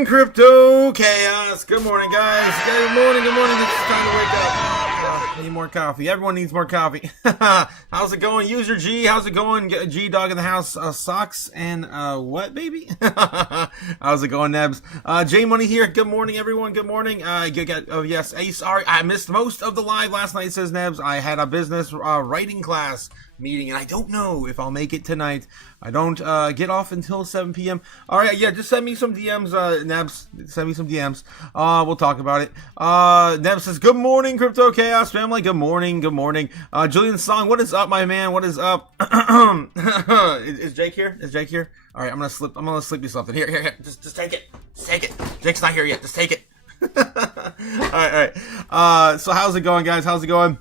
morning, Crypto Chaos. Good morning, guys. Good morning. It's time to wake up. Need more coffee. Everyone needs more coffee. How's it going, User G? How's it going, G Dog in the house? Socks and what, baby? How's it going, Nebs? J Money here. Good morning, everyone. Good morning. Yes, sorry, I missed most of the live last night, says Nebs. I had a business writing class meeting, and I don't know if I'll make it tonight. I don't get off until 7 p.m. All right, yeah, just send me some DMs, Nebs. Send me some DMs. We'll talk about it. Nebs says, good morning, Crypto Chaos family. Good morning. Julian Song, what is up, my man? What is up? Is Jake here? All right, I'm gonna slip you something. Here. Just take it. Jake's not here yet. Just take it. All right. So how's it going, guys? How's it going?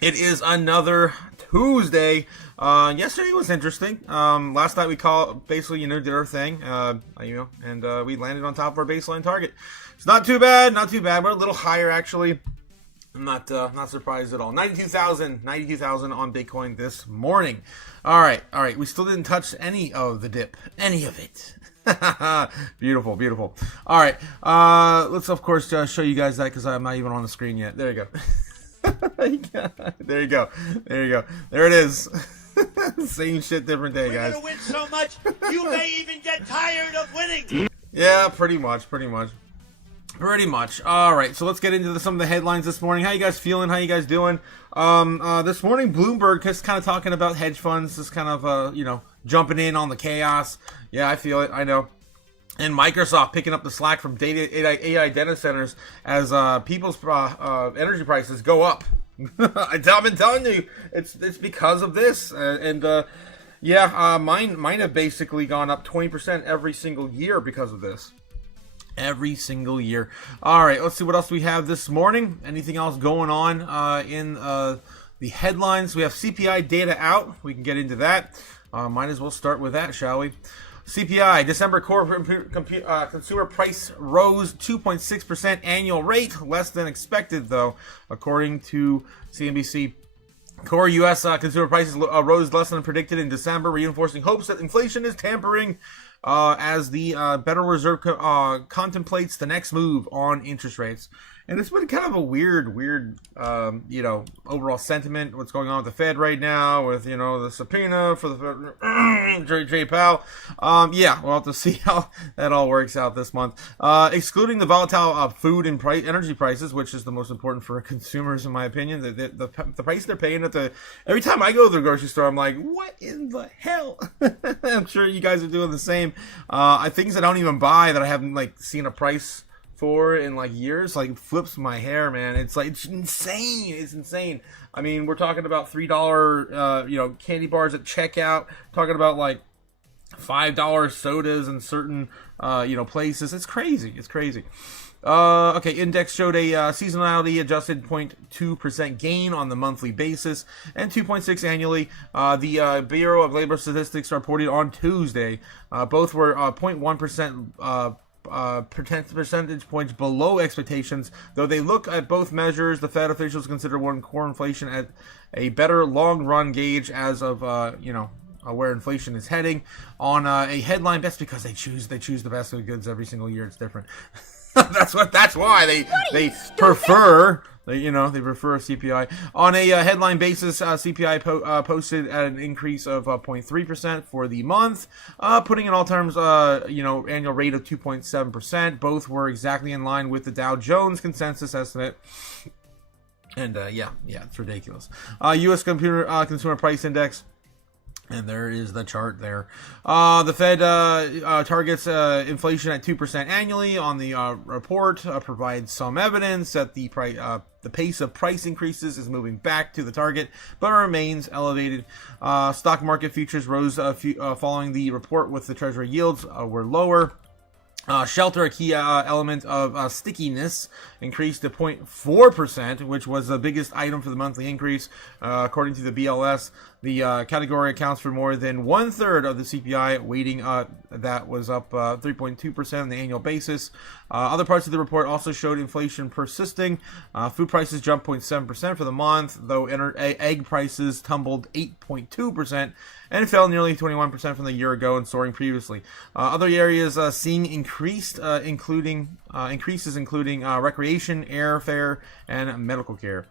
It is another Tuesday. Yesterday was interesting. Last night we basically, did our thing, and we landed on top of our baseline target. It's not too bad. We're a little higher, actually. I'm not surprised at all. 92,000 on Bitcoin this morning. All right. We still didn't touch any of the dip, any of it. Beautiful. All right. Let's of course show you guys that because I'm not even on the screen yet. There you go. There you go. There it is. Same shit, different day, guys. We're gonna win so much, you may even get tired of winning. Yeah, pretty much. All right, so let's get into some of the headlines this morning. How you guys feeling? How you guys doing? This morning, Bloomberg is kind of talking about hedge funds, just kind of, jumping in on the chaos. Yeah, I feel it. I know. And Microsoft picking up the slack from AI data centers as people's energy prices go up. I've been telling you, it's because of this. Mine have basically gone up 20% every single year because of this. Every single year. All right, let's see what else we have this morning. Anything else going on in the headlines? We have CPI data out. We can get into that. Might as well start with that, shall we? CPI, December core consumer price rose 2.6% annual rate, less than expected, though, according to CNBC. Core U.S. Consumer prices rose less than predicted in December, reinforcing hopes that inflation is tampering as the Federal Reserve contemplates the next move on interest rates. And it's been kind of a weird, overall sentiment. What's going on with the Fed right now with, the subpoena for the Jay Powell. We'll have to see how that all works out this month. Excluding the volatile food and energy prices, which is the most important for consumers, in my opinion. The price they're paying every time I go to the grocery store, I'm like, what in the hell? I'm sure you guys are doing the same. Things I don't even buy that I haven't seen a price for in years, flips my hair, man. It's insane. I mean, we're talking about $3 candy bars at checkout, talking about $5 sodas in certain places. It's crazy. Okay, index showed a seasonality adjusted 0.2% gain on the monthly basis and 2.6 annually. The Bureau of Labor Statistics reported on Tuesday. Both were 0.1% percentage points below expectations. Though they look at both measures, the Fed officials consider core inflation at a better long-run gauge as of where inflation is heading. On a headline, that's because they choose the best of goods every single year. It's different. That's why they prefer. They prefer a CPI. On a headline basis, CPI posted at an increase of 0.3% for the month, putting in all terms, annual rate of 2.7%. Both were exactly in line with the Dow Jones consensus estimate. And it's ridiculous. U.S. Consumer Price Index. And there is the chart there. The Fed targets inflation at 2% annually. On the report, provides some evidence that the pace of price increases is moving back to the target, but remains elevated. Stock market futures rose following the report, with the Treasury yields were lower. Shelter, a key element of stickiness, increased to 0.4%, which was the biggest item for the monthly increase. According to the BLS, the category accounts for more than 1/3 of the CPI weighting. That was up 3.2% on the annual basis. Other parts of the report also showed inflation persisting. Food prices jumped 0.7% for the month, though egg prices tumbled 8.2% and fell nearly 21% from the year ago and soaring previously. Other areas seeing increases including recreation, airfare, and medical care.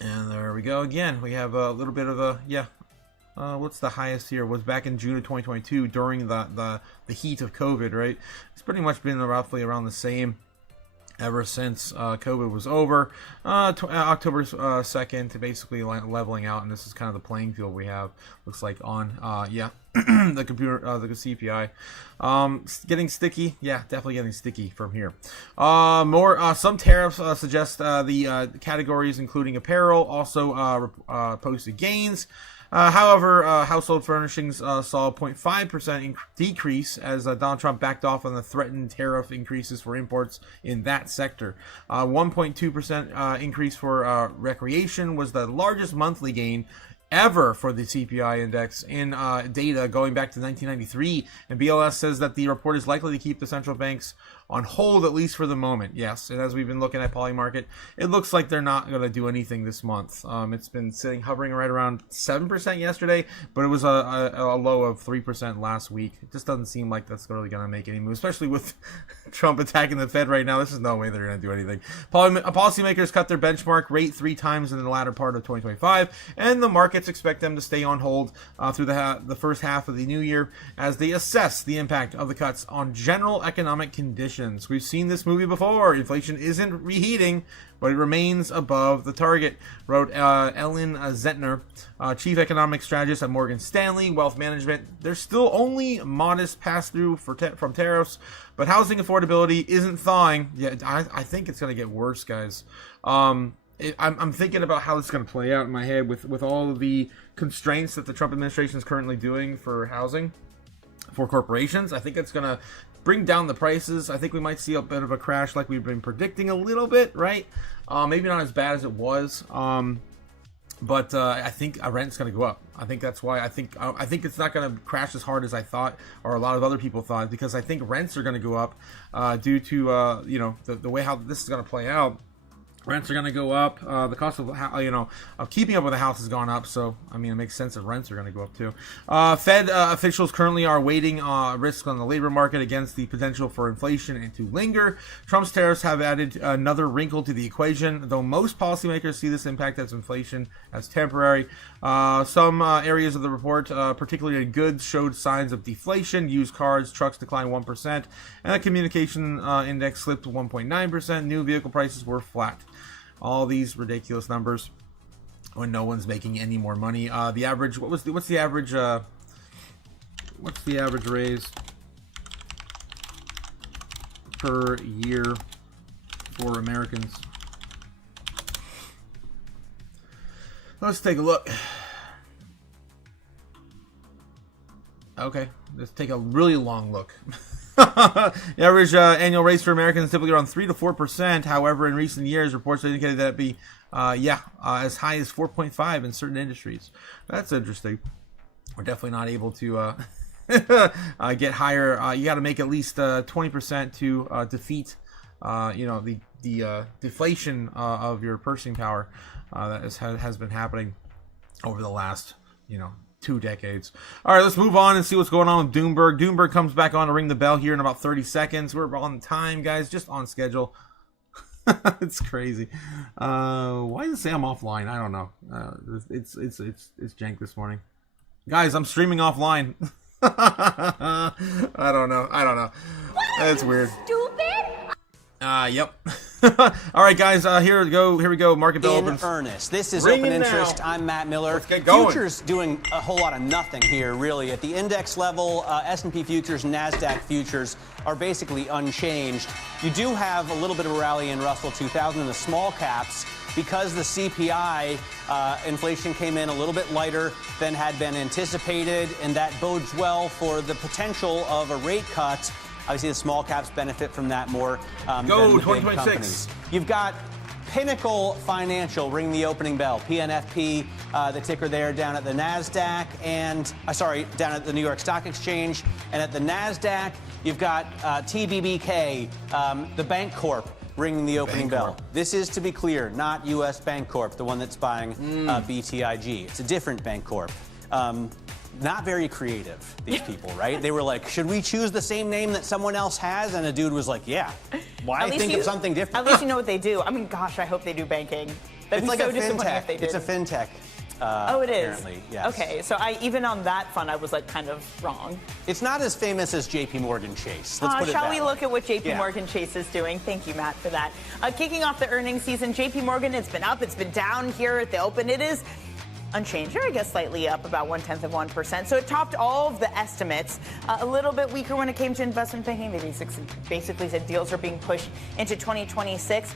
And there we go again. We have a little bit of a what's the highest here? Was back in June of 2022 during the heat of COVID, right? It's pretty much been roughly around the same ever since COVID was over. October 2nd to basically leveling out, and this is kind of the playing field we have. Looks like on the computer, the CPI. Getting sticky, yeah, definitely getting sticky from here. Some tariffs suggest the categories including apparel also posted gains. However, household furnishings saw a 0.5% decrease as Donald Trump backed off on the threatened tariff increases for imports in that sector. 1.2% increase for recreation was the largest monthly gain ever for the CPI index in data going back to 1993, and BLS says that the report is likely to keep the central banks on hold, at least for the moment. Yes, and as we've been looking at Polymarket, it looks like they're not going to do anything this month. It's been hovering right around 7% yesterday, but it was a low of 3% last week. It just doesn't seem like that's really going to make any move, especially with Trump attacking the Fed right now. This is no way they're going to do anything. Policymakers cut their benchmark rate 3 times in the latter part of 2025, and the markets expect them to stay on hold through the first half of the new year as they assess the impact of the cuts on general economic conditions. We've seen this movie before. Inflation isn't reheating, but it remains above the target, wrote Ellen Zentner, chief economic strategist at Morgan Stanley Wealth Management. There's still only modest pass-through from tariffs, but housing affordability isn't thawing. Yeah, I think it's going to get worse, guys. I'm thinking about how this is going to play out in my head with all of the constraints that the Trump administration is currently doing for housing for corporations. I think it's going to bring down the prices. I think we might see a bit of a crash like we've been predicting a little bit, right? Maybe not as bad as it was, but I think rent's going to go up. I think that's why I think it's not going to crash as hard as I thought, or a lot of other people thought, because I think rents are going to go up due to the way how this is going to play out. Rents are going to go up. The cost of keeping up with a house has gone up. So, I mean, it makes sense that rents are going to go up too. Fed officials currently are weighting risks on the labor market against the potential for inflation and to linger. Trump's tariffs have added another wrinkle to the equation, though most policymakers see this impact as inflation as temporary. Some areas of the report, particularly in goods, showed signs of deflation. Used cars, trucks declined 1%, and the communication index slipped 1.9%. New vehicle prices were flat. All these ridiculous numbers when no one's making any more money. The average, what's the average raise per year for Americans? Let's take a look. Okay, let's take a really long look. The average annual raise for Americans is typically around 3 to 4%. However, in recent years, reports indicated that it'd be, as high as 4.5 in certain industries. That's interesting. We're definitely not able to get higher. You got to make at least 20% to defeat, the deflation of your purchasing power that has been happening over the last, 2 decades. All right, let's move on and see what's going on with Doomberg. Doomberg comes back on to ring the bell here in about 30 seconds. We're on time, guys, just on schedule. It's crazy. Why does it say I'm offline? I don't know. It's jank this morning, guys. I'm streaming offline. I don't know. That's weird. Stupid. Yep. All right, guys. Here we go. Market bell opens. In earnest. This is Ring Open it now. Interest. I'm Matt Miller. Let's get going. Futures doing a whole lot of nothing here, really. At the index level, S&P futures, NASDAQ futures are basically unchanged. You do have a little bit of a rally in Russell 2000 in the small caps because the CPI inflation came in a little bit lighter than had been anticipated, and that bodes well for the potential of a rate cut. Obviously, the small caps benefit from that more than the big companies. You've got Pinnacle Financial ringing the opening bell. PNFP, the ticker there down at the NASDAQ and, down at the New York Stock Exchange. And at the NASDAQ, you've got TBBK, the Bank Corp, ringing the opening bell. This is, to be clear, not U.S. Bank Corp, the one that's buying BTIG. It's a different Bank Corp. not very creative, these people, right? They were like, should we choose the same name that someone else has? And a dude was like, yeah. Why think of something different? At least you know what they do. I mean, gosh, I hope they do banking. That'd It's be like so a disappointing if they fintech. did. It's a fintech. Oh, it is? Apparently, yes. Okay, so even on that fund, I was like kind of wrong. It's not as famous as JP Morgan Chase. Let's put it Shall that we way. look at what JP Yeah. Morgan Chase is doing? Thank you, Matt, for that. Kicking off the earnings season, JP Morgan, it's been up, it's been down here at the open. It is unchanged, or I guess slightly up, about 0.1%. So it topped all of the estimates. A little bit weaker when it came to investment banking. They basically said deals are being pushed into 2026.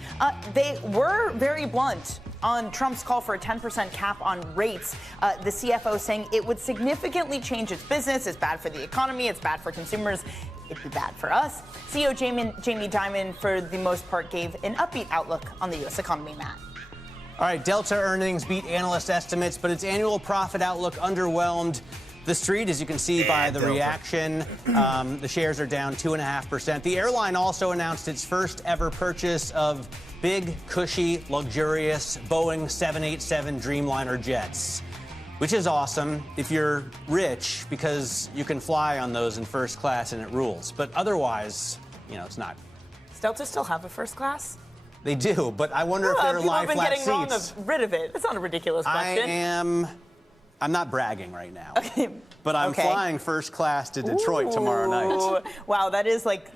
They were very blunt on Trump's call for a 10% cap on rates. The CFO saying it would significantly change its business. It's bad for the economy. It's bad for consumers. It'd be bad for us. CEO Jamie Dimon, for the most part, gave an upbeat outlook on the U.S. economy, Matt. All right, Delta earnings beat analyst estimates, but its annual profit outlook underwhelmed the street, as you can see by the reaction. The shares are down 2.5%. The airline also announced its first ever purchase of big, cushy, luxurious Boeing 787 Dreamliner jets, which is awesome if you're rich, because you can fly on those in first class and it rules. But otherwise, it's not. Does Delta still have a first class? They do, but I wonder if they're People lie have been flat getting seats. rid of it. It's not a ridiculous question. I'm not bragging right now, Okay. but I'm Okay. flying first class to Detroit tomorrow night. Wow, that is like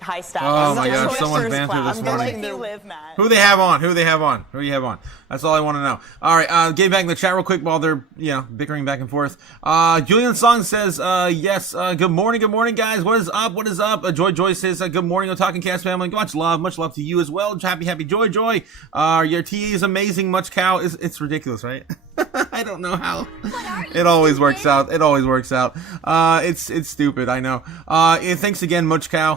high status. Oh my That's God, first someone's banter class. this I'm morning. letting you live, Matt. Who they have on? Who you have on? That's all I want to know. All right, getting back in the chat real quick while they're bickering back and forth. Julian Song says yes. Good morning, guys. What is up? What is up? Joy says good morning, Otaku Cast family. Much love to you as well. Happy Joy. Your TA is amazing. Much cow. It's ridiculous, right? I don't know how. It always works out. It's stupid. I know. Thanks again, Much cow.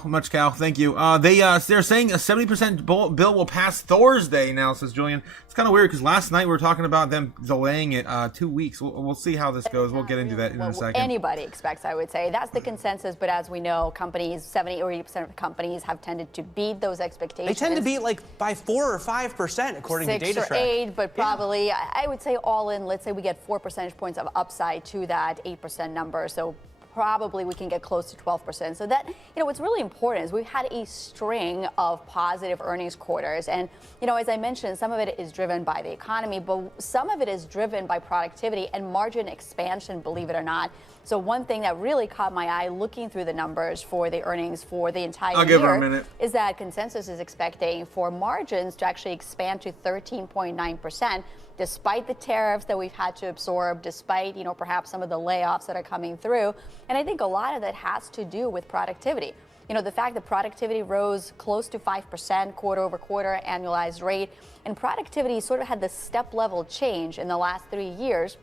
Thank you. They're saying a 70% bill will pass Thursday now, says Julian. It's kind of weird because last night we were talking about them delaying it 2 weeks. We'll see how this goes. We'll get into that in a second. Anybody expects, I would say. That's the consensus, but as we know, companies, 70 or 80% of the companies have tended to beat those expectations. They tend to beat by 4 or 5%, according to DataTrack. 6 or 8, but probably, I would say all in, let's say we get 4 percentage points of upside to that 8% number. So probably we can get close to 12%. So that, what's really important is we've had a string of positive earnings quarters. And, as I mentioned, some of it is driven by the economy, but some of it is driven by productivity and margin expansion, believe it or not. So one thing that really caught my eye looking through the numbers for the earnings for the entire I'll give her a year minute. is that consensus is expecting for margins to actually expand to 13.9%. Despite the tariffs that we've had to absorb, despite, perhaps some of the layoffs that are coming through. And I think a lot of that has to do with productivity. The fact that productivity rose close to 5% quarter over quarter annualized rate, and productivity sort of had the step level change in the last 3 years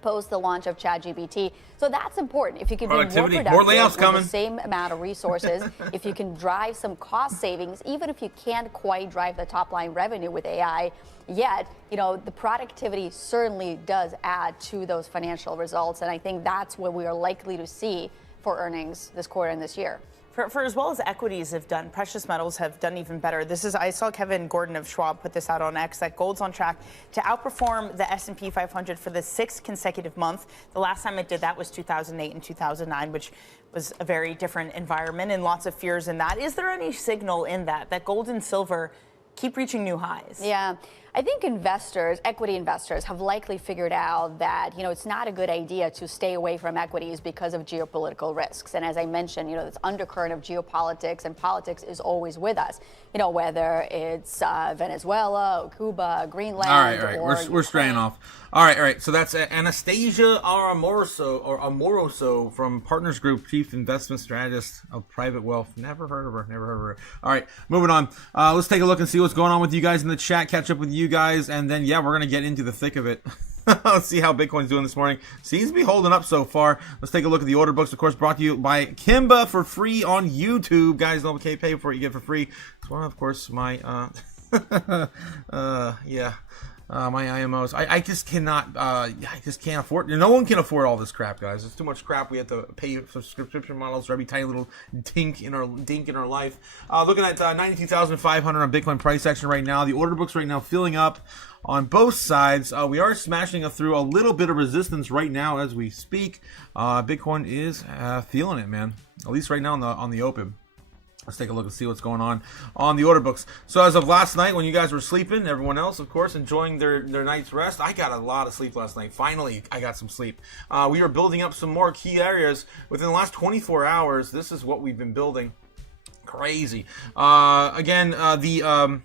post the launch of ChatGPT. So that's important. If you can be more productive more layoffs with coming. the same amount of resources, if you can drive some cost savings, even if you can't quite drive the top line revenue with AI yet, the productivity certainly does add to those financial results. And I think that's what we are likely to see for earnings this quarter and this year. For as well as equities have done, precious metals have done even better. I saw Kevin Gordon of Schwab put this out on X, that gold's on track to outperform the S&P 500 for the 6th consecutive month. The last time it did that was 2008 and 2009, which was a very different environment and lots of fears in that. Is there any signal in that gold and silver keep reaching new highs? Yeah. I think equity investors have likely figured out that, it's not a good idea to stay away from equities because of geopolitical risks. And as I mentioned, this undercurrent of geopolitics and politics is always with us, whether it's Venezuela, or Cuba, Greenland. All right. Or We're straying off. All right. So that's Anastasia Amoroso from Partners Group, Chief Investment Strategist of Private Wealth. Never heard of her. All right, moving on. Let's take a look and see what's going on with you guys in the chat, catch up with you guys, and then, we're going to get into the thick of it. Let's see how Bitcoin's doing this morning. Seems to be holding up so far. Let's take a look at the order books, of course, brought to you by Kimba for free on YouTube. Guys, don't pay for what you get for free. It's one of course, my, my IMOs. I just cannot. I just can't afford. No one can afford all this crap, guys. It's too much crap. We have to pay for subscription models for every tiny little dink in our life. Looking at 92,500 on Bitcoin price action right now. The order book's right now filling up on both sides. We are smashing through a little bit of resistance right now as we speak. Bitcoin is feeling it, man. At least right now on the open. Let's take a look and see what's going on the order books. So as of last night, when you guys were sleeping, everyone else, of course, enjoying their night's rest, I got a lot of sleep last night. Finally, I got some sleep. We were building up some more key areas within the last 24 hours. This is what we've been building. Crazy. Again, the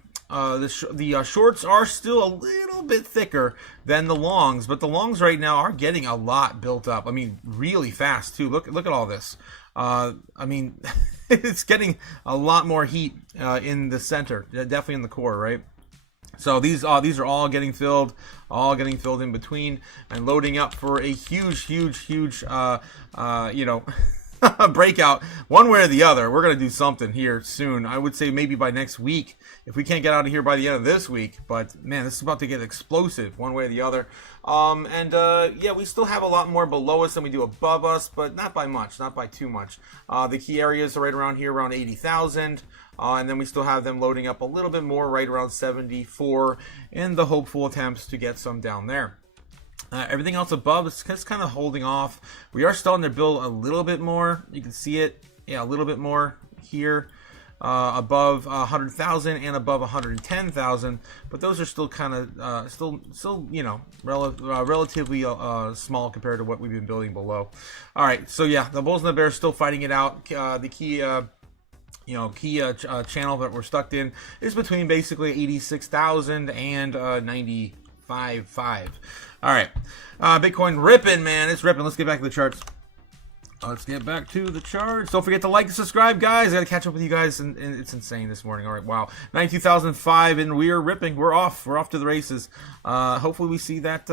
shorts are still a little bit thicker than the longs, but the longs right now are getting a lot built up. I mean, really fast too. Look at all this. I mean, it's getting a lot more heat in the center, definitely in the core, right? So these are all getting filled in between and loading up for a huge breakout one way or the other. We're gonna do something here soon. I would say maybe by next week, if we can't get out of here by the end of this week. But man, this is about to get explosive one way or the other. Yeah, we still have a lot more below us than we do above us, but not by much, not by too much. The key areas are right around here, around 80,000. And then we still have them loading up a little bit more, right around 74, in the hopeful attempts to get some down there. Everything else above is just kind of holding off. We are starting to build a little bit more. You can see it, yeah, a little bit more here, above 100,000 and above 110,000. But those are still kind of still you know, relatively small compared to what we've been building below. All right, so yeah, the bulls and the bears still fighting it out. The key. Channel that we're stuck in is between basically 86,000 and 95.5. All right, Bitcoin ripping, man. It's ripping. Let's get back to the charts. Don't forget to like and subscribe, guys. I got to catch up with you guys, and it's insane this morning. All right, wow, 92,005, and we are ripping. We're off to the races. Hopefully, we see that.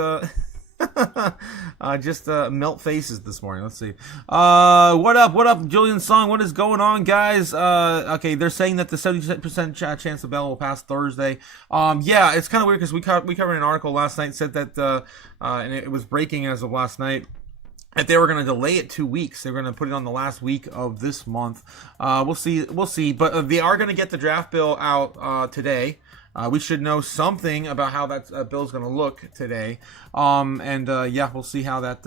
Just melt faces this morning. Let's see. What up, Julian Song? What is going on, guys? Okay, they're saying that the 70% chance the bell will pass Thursday. Yeah, it's kind of weird because we covered an article last night, said that and it was breaking as of last night, that they were going to delay it 2 weeks. They're going to put it on the last week of this month. We'll see. But they are going to get the draft bill out today. We should know something about how that bill is going to look today. Yeah, we'll see how that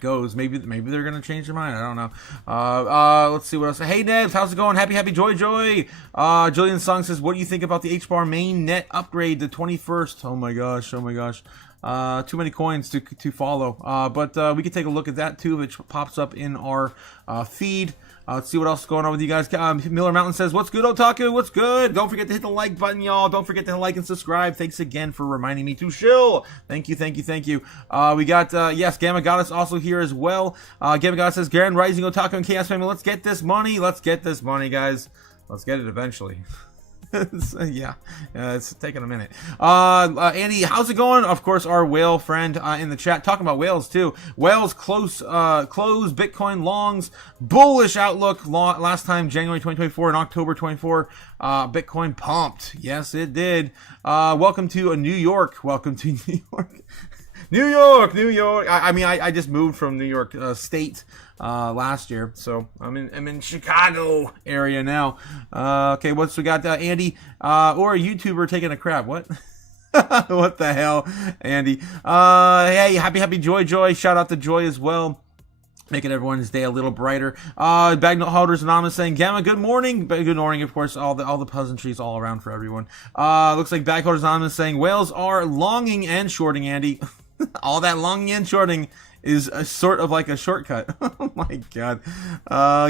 goes. Maybe they're going to change their mind. I don't know. Let's see what else. Hey, Nebs, how's it going? Happy joy. Julian Song says, what do you think about the HBAR main net upgrade the 21st? Oh my gosh. Too many coins to follow. But we can take a look at that too, which pops up in our feed. Let's see what else is going on with you guys. Miller Mountain says, what's good, Otaku? What's good? Don't forget to hit the like button, y'all. Don't forget to like and subscribe. Thanks again for reminding me to shill. Thank you. We got, yes, Gamma Goddess also here as well. Gamma Goddess says, Garen Rising, Otaku, and Chaos Family. Let's get this money. Guys. Let's get it eventually. Yeah, it's taking a minute. Andy, how's it going? Of course, our whale friend in the chat talking about whales too. Whales close Bitcoin longs, bullish outlook. Last time January 2024 and October 24, Bitcoin pumped. Yes, it did. Welcome to New York. New York. I just moved from New York State last year, so I'm in Chicago area now. Okay, what's we got? Andy, or a YouTuber taking a crap. What? What the hell, Andy? Hey, happy joy. Shout out to Joy as well, making everyone's day a little brighter. Bagnut Holders Anonymous saying, Gamma, good morning. Good morning, of course, all the pleasantries all around for everyone. Looks like Bag Holders Anonymous saying, whales are longing and shorting, Andy. All that longing and shorting is a sort of like a shortcut. Oh my god.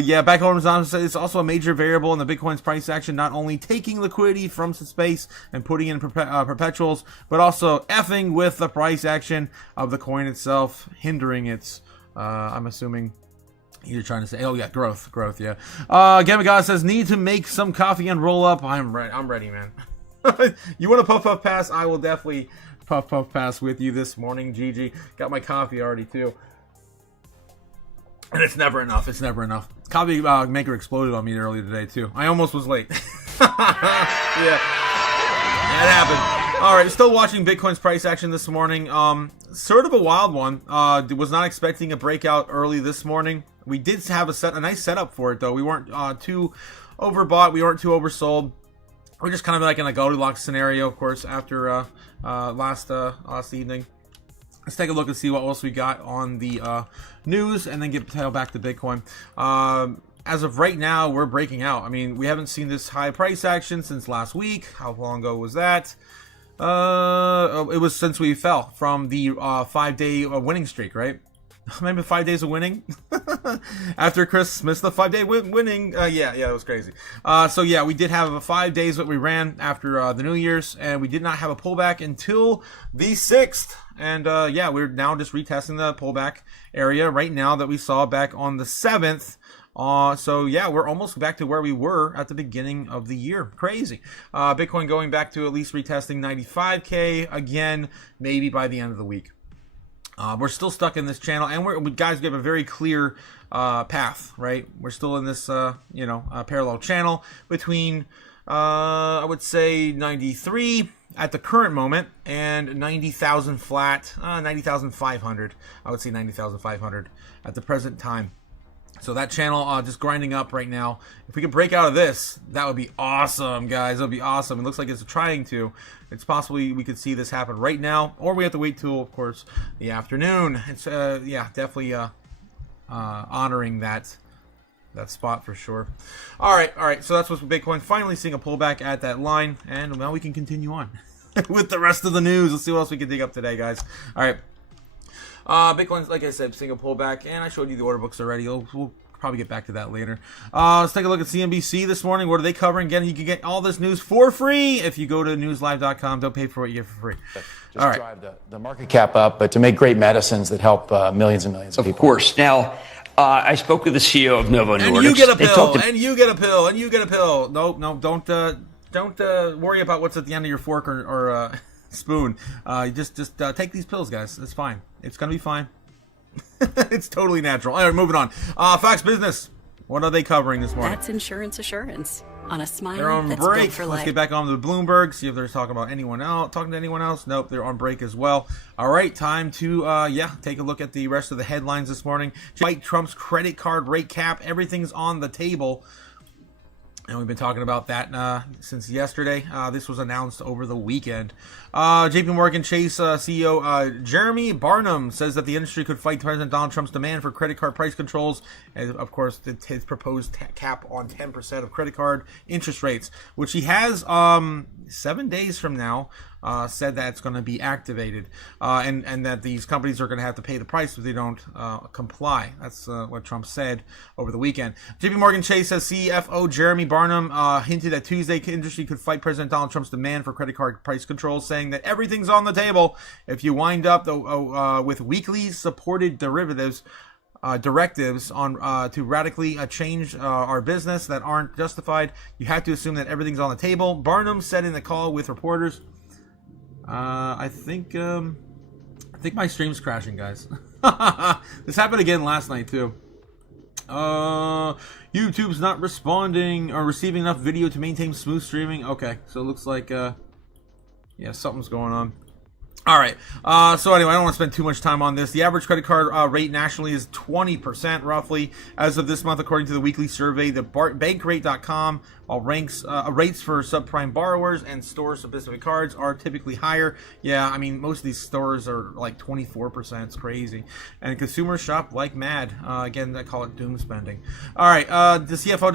Yeah, Back Holders Anonymous says it's also a major variable in the Bitcoin's price action, not only taking liquidity from some space and putting in perpetuals, but also effing with the price action of the coin itself, hindering its, I'm assuming you're trying to say, oh yeah, growth, yeah. Gamma God says, need to make some coffee and roll up. I'm ready, man. You want to puff pass? I will definitely puff pass with you this morning. GG. Got my coffee already too. And it's never enough. Coffee maker exploded on me earlier today too. I almost was late. Yeah. That happened. All right, still watching Bitcoin's price action this morning. Sort of a wild one. Was not expecting a breakout early this morning. We did have a nice setup for it, though. We weren't too overbought. We weren't too oversold. We're just kind of like in a Goldilocks scenario, of course, after last evening. Let's take a look and see what else we got on the news, and then get tail back to Bitcoin. As of right now, we're breaking out. I mean, we haven't seen this high price action since last week. How long ago was that? It was since we fell from the 5-day winning streak, right? Maybe 5 days of winning after Chris missed the 5-day winning. Yeah, it was crazy. So yeah, we did have 5 days that we ran after the New Year's, and we did not have a pullback until the 6th. And yeah, we're now just retesting the pullback area right now that we saw back on the 7th. So yeah, we're almost back to where we were at the beginning of the year. Crazy. Bitcoin going back to at least retesting 95K again, maybe by the end of the week. We're still stuck in this channel, and we guys give a very clear path, right? We're still in this, parallel channel between, I would say 93 at the current moment and 90,000 flat, 90,500. I would say 90,500 at the present time. So that channel just grinding up right now. If we could break out of this, that would be awesome, guys. That would be awesome. It looks like it's trying to. It's possible we could see this happen right now, or we have to wait till, of course, the afternoon. It's yeah, definitely honoring that spot for sure. All right. So that's what's with Bitcoin. Finally seeing a pullback at that line, and now we can continue on with the rest of the news. Let's see what else we can dig up today, guys. All right. Bitcoin's, like I said, seeing a pullback, and I showed you the order books already. We'll probably get back to that later. Let's take a look at CNBC this morning. What are they covering? Again, you can get all this news for free if you go to newslive.com. Don't pay for what you get for free. Just all right. Drive the market cap up, but to make great medicines that help millions and millions of people. Of course. Now, I spoke with the CEO of Novo Nordisk. And you get a pill, and you get a pill, and you get a pill. No, don't worry about what's at the end of your fork or spoon. Just take these pills, guys. It's fine. It's gonna be fine. It's totally natural. All right, moving on. Fox Business. What are they covering this morning? That's insurance assurance on a smile. They're on that's break. Built for Let's life. get back on to Bloomberg. See if they're talking about anyone else. Talking to anyone else? Nope. They're on break as well. All right, time to take a look at the rest of the headlines this morning. Despite Trump's credit card rate cap, everything's on the table. And we've been talking about that since yesterday. This was announced over the weekend. JP Morgan Chase CEO Jeremy Barnum says that the industry could fight President Donald Trump's demand for credit card price controls. And, of course, his proposed cap on 10% of credit card interest rates, which he has 7 days from now said that it's going to be activated. And that these companies are going to have to pay the price if they don't comply. That's what Trump said over the weekend. JP Morgan Chase says CFO Jeremy Barnum hinted that Tuesday industry could fight President Donald Trump's demand for credit card price controls, saying that everything's on the table if you wind up with weekly supported directives on to radically change our business that aren't justified. You have to assume that everything's on the table. Barnum said in the call with reporters, I think my stream's crashing, guys. This happened again last night too. YouTube's not responding or receiving enough video to maintain smooth streaming. Okay, so it looks like yeah, something's going on. All right. So anyway, I don't want to spend too much time on this. The average credit card rate nationally is 20% roughly as of this month, according to the weekly survey. The bankrate.com ranks rates for subprime borrowers and store-specific cards are typically higher. Yeah, I mean, most of these stores are like 24%. It's crazy. And consumers shop like mad. Again, I call it doom spending. All right. The CFO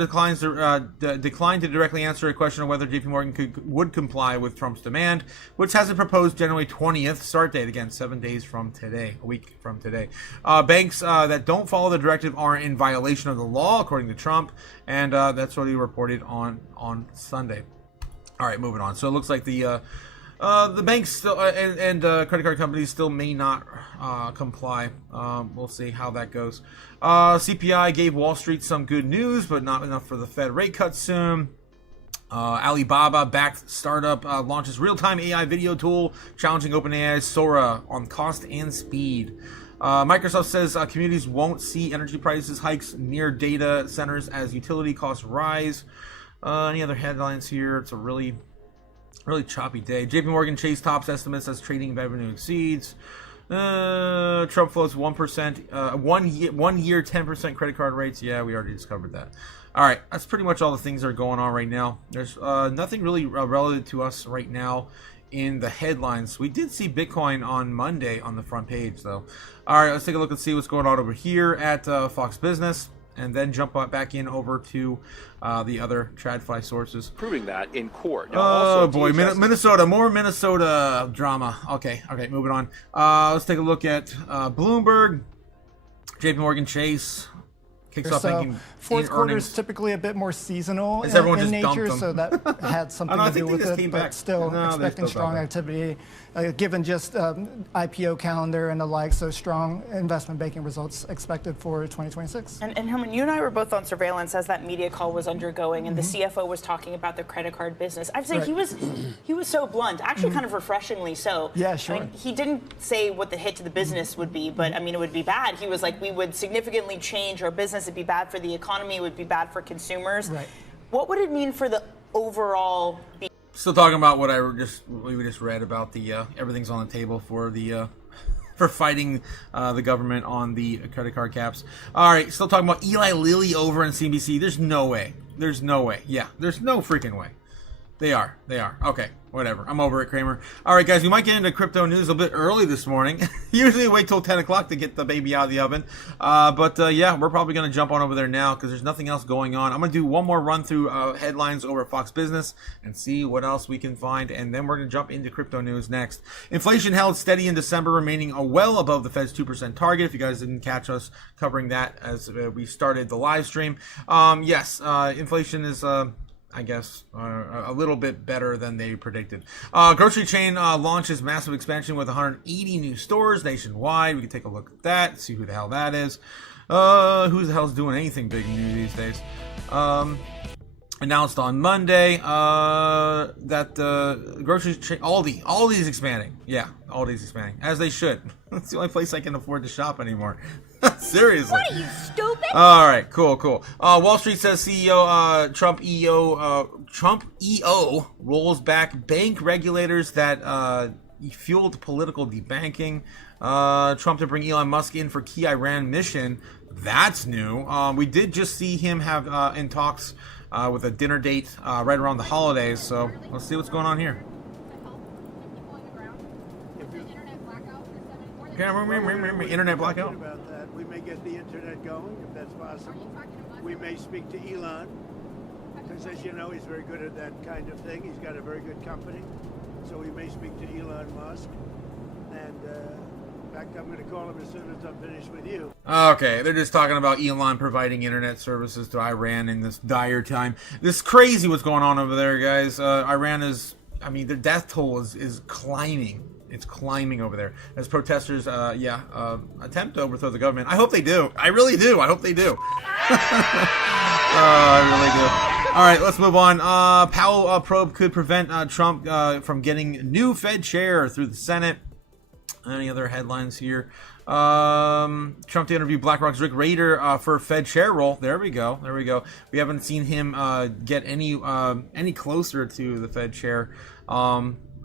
declined to directly answer a question of whether JP Morgan would comply with Trump's demand, which has a proposed January 20th start date. Again, 7 days from today, a week from today. Banks that don't follow the directive are in violation of the law, according to Trump, and that's what he reported on Sunday. All right, moving on. So it looks like the banks still and credit card companies still may not comply. We'll see how that goes. CPI gave Wall Street some good news, but not enough for the Fed rate cut soon. Alibaba-backed startup launches real-time AI video tool, challenging OpenAI's Sora on cost and speed. Microsoft says communities won't see energy prices hikes near data centers as utility costs rise. Any other headlines here? It's a really Really choppy day. JP Morgan Chase tops estimates as trading revenue exceeds. Trump floats 1%, 1 year 10% credit card rates. Yeah, we already discovered that. All right, that's pretty much all the things that are going on right now. There's nothing really relevant to us right now in the headlines. We did see Bitcoin on Monday on the front page, though. All right, let's take a look and see what's going on over here at Fox Business, and then jump back in over to the other TradFi sources. Proving that in court. Now, Oh boy, Minnesota, more Minnesota drama. Okay, moving on. Let's take a look at Bloomberg, JP Morgan Chase. Kicks off banking fourth quarter earnings. is typically a bit more seasonal As everyone in just dumped nature, them. so that had something I to do think with they just it. came But back. still No, they're expecting still strong back. activity, given just IPO calendar and the like. So strong investment banking results expected for 2026. And Herman, you and I were both on surveillance as that media call was undergoing, and the CFO was talking about the credit card business. I'd say he was so blunt, actually kind of refreshingly so. Yeah, sure. I mean, he didn't say what the hit to the business would be, but I mean, it would be bad. He was like, we would significantly change our business. It'd be bad for the economy. It would be bad for consumers. Right. What would it mean for the overall? Still talking about what we just read about the everything's on the table for the for fighting the government on the credit card caps. All right, still talking about Eli Lilly over in CNBC. There's no way. There's no way. Yeah, there's no freaking way. They are. Okay, whatever. I'm over it, Kramer. All right, guys, we might get into crypto news a bit early this morning. Usually wait till 10 o'clock to get the baby out of the oven. But yeah, we're probably going to jump on over there now because there's nothing else going on. I'm going to do one more run through headlines over at Fox Business and see what else we can find. And then we're going to jump into crypto news next. Inflation held steady in December, remaining well above the Fed's 2% target. If you guys didn't catch us covering that as we started the live stream. Yes, inflation is... I guess, a little bit better than they predicted. Grocery chain launches massive expansion with 180 new stores nationwide. We can take a look at that, see who the hell that is. Who the hell's doing anything big new these days? Announced on Monday that grocery chain Aldi's expanding. Yeah, Aldi's expanding, as they should. That's the only place I can afford to shop anymore. Seriously. What are you, stupid? All right, cool. Wall Street says CEO Trump EO rolls back bank regulators that fueled political debanking. Trump to bring Elon Musk in for key Iran mission. That's new. We did just see him have in talks with a dinner date right around the holidays. So let's see what's going on here. Internet blackout. About that. We may get the internet going if that's possible. We may speak to Elon because, as you know, he's very good at that kind of thing. He's got a very good company, so we may speak to Elon Musk. And in fact, I'm going to call him as soon as I'm finished with you. Okay, they're just talking about Elon providing internet services to Iran in this dire time. This is crazy what's going on over there, guys. Iran is, their death toll is climbing. It's climbing over there as protesters, attempt to overthrow the government. I hope they do. I really do. I hope they do. I really do. All right, let's move on. Powell probe could prevent Trump from getting new Fed chair through the Senate. Any other headlines here? Trump to interview BlackRock's Rick Rader for Fed chair role. There we go. We haven't seen him get any closer to the Fed chair.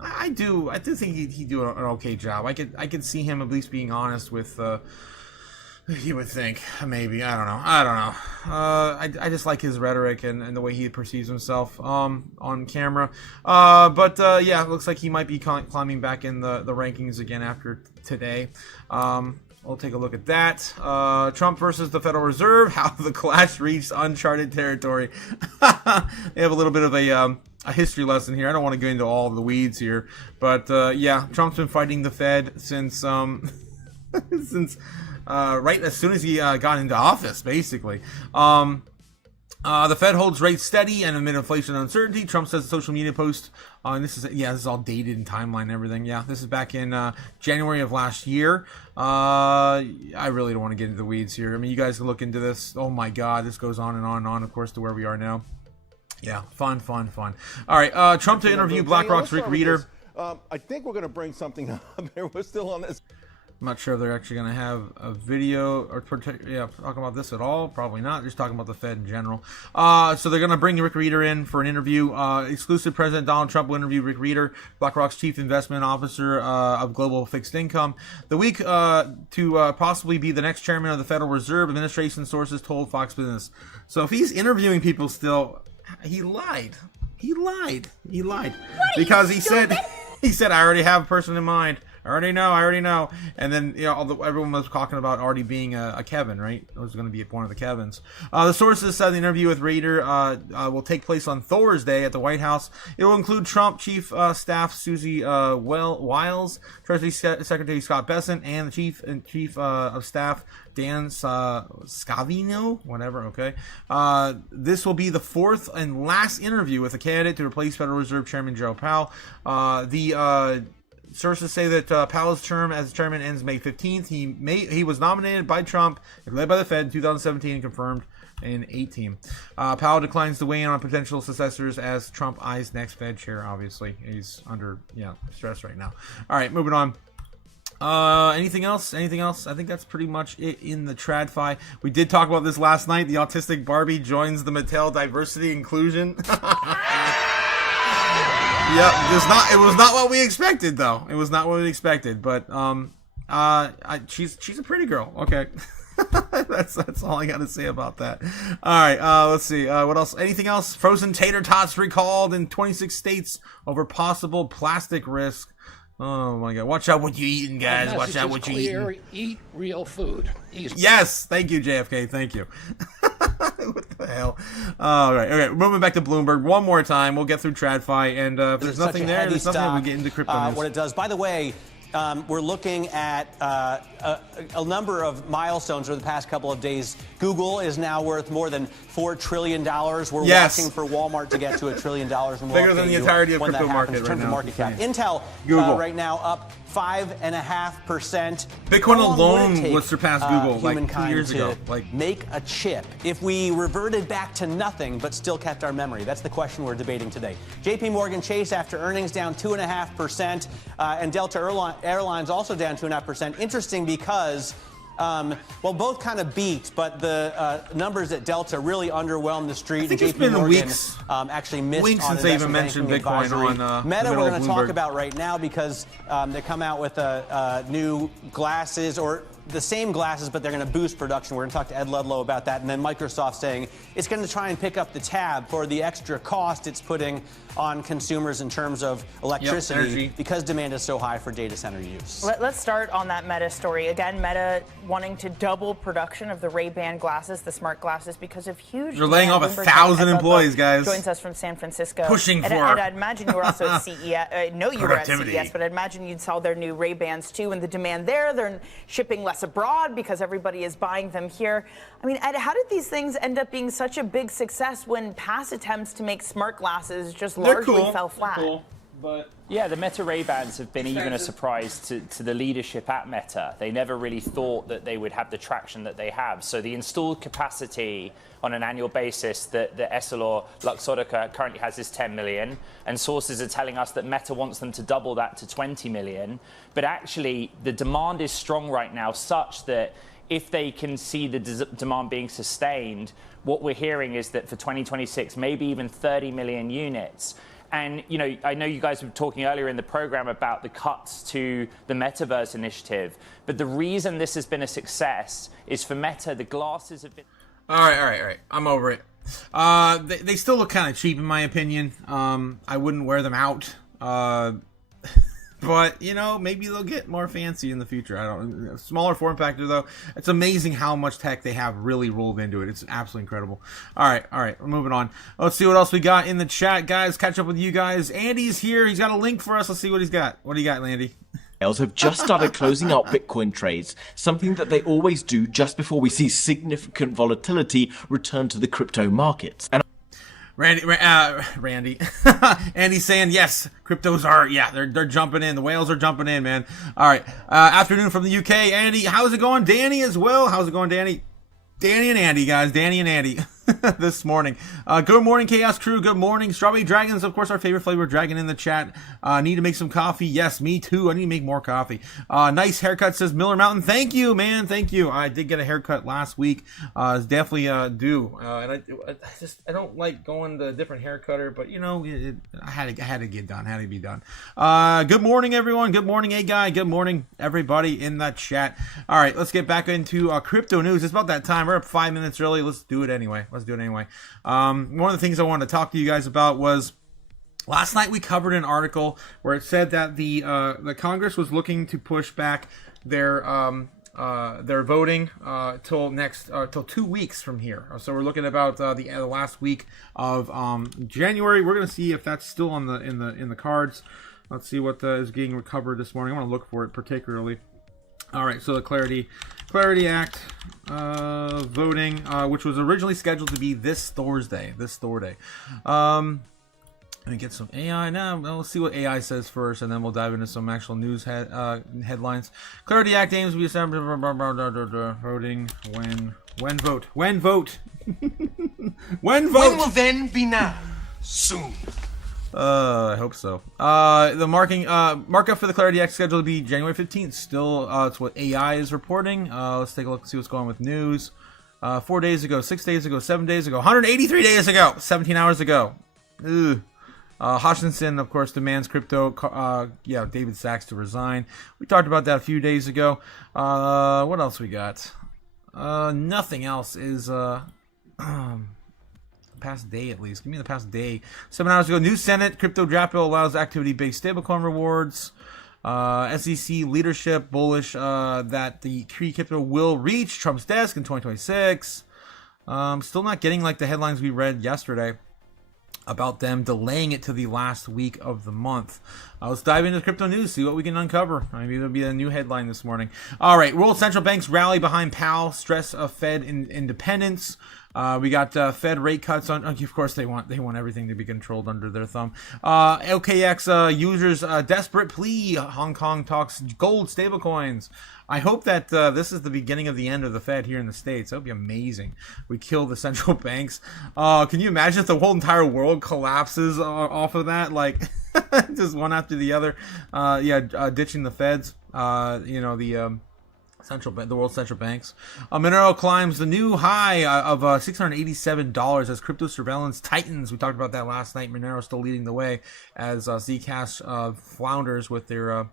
I do think he'd do an okay job. I could see him at least being honest with. You would think maybe I don't know. I just like his rhetoric and the way he perceives himself on camera. Yeah, it looks like he might be climbing back in the rankings again after today. We'll take a look at that. Trump versus the Federal Reserve. How the clash reached uncharted territory. They have a little bit of a history lesson here. I don't want to get into all the weeds here, but Trump's been fighting the Fed since right as soon as he got into office, basically. The Fed holds rates steady and amid inflation uncertainty. Trump says a social media post, and this is all dated and timeline and everything. Yeah, this is back in January of last year. I really don't want to get into the weeds here. You guys can look into this. Oh my God, this goes on and on and on, of course, to where we are now. Yeah, fun. All right, Trump to interview BlackRock's Rick Rader. I think we're going to bring something up here. We're still on this. I'm not sure if they're actually going to have a video or talking about this at all. Probably not. Just talking about the Fed in general. So they're going to bring Rick Rieder in for an interview. Exclusive President Donald Trump will interview Rick Rieder, BlackRock's chief investment officer of global fixed income, the week to possibly be the next chairman of the Federal Reserve Administration, sources told Fox Business. So if he's interviewing people still, he lied. He lied. Because he said, I already have a person in mind. I already know. And then, everyone was talking about already being a Kevin, right? It was going to be one of the Kevins. The sources said the interview with Rieder will take place on Thursday at the White House. It will include Trump Chief Staff Susie Wiles, Treasury Secretary Scott Bessent, and the Chief of Staff Dan Scavino, whatever, okay. This will be the fourth and last interview with a candidate to replace Federal Reserve Chairman Joe Powell. Sources say that Powell's term as chairman ends May 15th. He was nominated by Trump, led by the Fed in 2017, and confirmed in 2018. Powell declines to weigh in on potential successors as Trump eyes next Fed chair. Obviously, he's under stress right now. All right, moving on. Anything else? I think that's pretty much it in the TradFi. We did talk about this last night. The autistic Barbie joins the Mattel diversity inclusion. Yep, it was not what we expected, though. It was not what we expected, but she's a pretty girl. Okay. that's all I got to say about that. All right, let's see. What else? Anything else? Frozen tater tots recalled in 26 states over possible plastic risk. Oh my God! Watch out what you eating, guys. Watch out what you eating. Eat real food. Yes, thank you, JFK. Thank you. What the hell? All right, okay. Moving back to Bloomberg one more time. We'll get through TradFi, and if there's nothing there, there's nothing. We'll get into crypto news. What it does. By the way, we're looking at a number of milestones over the past couple of days. Google is now worth more than $4 trillion. We're watching for Walmart to get to $1 trillion. Bigger than the entirety of crypto market right now. Market cap. Intel right now up 5.5%. Bitcoin alone would surpass Google like 2 years ago. Make a chip. If we reverted back to nothing but still kept our memory, that's the question we're debating today. J.P. Morgan Chase after earnings down 2.5%, and Delta Airlines also down 2.5%. Interesting because both kind of beat, but the numbers at Delta really underwhelmed the street. I think and it's been Morgan, weeks actually missed since on they even mentioned Bitcoin advisory. on Meta. We're going to talk about right now because they come out with new glasses, or the same glasses, but they're going to boost production. We're going to talk to Ed Ludlow about that. And then Microsoft saying it's going to try and pick up the tab for the extra cost it's putting on consumers in terms of electricity because demand is so high for data center use. Let's start on that Meta story. Again, Meta wanting to double production of the Ray-Ban glasses, the smart glasses, because of huge. They're laying off 1,000 employees, guys. Joins us from San Francisco. Pushing for. And I'd imagine you were also at CES. I know you were at CES, but I'd imagine you'd saw their new Ray-Bans too, and the demand there. They're shipping less abroad because everybody is buying them here. I mean, Ed, how did these things end up being such a big success when past attempts to make smart glasses just largely fell flat? Cool, but yeah, the Meta Ray-Bans have been even a surprise to the leadership at Meta. They never really thought that they would have the traction that they have. So the installed capacity on an annual basis that Luxottica currently has is 10 million, and sources are telling us that Meta wants them to double that to 20 million. But actually, the demand is strong right now, such that if they can see the demand being sustained, what we're hearing is that for 2026, maybe even 30 million units. And, I know you guys were talking earlier in the program about the cuts to the Metaverse initiative, but the reason this has been a success is for Meta, the glasses have been... All right. I'm over it. They still look kind of cheap, in my opinion. I wouldn't wear them out. But, maybe they'll get more fancy in the future. I don't know. Smaller form factor, though. It's amazing how much tech they have really rolled into it. It's absolutely incredible. All right. We're moving on. Let's see what else we got in the chat, guys. Catch up with you guys. Andy's here. He's got a link for us. Let's see what he's got. What do you got, Landy? Have just started closing out Bitcoin trades, something that they always do just before we see significant volatility return to the crypto markets. And Randy. Andy's saying yes, cryptos are, they're jumping in. The whales are jumping in, man. All right. Afternoon from the UK. Andy, how's it going? Danny as well. How's it going, Danny? Danny and Andy, guys. Danny and Andy. this morning. Good morning, Chaos Crew. Good morning, Strawberry Dragons. Of course, our favorite flavor dragon in the chat. Need to make some coffee. Yes, me too. I need to make more coffee. Nice haircut, says Miller Mountain. Thank you, man. Thank you. I did get a haircut last week. It's definitely due. And I don't like going to a different hair cutter, but you know, I had to get done. Had to be done. Good morning, everyone. Good morning, A Guy. Good morning, everybody in that chat. All right, let's get back into crypto news. It's about that time. We're up 5 minutes early. Let's do it anyway. One of the things I wanted to talk to you guys about was last night we covered an article where it said that the Congress was looking to push back their voting till 2 weeks from here. So we're looking about the last week of January. We're gonna see if that's still on in the cards. Let's see what is getting recovered this morning. I want to look for it particularly. All right, so the Clarity Act voting, which was originally scheduled to be this Thursday. Let me get some AI now. Let's see what AI says first, and then we'll dive into some actual news headlines. Clarity Act aims to be established. Voting when vote. When will then be now? Soon. I hope so. The markup for the Clarity Act scheduled to be January 15th. Still, it's what AI is reporting. Let's take a look and see what's going on with news. 4 days ago, 6 days ago, 7 days ago, 183 days ago, 17 hours ago. Hutchinson, of course, demands David Sachs to resign. We talked about that a few days ago. What else we got? Nothing else is past day at least. Give me the past day. 7 hours ago, new Senate crypto draft bill allows activity-based stablecoin rewards. SEC leadership bullish that the crypto will reach Trump's desk in 2026. Still not getting like the headlines we read yesterday about them delaying it to the last week of the month. Let's dive into crypto news, see what we can uncover. Maybe it'll be a new headline this morning. All right, world central banks rally behind Powell, stress of Fed independence. We got Fed rate cuts on. Of course, they want everything to be controlled under their thumb. OKX users desperate plea. Hong Kong talks gold stablecoins. I hope that this is the beginning of the end of the Fed here in the States. That would be amazing. We kill the central banks. Can you imagine if the whole entire world collapses off of that? Like, just one after the other. Ditching the Feds. The world central banks. Monero climbs the new high of $687 as crypto surveillance tightens. We talked about that last night. Monero still leading the way as Zcash flounders with their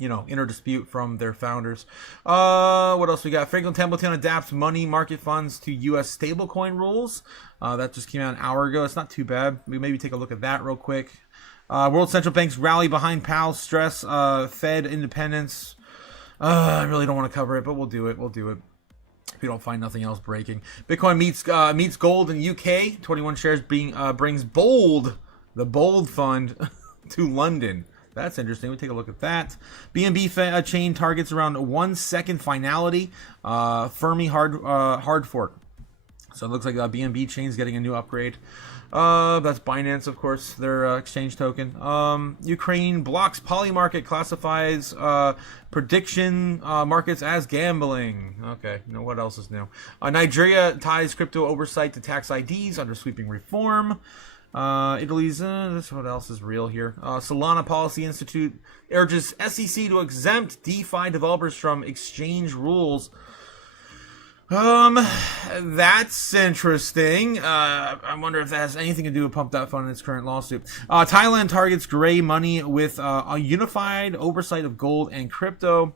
inner dispute from their founders. What else we got? Franklin Templeton adapts money market funds to U.S. stablecoin rules. That just came out an hour ago. It's not too bad. We maybe take a look at that real quick. World central banks rally behind Powell, stress Fed independence. I really don't want to cover it, but we'll do it. If we don't find nothing else breaking. Bitcoin meets gold in UK. 21 shares brings the Bold Fund to London. That's interesting. We'll take a look at that. BNB chain targets around 1 second finality. Fermi hard fork. So it looks like BNB chain's getting a new upgrade. That's Binance, of course, their exchange token. Ukraine blocks Polymarket, classifies prediction markets as gambling. Okay, what else is new? Nigeria ties crypto oversight to tax IDs under sweeping reform. Italy's, what else is real here? Solana Policy Institute urges SEC to exempt DeFi developers from exchange rules. That's interesting. I wonder if that has anything to do with Pump That Fund in its current lawsuit. Thailand targets gray money with a unified oversight of gold and crypto.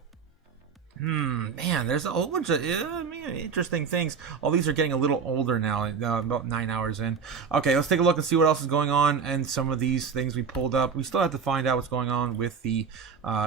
Man, there's a whole bunch of interesting things. All these are getting a little older now, about 9 hours in. Okay, let's take a look and see what else is going on and some of these things we pulled up. We still have to find out what's going on with the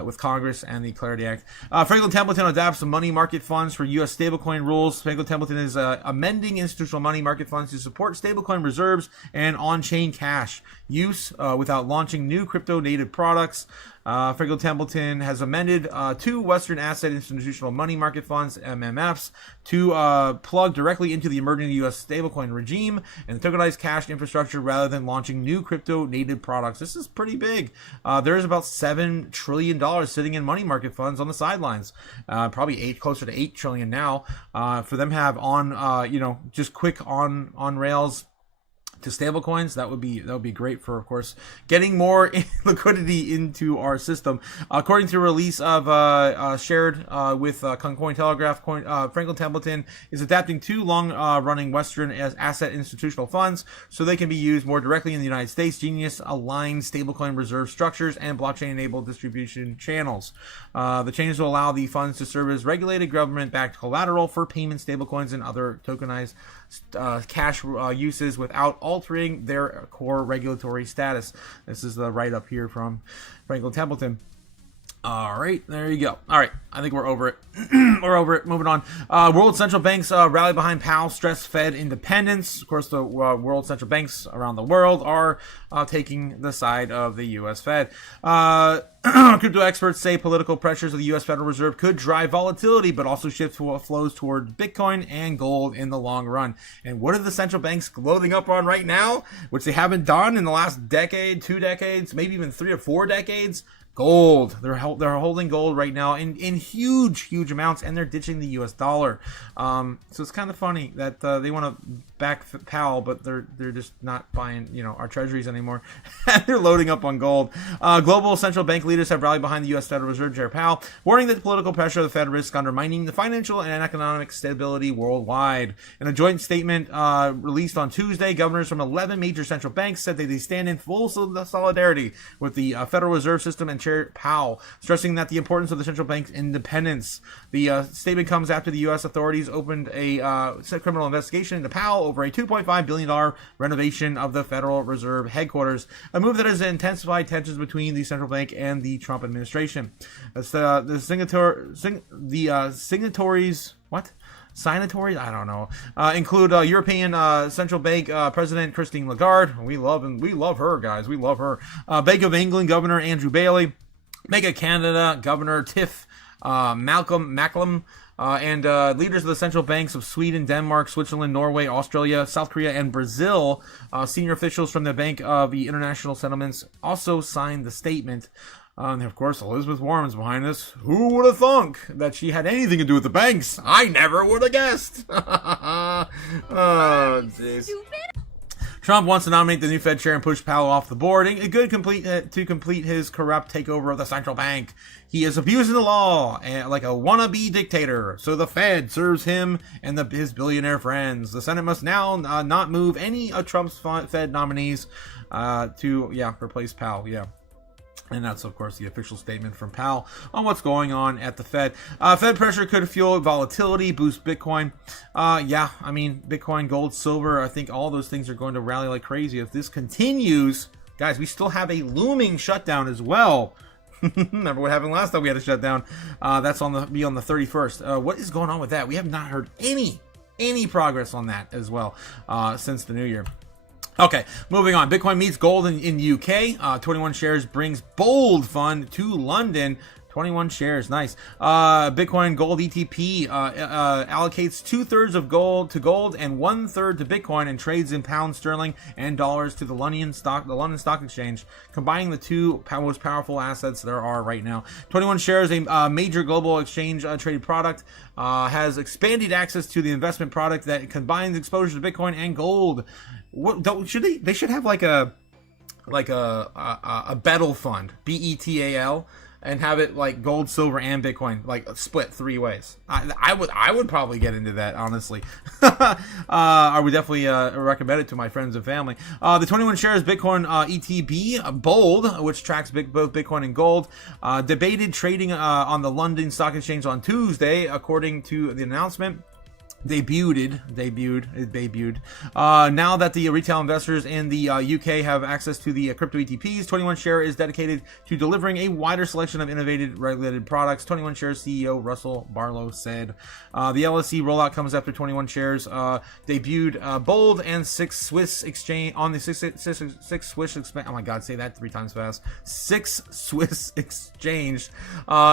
with Congress and the Clarity Act. Franklin Templeton adapts the money market funds for U.S. stablecoin rules. Franklin Templeton is amending institutional money market funds to support stablecoin reserves and on-chain cash. use without launching new crypto-native products. Franklin Templeton has amended 2 Western Asset Institutional Money Market Funds, MMFs, to plug directly into the emerging U.S. stablecoin regime and tokenized cash infrastructure rather than launching new crypto-native products. This is pretty big. There's about $7 trillion sitting in money market funds on the sidelines. Probably closer to $8 trillion now. For them to have on, just quick on rails to stablecoins, that would be great for, of course, getting more liquidity into our system. According to a release of shared with Cointelegraph, Franklin Templeton is adapting 2 long-running Western asset institutional funds so they can be used more directly in the United States. Genius aligned stablecoin reserve structures and blockchain-enabled distribution channels. The changes will allow the funds to serve as regulated government-backed collateral for payment stablecoins and other tokenized cash uses without altering their core regulatory status. This is the write-up here from Franklin Templeton. All right, there you go. All right, I think we're over it. We're over it. Moving on. World central banks rally behind Powell, stress Fed independence. Of course, the world central banks around the world are taking the side of the U.S. Fed. Crypto experts say political pressures of the U.S. Federal Reserve could drive volatility, but also shift flows toward Bitcoin and gold in the long run. And what are the central banks loading up on right now, which they haven't done in the last decade, 2 decades, maybe even 3 or 4 decades? Gold. They're holding gold right now in huge amounts, and they're ditching the U.S. dollar. So it's kind of funny that they want to back Powell, but they're just not buying our treasuries anymore. They're loading up on gold. Global central bank leaders have rallied behind the U.S. Federal Reserve Chair Powell, warning that the political pressure of the Fed risks undermining the financial and economic stability worldwide. In a joint statement released on Tuesday, governors from 11 major central banks said that they stand in full solidarity with the Federal Reserve System and Chair Powell, stressing that the importance of the central bank's independence. The statement comes after the U.S. authorities opened a criminal investigation into Powell over a $2.5 billion renovation of the Federal Reserve headquarters, a move that has intensified tensions between the central bank and the Trump administration. Signatories, I don't know, include European Central Bank President Christine Lagarde. We love her, guys. We love her. Bank of England Governor Andrew Bailey, Bank of Canada Governor Tiff Macklem, and leaders of the central banks of Sweden, Denmark, Switzerland, Norway, Australia, South Korea, and Brazil. Senior officials from the Bank of the International Settlements also signed the statement. And of course, Elizabeth Warren's behind this. Who would have thunk that she had anything to do with the banks? I never would have guessed. Oh, jeez. Trump wants to nominate the new Fed chair and push Powell off the board to complete his corrupt takeover of the central bank. He is abusing the law like a wannabe dictator, so the Fed serves him and his billionaire friends. The Senate must now not move any of Trump's Fed nominees to replace Powell. Yeah. And that's, of course, the official statement from Powell on what's going on at the Fed. Fed pressure could fuel volatility, boost Bitcoin. Bitcoin, gold, silver, I think all those things are going to rally like crazy. If this continues, guys, we still have a looming shutdown as well. Remember what happened last time we had a shutdown? That's on the 31st. What is going on with that? We have not heard any progress on that as well since the new year. Okay, moving on. Bitcoin meets gold in UK. 21 shares brings Bold Fund to London. 21 shares, nice. Bitcoin Gold ETP allocates 2/3 of gold to gold and 1/3 to Bitcoin and trades in pounds sterling and dollars to the London Stock Exchange, combining the two most powerful assets there are right now. 21 shares, a major global exchange traded product, has expanded access to the investment product that combines exposure to Bitcoin and gold. They should have like a BETAL fund, BETAL. And have it like gold, silver, and Bitcoin, like split 3 ways. I would probably get into that, honestly. I would definitely recommend it to my friends and family. The 21 shares Bitcoin ETB Bold, which tracks both Bitcoin and gold, debated trading on the London Stock Exchange on Tuesday, according to the announcement. debuted. Now that the retail investors in the UK have access to the crypto ETPs, 21 Share is dedicated to delivering a wider selection of innovative regulated products. 21 Shares CEO Russell Barlow said. The LSE rollout comes after 21 Shares debuted bold and six Swiss exchange on the six Swiss oh my god, say that 3 times fast. 6 Swiss exchange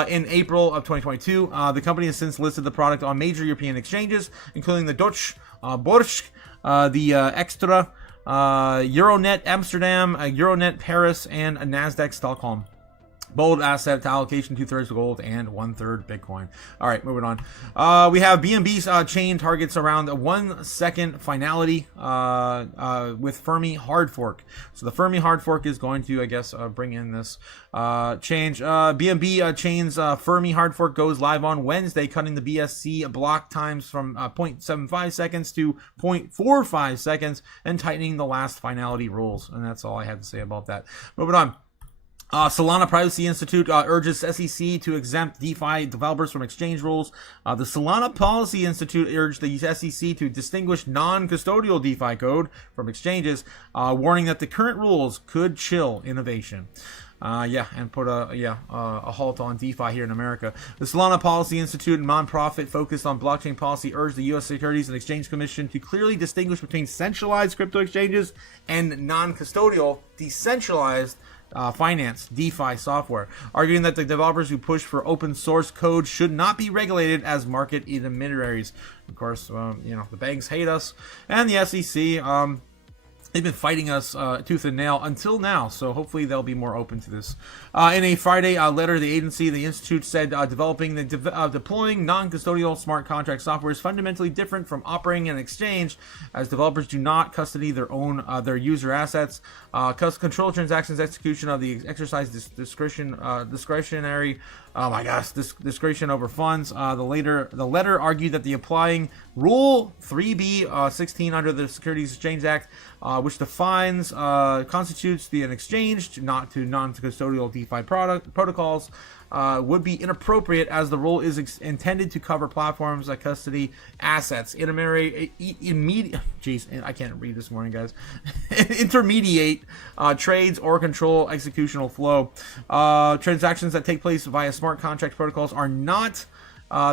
in April of 2022. The company has since listed the product on major European exchanges, including the Deutsche Börse, the Extra, Euronet Amsterdam, Euronet Paris, and Nasdaq Stockholm. Bold asset allocation, 2/3 gold and 1/3 Bitcoin. All right, moving on. We have BNB's chain targets around a 1 second finality with Fermi hard fork. So the Fermi hard fork is going to, I guess, bring in this change. BNB chain's Fermi hard fork goes live on Wednesday, cutting the BSC block times from 0.75 seconds to 0.45 seconds and tightening the last finality rules. And that's all I have to say about that. Moving on. Solana Privacy Institute urges SEC to exempt DeFi developers from exchange rules. The Solana Policy Institute urged the SEC to distinguish non-custodial DeFi code from exchanges, warning that the current rules could chill innovation. And put a halt on DeFi here in America. The Solana Policy Institute, a nonprofit focused on blockchain policy, urged the U.S. Securities and Exchange Commission to clearly distinguish between centralized crypto exchanges and non-custodial, decentralized finance, DeFi software, arguing that the developers who push for open source code should not be regulated as market intermediaries. Of course, the banks hate us, and the SEC, they've been fighting us tooth and nail until now, so hopefully they'll be more open to this. In a Friday letter, the institute said deploying non-custodial smart contract software is fundamentally different from operating an exchange, as developers do not custody their user assets, control transactions, execution of the exercise discretionary. Discretion over funds. The letter argued that the applying Rule 3B16 under the Securities Exchange Act, which defines constitutes an exchange not to non-custodial DeFi protocols, would be inappropriate, as the rule is intended to cover platforms that custody assets, intermediate trades or control executional flow. Transactions that take place via smart contract protocols are not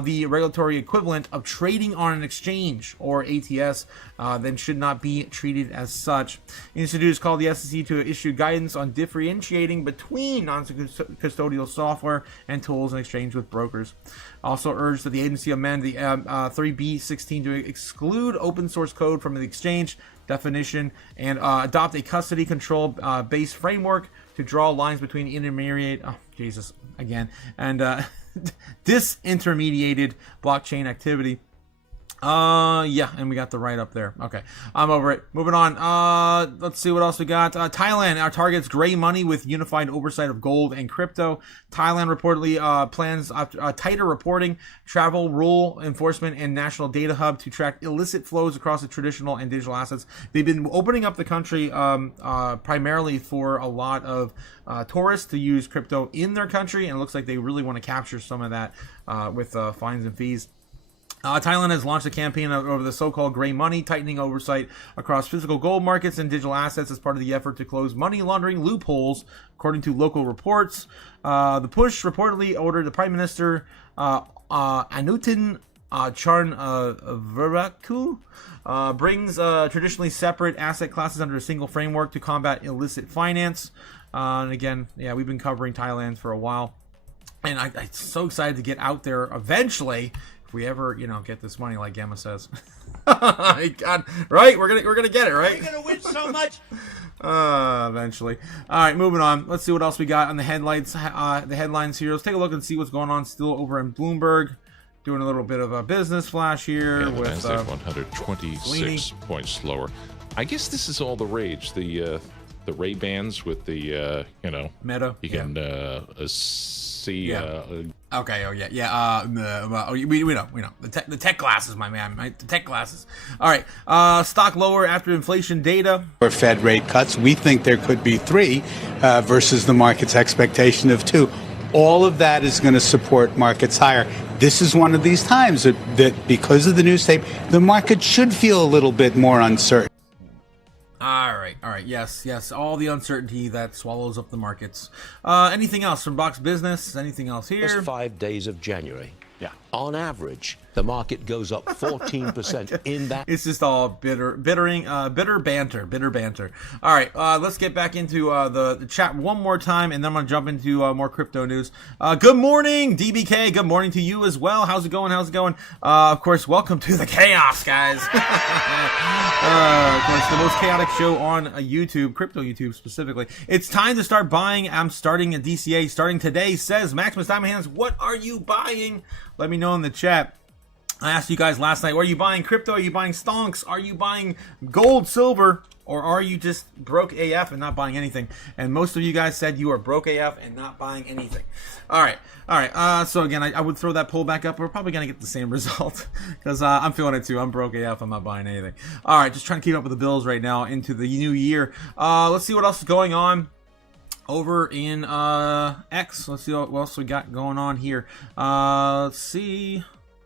the regulatory equivalent of trading on an exchange or ATS, then should not be treated as such. The institute has called the SEC to issue guidance on differentiating between non-custodial software and tools in exchange with brokers. Also urged that the agency amend the 3B16 to exclude open source code from the exchange definition and adopt a custody control based framework to draw lines between intermediate and disintermediated blockchain activity. And we got the write up there. Okay, I'm over it. Moving on. Let's see what else we got. Thailand, our targets gray money with unified oversight of gold and crypto. Thailand reportedly plans tighter reporting, travel rule enforcement, and national data hub to track illicit flows across the traditional and digital assets. They've been opening up the country primarily for a lot of tourists to use crypto in their country, and it looks like they really want to capture some of that with fines and fees. Thailand has launched a campaign over the so-called gray money, tightening oversight across physical gold markets and digital assets as part of the effort to close money laundering loopholes, according to local reports. The push reportedly ordered the Prime Minister Anutin Charnvirakul brings traditionally separate asset classes under a single framework to combat illicit finance. And again, we've been covering Thailand for a while, and I'm so excited to get out there eventually. If we ever, get this money, like Gamma says. God, right? We're gonna get it, right? We're gonna win so much. Eventually. All right, moving on. Let's see what else we got on the headlines. The headlines here. Let's take a look and see what's going on still over in Bloomberg. Doing a little bit of a business flash here the with Nasdaq 126 points lower. I guess this is all the rage. The Ray-Bans with the Meta. You can see. Okay. Oh yeah. We know. The tech glasses, my man. Right? The tech glasses. All right. Stock lower after inflation data. For Fed rate cuts, we think there could be 3 versus the market's expectation of 2. All of that is going to support markets higher. this is one of these times that because of the news tape, the market should feel a little bit more uncertain. All right. Yes. All the uncertainty that swallows up the markets. Anything else from Box Business? Anything else here? First 5 days of January. Yeah. On average, the market goes up 14% in that. It's just all bitter banter. All right, let's get back into the chat one more time, and then I'm going to jump into more crypto news. Good morning, DBK. Good morning to you as well. How's it going? Of course, welcome to the chaos, guys. Of course, the most chaotic show on YouTube, crypto YouTube specifically. It's time to start buying. I'm starting a DCA starting today, says Maximus Diamond Hands. What are you buying? Let me know in the chat. I asked you guys last night, are you buying crypto? Are you buying stonks? Are you buying gold, silver? Or are you just broke AF and not buying anything? And most of you guys said you are broke AF and not buying anything. All right. So again, I would throw that poll back up. We're probably going to get the same result because I'm feeling it too. I'm broke AF. I'm not buying anything. All right. Just trying to keep up with the bills right now into the new year. Let's see what else is going on over in X. Let's see what else we got going on here. Let's see.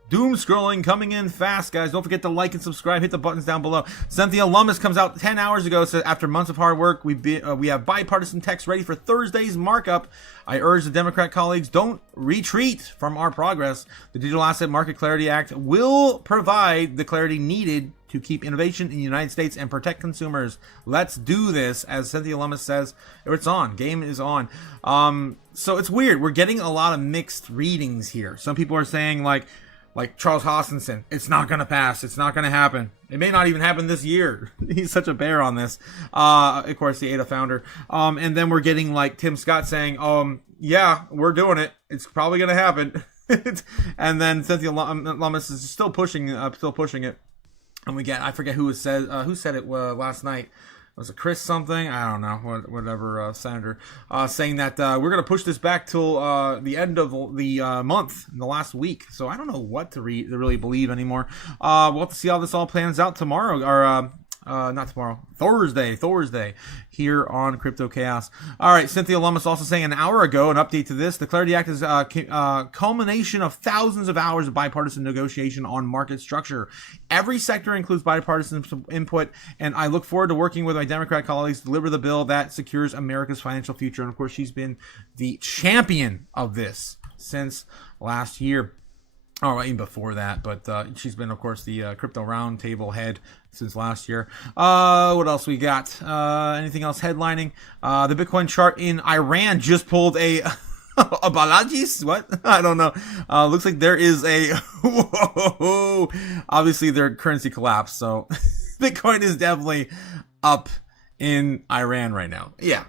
Doom scrolling coming in fast, guys. Don't forget to like and subscribe. Hit the buttons down below. Cynthia Lummis comes out 10 hours ago. Says after months of hard work, we have bipartisan text ready for Thursday's markup. I urge the Democrat colleagues, don't retreat from our progress. The Digital Asset Market Clarity Act will provide the clarity needed to keep innovation in the United States and protect consumers. Let's do this, as Cynthia Lummis says. It's on. Game is on. So it's weird. We're getting a lot of mixed readings here. Some people are saying like Charles Hoskinson, it's not going to pass. It's not going to happen. It may not even happen this year. He's such a bear on this. Of course, the ADA founder. And then we're getting like Tim Scott saying, yeah, we're doing it. It's probably going to happen. And then Cynthia Lummis is still pushing it. And we get, I forget who said it last night. Was it Chris something? I don't know. Whatever, senator. Saying that we're going to push this back till the end of the month, in the last week. So I don't know what to really believe anymore. We'll have to see how this all plans out tomorrow. Or not tomorrow. Thursday here on Crypto Chaos. All right, Cynthia Lummis also saying an hour ago, an update to this, the Clarity Act is a culmination of thousands of hours of bipartisan negotiation on market structure. Every sector includes bipartisan input, and I look forward to working with my Democrat colleagues to deliver the bill that secures America's financial future. And of course, she's been the champion of this since last year. Oh, even before that, but she's been, of course, the crypto roundtable head since last year. What else we got? Anything else headlining? The Bitcoin chart in Iran just pulled a Balajis? What? I don't know. Looks like there is a whoa. Obviously, their currency collapsed, so Bitcoin is definitely up in Iran right now. Yeah.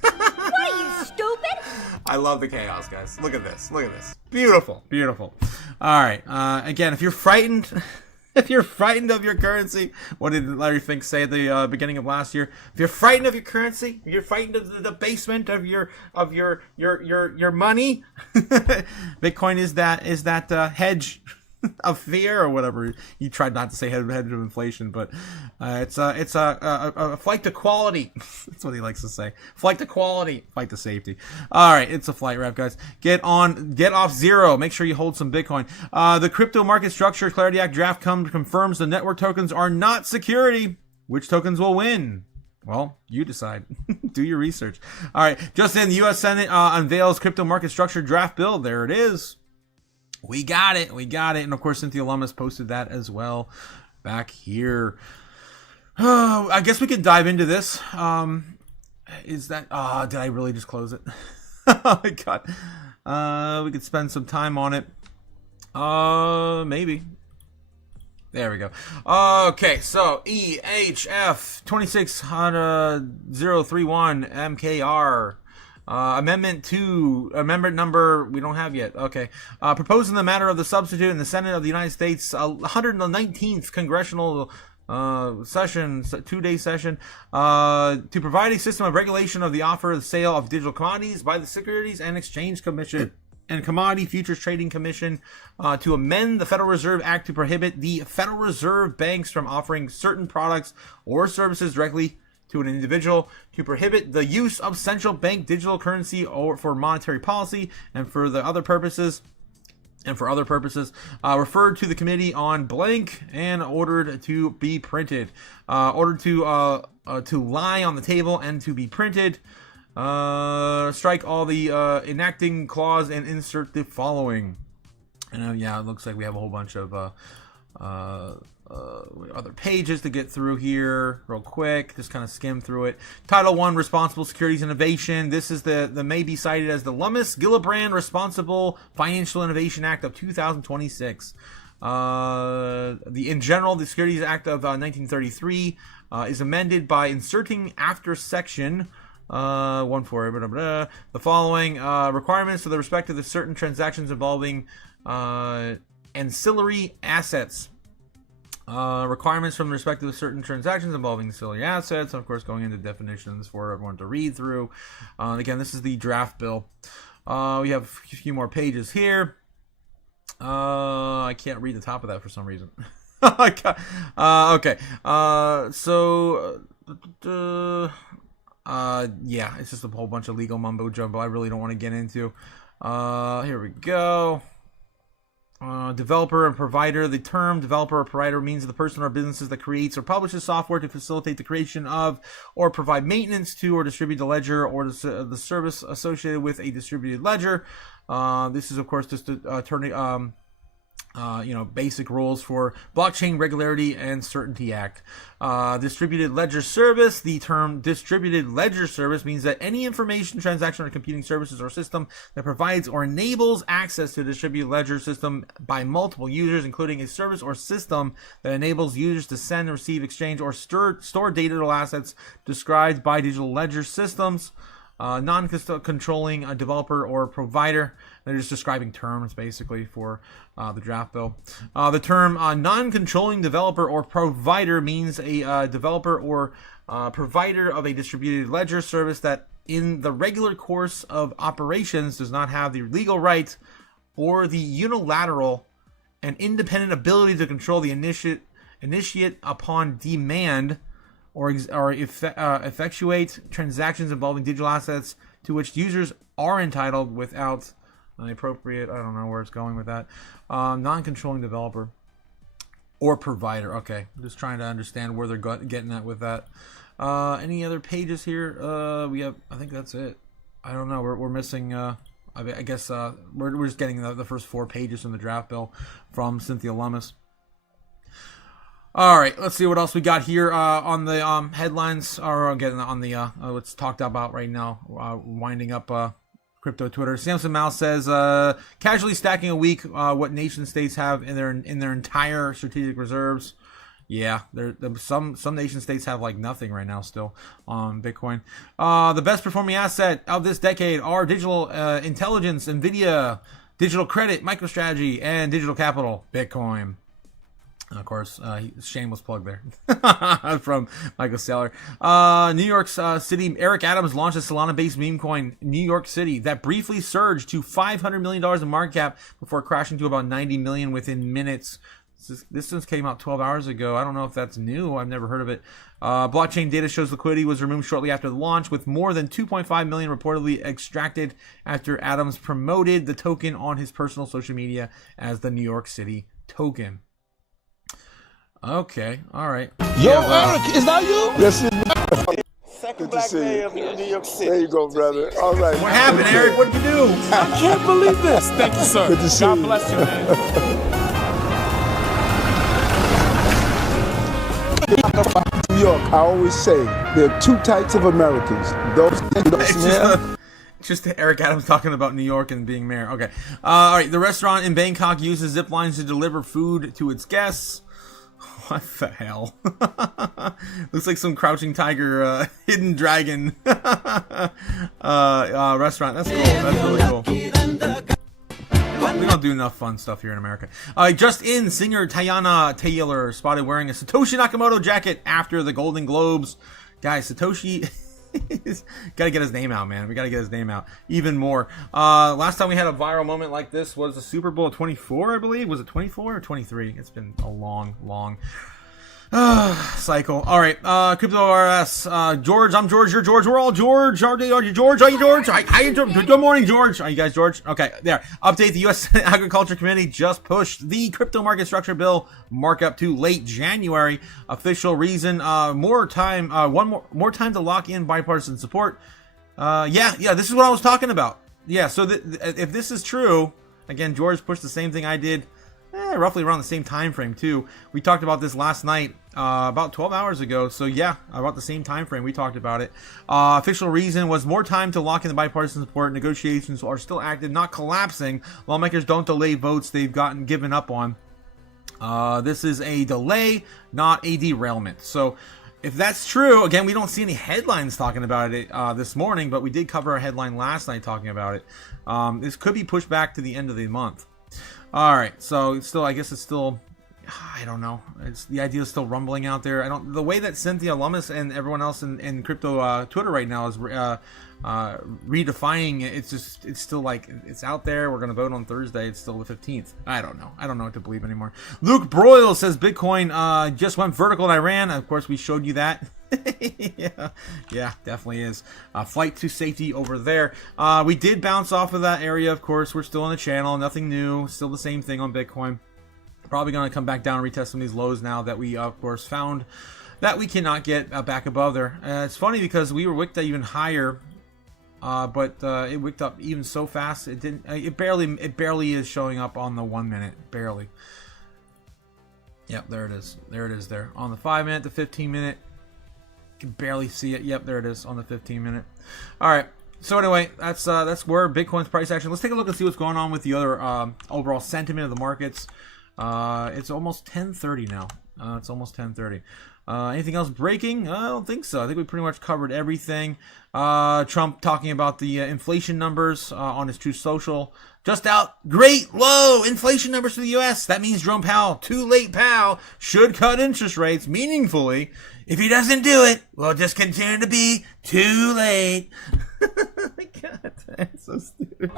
What are you, stupid? I love the chaos, guys. Look at this. Beautiful. All right. Again, if you're frightened of your currency, what did Larry Fink say at the beginning of last year? If you're frightened of your currency, if you're frightened of the debasement of your money, Bitcoin is that hedge of fear or whatever. You tried not to say hedge of inflation, but it's a flight to quality. That's what he likes to say. Flight to quality, flight to safety. All right, it's a flight wrap, guys. Get off zero. Make sure you hold some Bitcoin. The Crypto Market Structure Clarity Act draft confirms the network tokens are not security. Which tokens will win? Well, you decide. Do your research. All right, just in, the U.S. Senate unveils Crypto Market Structure draft bill. There it is. We got it. And of course, Cynthia Lummis posted that as well back here. I guess we could dive into this. Is that, did I really just close it? Oh my God. We could spend some time on it. Maybe. There we go. Okay, so EHF 26031 MKR. Amendment 2, amendment number we don't have yet. Okay. Proposing the matter of the substitute in the Senate of the United States, 119th congressional session, 2-day session, to provide a system of regulation of the offer and sale of digital commodities by the Securities and Exchange Commission and Commodity Futures Trading Commission, to amend the Federal Reserve Act to prohibit the Federal Reserve banks from offering certain products or services directly to an individual, to prohibit the use of central bank digital currency or for monetary policy and for the other purposes, and for other purposes, referred to the committee on blank and ordered to be printed. Ordered to lie on the table and to be printed. Strike all the enacting clause and insert the following. And yeah, it looks like we have a whole bunch of other pages to get through here real quick. Just kind of skim through it. Title 1, Responsible Securities Innovation. This is the may be cited as the Lummis-Gillibrand Responsible Financial Innovation Act of 2026. In general, the Securities Act of 1933 is amended by inserting after section the following requirements to the respect of the certain transactions involving ancillary assets. Requirements from respect to certain transactions involving ancillary assets, and of course going into definitions for everyone to read through. Again, this is the draft bill. We have a few more pages here. I can't read the top of that for some reason. Okay. Yeah, it's just a whole bunch of legal mumbo jumbo I really don't want to get into. Here we go. Developer and provider. The term developer or provider means the person or businesses that creates or publishes software to facilitate the creation of or provide maintenance to or distribute the ledger or the service associated with a distributed ledger. This is, of course, just turning basic rules for Blockchain Regularity and Certainty Act. Distributed ledger service. The term distributed ledger service means that any information, transaction, or computing services or system that provides or enables access to a distributed ledger system by multiple users, including a service or system that enables users to send, receive, exchange, or store digital assets described by digital ledger systems. Non-controlling developer or provider. They're just describing terms basically for the draft bill. The term non-controlling developer or provider means a developer or provider of a distributed ledger service that in the regular course of operations does not have the legal right or the unilateral and independent ability to control the initiate upon demand or effectuate transactions involving digital assets to which users are entitled without an appropriate, I don't know where it's going with that, non-controlling developer or provider. Okay, I'm just trying to understand where they're getting at with that. Any other pages here? We have, I think that's it. I don't know, we're missing, I guess we're just getting the first 4 pages from the draft bill from Cynthia Lummis. All right, let's see what else we got here on the headlines, or getting on the what's talked about right now. Winding up crypto Twitter. Samson Mouse says, casually stacking a week what nation states have in their entire strategic reserves. Yeah, some nation states have like nothing right now still on Bitcoin. The best performing asset of this decade are digital intelligence, NVIDIA, digital credit, MicroStrategy, and digital capital, Bitcoin. And of course, shameless plug there from Michael Saylor. New York City, Eric Adams launched a Solana-based meme coin, New York City, that briefly surged to $500 million in market cap before crashing to about $90 million within minutes. This just came out 12 hours ago. I don't know if that's new. I've never heard of it. Blockchain data shows liquidity was removed shortly after the launch, with more than 2.5 million reportedly extracted after Adams promoted the token on his personal social media as the New York City token. Okay, all right. Yo, Eric, is that you? Yes, it is. Second black mayor of New York City. There you go, brother. All right. What happened, Eric? What'd you do? I can't believe this. Thank you, sir. Good to see God you. bless you, man. New York, I always say there are 2 types of Americans. Just Eric Adams talking about New York and being mayor. Okay. All right. The restaurant in Bangkok uses zip lines to deliver food to its guests. What the hell? Looks like some Crouching Tiger, Hidden Dragon restaurant. That's cool. That's really cool. We don't do enough fun stuff here in America. Just in, singer Teyana Taylor spotted wearing a Satoshi Nakamoto jacket after the Golden Globes. Guys, Satoshi... gotta get his name out, man. We gotta get his name out even more. Last time we had a viral moment like this was the Super Bowl 24, I believe. Was it 24 or 23? It's been a long Cycle. All right. Crypto RS. George, I'm George. You're George. We're all George. Are you George? Are you George? How you doing? Good morning, George. Are you guys George? Okay. There. Update. The U.S. Agriculture Committee just pushed the crypto market structure bill markup to late January. Official reason: more time. More time to lock in bipartisan support. Yeah. This is what I was talking about. Yeah. So if this is true, again, George pushed the same thing I did. Roughly around the same time frame too. We talked about this last night, about 12 hours ago. So yeah, about the same time frame we talked about it. Official reason was more time to lock in the bipartisan support. Negotiations are still active, not collapsing. Lawmakers don't delay votes they've given up on. This is a delay, not a derailment. So if that's true, again, we don't see any headlines talking about it this morning, but we did cover a headline last night talking about it. This could be pushed back to the end of the month. All right, so it's still, I guess it's still, I don't know. The idea is still rumbling out there. The way that Cynthia Lummis and everyone else in crypto Twitter right now is redefining it. It's still like, it's out there. We're going to vote on Thursday. It's still the 15th. I don't know what to believe anymore. Luke Broyle says Bitcoin just went vertical in Iran. Of course, we showed you that. yeah, definitely is. Flight to safety over there. We did bounce off of that area, of course. We're still on the channel. Nothing new. Still the same thing on Bitcoin. Probably going to come back down and retest some of these lows now that we, of course, found that we cannot get back above there. It's funny because we were wicked even higher, but it wicked up even so fast. It didn't. It barely is showing up on the 1 minute. Barely. Yep, there it is. There it is. There on the 5 minute, the 15 minute. Can barely see it. Yep, there it is on the 15 minute. All right. So anyway, that's where Bitcoin's price action. Let's take a look and see what's going on with the other overall sentiment of the markets. It's almost 10:30 now. It's almost 10:30. Anything else breaking? I don't think so. I think we pretty much covered everything. Trump talking about the inflation numbers on his Truth Social. Just out. Great low inflation numbers for the U.S. That means Jerome Powell, too late Powell, should cut interest rates meaningfully. If he doesn't do it, we'll just continue to be too late. Oh my God, that's so stupid.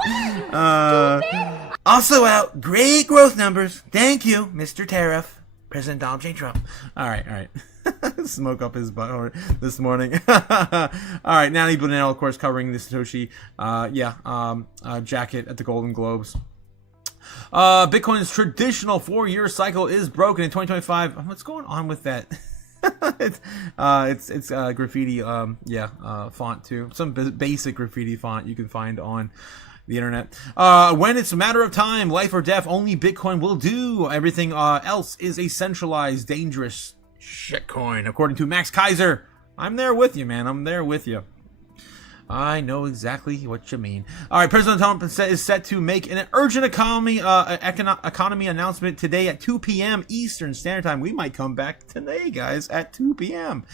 Also out, great growth numbers. Thank you, Mr. Tariff, President Donald J. Trump. All right. Smoke up his butt this morning. All right, Natalie Brunel, of course, covering the Satoshi, jacket at the Golden Globes. Bitcoin's traditional 4-year cycle is broken in 2025. What's going on with that? it's graffiti font too, some basic graffiti font you can find on the internet. When it's a matter of time, life or death, only Bitcoin will do. Everything else is a centralized, dangerous shitcoin, according to Max Kaiser. I'm there with you, man. I'm there with you. I know exactly what you mean. All right, President Trump is set to make an urgent economy announcement today at 2 p.m. Eastern Standard Time. We might come back today, guys, at 2 p.m.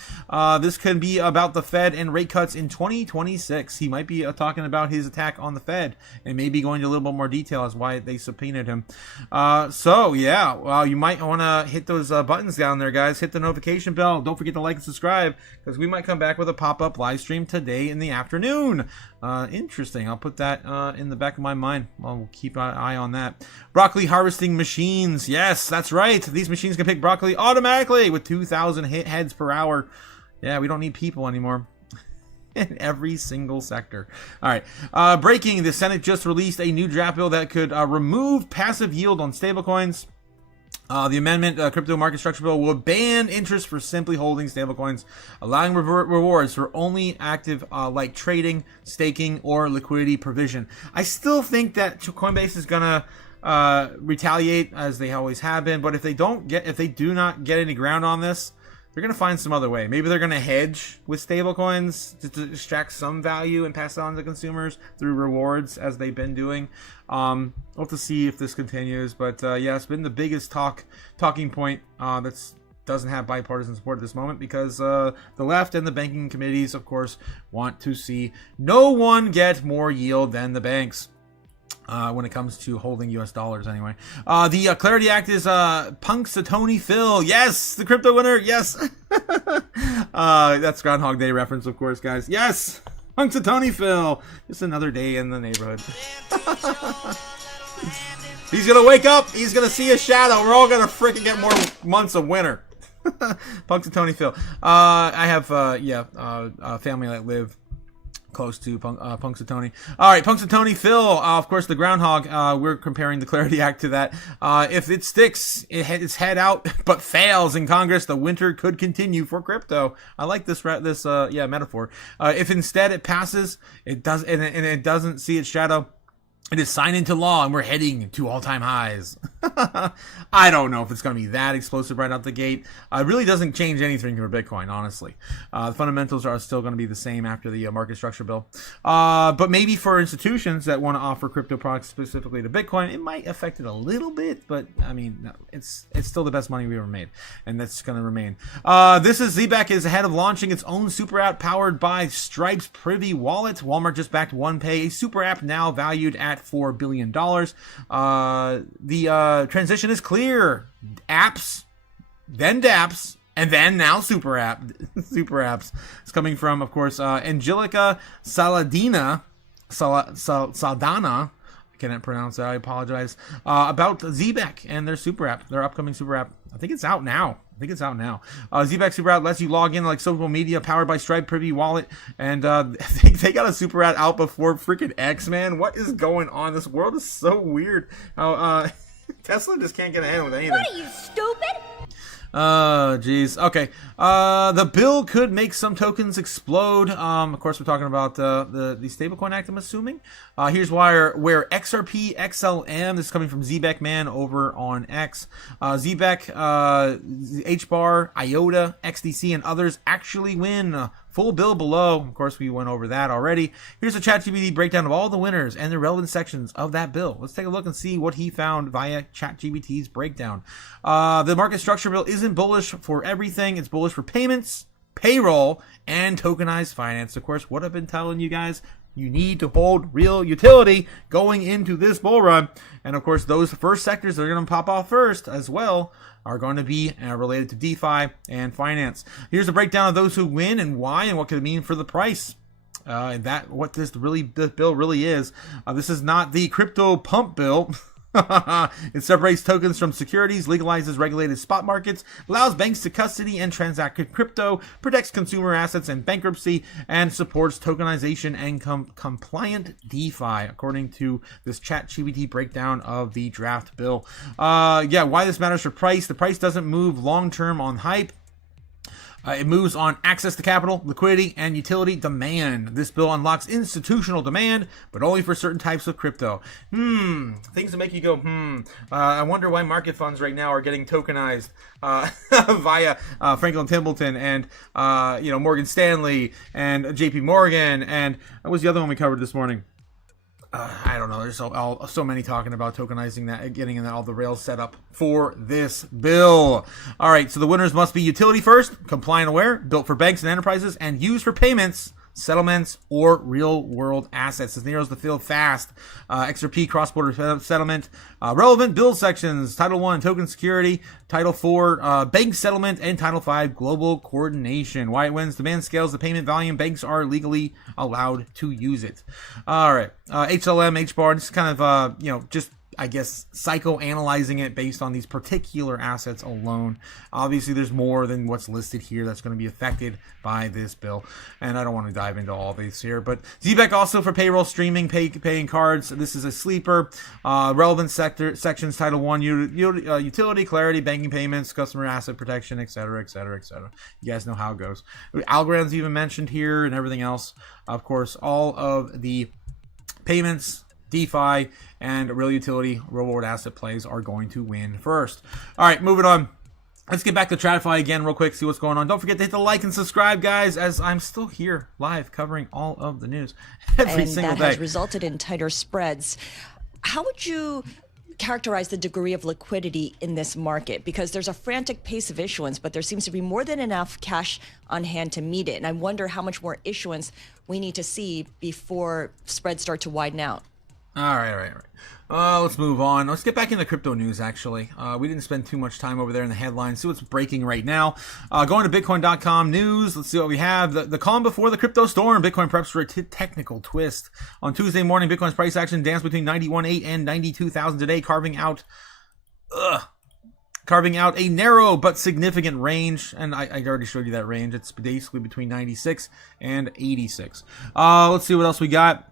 This could be about the Fed and rate cuts in 2026. He might be talking about his attack on the Fed and maybe going into a little bit more detail as why they subpoenaed him. You might want to hit those buttons down there, guys. Hit the notification bell. Don't forget to like and subscribe because we might come back with a pop-up live stream today in the afternoon. Interesting. I'll put that in the back of my mind. We'll keep an eye on that. Broccoli harvesting machines. Yes, that's right. These machines can pick broccoli automatically with 2,000 heads per hour. Yeah, we don't need people anymore. In every single sector. All right. Breaking. The Senate just released a new draft bill that could remove passive yield on stablecoins. The amendment, crypto market structure bill, will ban interest for simply holding stablecoins, allowing rewards for only active like trading, staking, or liquidity provision. I still think that Coinbase is gonna retaliate as they always have been, but if they do not get any ground on this, they're gonna find some other way. Maybe they're gonna hedge with stablecoins to extract some value and pass it on to consumers through rewards, as they've been doing. We'll have to see if this continues, but it's been the biggest talking point that's doesn't have bipartisan support at this moment because the left and the banking committees, of course, want to see no one get more yield than the banks. When it comes to holding US dollars anyway. The Clarity Act is Punxsutawney Phil. Yes, the crypto winner. Yes. That's Groundhog Day reference, of course, guys. Yes, Punxsutawney Phil. Just another day in the neighborhood. He's gonna wake up. He's gonna see a shadow. We're all gonna freaking get more months of winter. Punxsutawney Phil. I have family that live close to Punxsutawney. All right, Punxsutawney Phil, of course, the groundhog. We're comparing the Clarity Act to that. If it sticks, its head out, but fails in Congress, the winter could continue for crypto. I like this metaphor. If instead it passes, it does, and it doesn't see its shadow, it is signed into law, and we're heading to all-time highs. I don't know if it's going to be that explosive right out the gate. It really doesn't change anything for Bitcoin, honestly. The fundamentals are still going to be the same after the market structure bill. But maybe for institutions that want to offer crypto products specifically to Bitcoin, it might affect it a little bit. But, I mean, no, it's still the best money we ever made, and that's going to remain. This is ZBEC is ahead of launching its own super app powered by Stripe's Privy Wallet. Walmart just backed OnePay, a super app now valued at $4 billion. The transition is clear. Apps, then dApps, and then now super apps. It's coming from, of course, Angelica Saldana. I cannot pronounce that. I apologize. About ZBEC and their super app, their upcoming super app. I think it's out now. ZBEC super app lets you log in like social media powered by Stripe Privy Wallet. And they got a super app out before freaking X, man. What is going on? This world is so weird. Tesla just can't get ahead with anything. What are you, stupid? Oh, geez. Okay. The bill could make some tokens explode. Of course, we're talking about the Stablecoin Act, I'm assuming. Here's where XRP XLM, this is coming from ZBEC Man over on X. ZBEC, HBAR, IOTA, XDC, and others actually win. Full bill below. Of course, we went over that already. Here's a ChatGPT breakdown of all the winners and the relevant sections of that bill. Let's take a look and see what he found via ChatGPT's breakdown. The market structure bill isn't bullish for everything. It's bullish for payments, payroll, and tokenized finance. Of course, what I've been telling you guys, you need to hold real utility going into this bull run. And of course, those first sectors that are going to pop off first as well are going to be related to DeFi and finance. Here's a breakdown of those who win and why and what could it mean for the price. And that what this bill really is. This is not the crypto pump bill. It separates tokens from securities, legalizes regulated spot markets, allows banks to custody and transact crypto, protects consumer assets in bankruptcy, and supports tokenization and compliant DeFi, according to this ChatGPT breakdown of the draft bill. Why this matters for price. The price doesn't move long-term on hype. It moves on access to capital, liquidity, and utility demand. This bill unlocks institutional demand, but only for certain types of crypto. Things that make you go, I wonder why market funds right now are getting tokenized via Franklin Templeton and Morgan Stanley and JP Morgan. And what was the other one we covered this morning? I don't know. There's so many talking about tokenizing that, getting in all the rails set up for this bill. All right, so the winners must be utility first, compliant aware, built for banks and enterprises, and used for payments, settlements, or real-world assets. This narrows the field fast. XRP cross-border settlement, relevant bill sections, Title I, token security, Title IV, bank settlement, and Title V, global coordination. Why it wins, demand scales the payment volume. Banks are legally allowed to use it. All right, HLM, HBAR, this is kind of, just I guess, psychoanalyzing it based on these particular assets alone. Obviously, there's more than what's listed here that's going to be affected by this bill, and I don't want to dive into all these here. But ZBEC also for payroll, streaming, paying cards. This is a sleeper. Relevant sections: Title I, utility, clarity, banking, payments, customer asset protection, etc., etc., etc. You guys know how it goes. Algorand's even mentioned here, and everything else. Of course, all of the payments, DeFi, and real utility, real world asset plays are going to win first. All right, moving on. Let's get back to TradFi again real quick, see what's going on. Don't forget to hit the like and subscribe, guys, as I'm still here live covering all of the news every single day. And that has resulted in tighter spreads. How would you characterize the degree of liquidity in this market? Because there's a frantic pace of issuance, but there seems to be more than enough cash on hand to meet it. And I wonder how much more issuance we need to see before spreads start to widen out. All right. Let's move on. Let's get back into crypto news, actually. We didn't spend too much time over there in the headlines. See what's breaking right now. Going to Bitcoin.com news. Let's see what we have. The calm before the crypto storm. Bitcoin preps for a technical twist. On Tuesday morning, Bitcoin's price action danced between 91.8 and 92,000 today, carving out carving out a narrow but significant range. And I already showed you that range. It's basically between 96 and 86. Let's see what else we got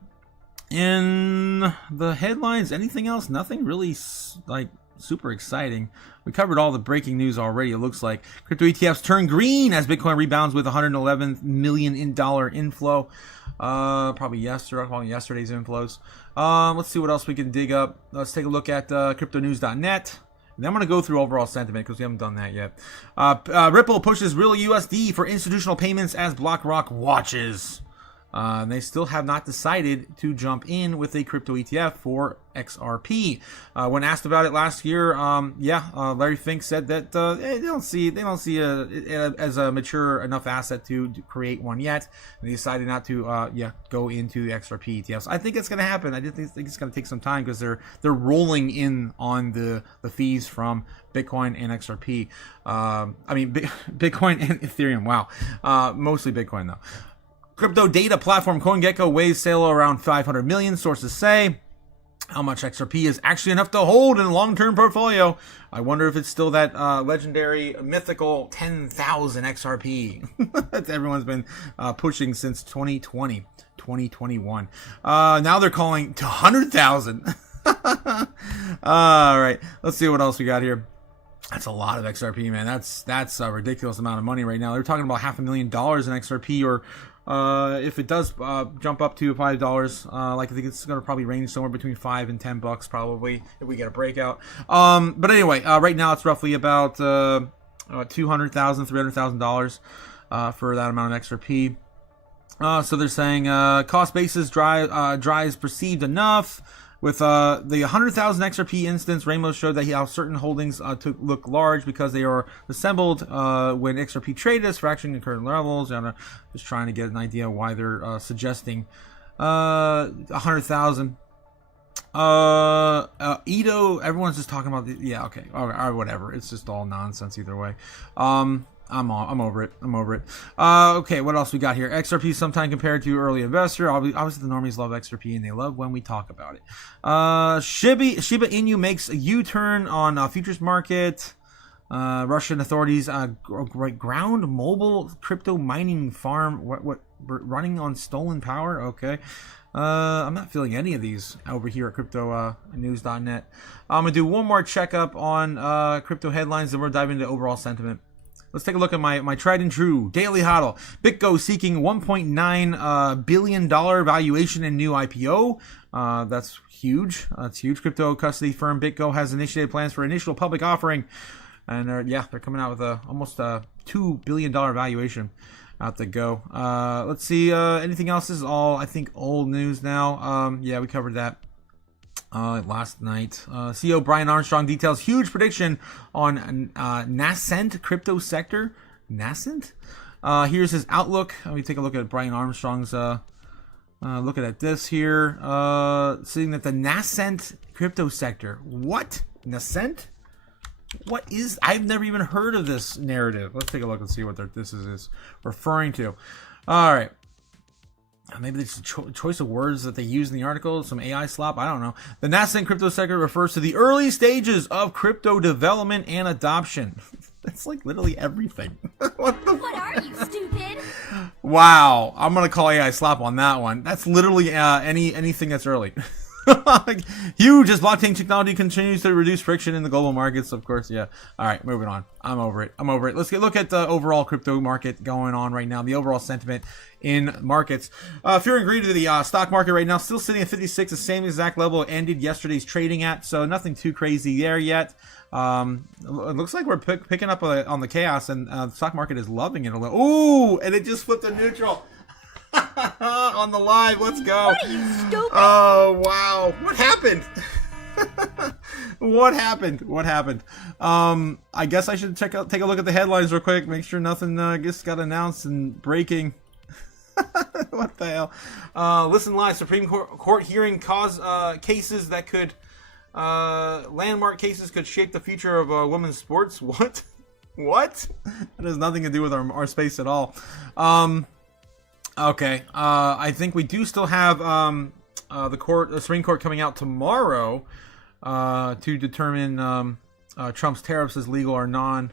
in the headlines. Anything else? Nothing really like super exciting. We covered all the breaking news already. It looks like crypto ETFs turn green as Bitcoin rebounds with 111 million in dollar inflow. Probably yesterday's inflows. Let's see what else we can dig up. Let's take a look at cryptonews.net. And then I'm going to go through overall sentiment because we haven't done that yet. Ripple pushes real USD for institutional payments as BlackRock watches. They still have not decided to jump in with a crypto ETF for XRP. When asked about it last year, Larry Fink said that they don't see it as a mature enough asset to create one yet. And they decided not to go into the XRP ETFs. I think it's going to happen. I think it's going to take some time because they're rolling in on the fees from Bitcoin and XRP. Bitcoin and Ethereum. Wow, mostly Bitcoin though. Crypto data platform CoinGecko weighs sale around 500 million, sources say. How much XRP is actually enough to hold in a long-term portfolio? I wonder if it's still that legendary, mythical 10,000 XRP that everyone's been pushing since 2020, 2021. Now they're calling to 100,000. All right, let's see what else we got here. That's a lot of XRP, man. That's a ridiculous amount of money right now. They're talking about $500,000 in XRP, or if it does jump up to $5, I think it's going to probably range somewhere between $5 and $10 probably if we get a breakout. But anyway, right now it's roughly about $200,000, $300,000 for that amount of XRP. So they're saying cost basis drives perceived enough. With the 100,000 XRP instance, Rainbow showed that how certain holdings look large because they are assembled when XRP traded as fracturing at current levels. I'm just trying to get an idea why they're suggesting 100,000. Ito, everyone's just talking about whatever. It's just all nonsense either way. I'm over it. Okay, what else we got here? XRP sometime compared to early investor. Obviously, the normies love XRP, and they love when we talk about it. Shiba Inu makes a U-turn on futures market. Russian authorities ground mobile crypto mining farm. What running on stolen power? Okay. I'm not feeling any of these over here at cryptonews.net. I'm going to do one more checkup on crypto headlines, then we're diving into overall sentiment. Let's take a look at my tried and true daily hodl. BitGo seeking $1.9 billion valuation in new IPO. That's huge. That's huge. Crypto custody firm BitGo has initiated plans for initial public offering. And they're coming out with almost a $2 billion valuation out the go. Let's see. Anything else? This is all, I think, old news now. We covered that last night. CEO Brian Armstrong details huge prediction on nascent crypto sector. Nascent? Here's his outlook. Let me take a look at Brian Armstrong's looking at this here. Seeing that the nascent crypto sector. What? Nascent? What is... I've never even heard of this narrative. Let's take a look and see what this is referring to. All right. Maybe it's a choice of words that they use in the article, some AI slop, I don't know. The nascent crypto sector refers to the early stages of crypto development and adoption. That's like literally everything. What are you, stupid? Wow, I'm gonna call AI slop on that one. That's literally anything that's early. Huge as blockchain technology continues to reduce friction in the global markets, of course. Yeah. All right, moving on. I'm over it. Let's look at the overall crypto market going on right now. The overall sentiment in markets. Fear and greed to the stock market right now, still sitting at 56, the same exact level it ended yesterday's trading at. So nothing too crazy there yet. It looks like we're picking up on the chaos, and the stock market is loving it a little. Ooh, and it just flipped to neutral. On the live, let's go. What are you, stupid? Oh wow, what happened? What happened? I guess I should take a look at the headlines real quick, make sure nothing just got announced and breaking. What the hell? Listen live, Supreme Court hearing cases that could landmark cases could shape the future of women's sports. What? That has nothing to do with our space at all. Okay, I think we do still have the Supreme Court coming out tomorrow to determine Trump's tariffs as legal or legal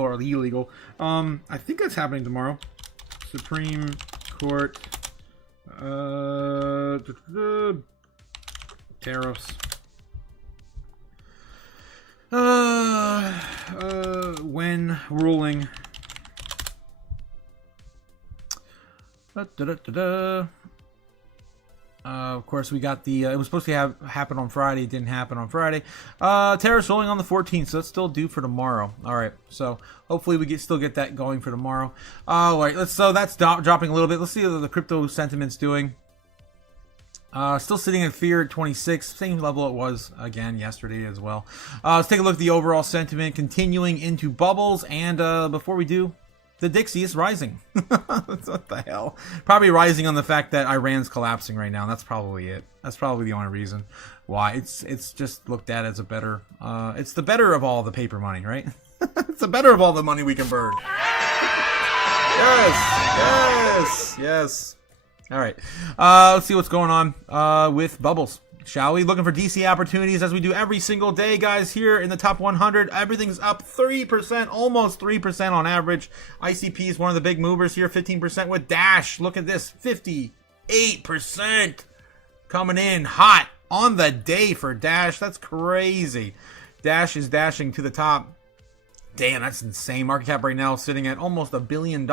or illegal. I think that's happening tomorrow. Supreme Court tariffs. When ruling. Of course, we got the. It was supposed to happen on Friday. It didn't happen on Friday. Tariffs rolling on the 14th, so it's still due for tomorrow. All right, so hopefully we still get that going for tomorrow. All right, so that's dropping a little bit. Let's see what the crypto sentiment's doing. Still sitting at fear at 26, same level it was again yesterday as well. Let's take a look at the overall sentiment continuing into bubbles, and before we do, the Dixie is rising. What the hell? Probably rising on the fact that Iran's collapsing right now. That's probably it. That's probably the only reason why. It's just looked at as a better. It's the better of all the paper money, right? It's the better of all the money we can burn. Yes. All right. Let's see what's going on with bubbles. Shall we? Looking for DC opportunities as we do every single day, guys. Here in the top 100, everything's up 3%, almost 3% on average. ICP is one of the big movers here, 15% with Dash. Look at this, 58% coming in hot on the day for Dash. That's crazy. Dash is dashing to the top. Damn, that's insane. Market cap right now sitting at almost $1 billion.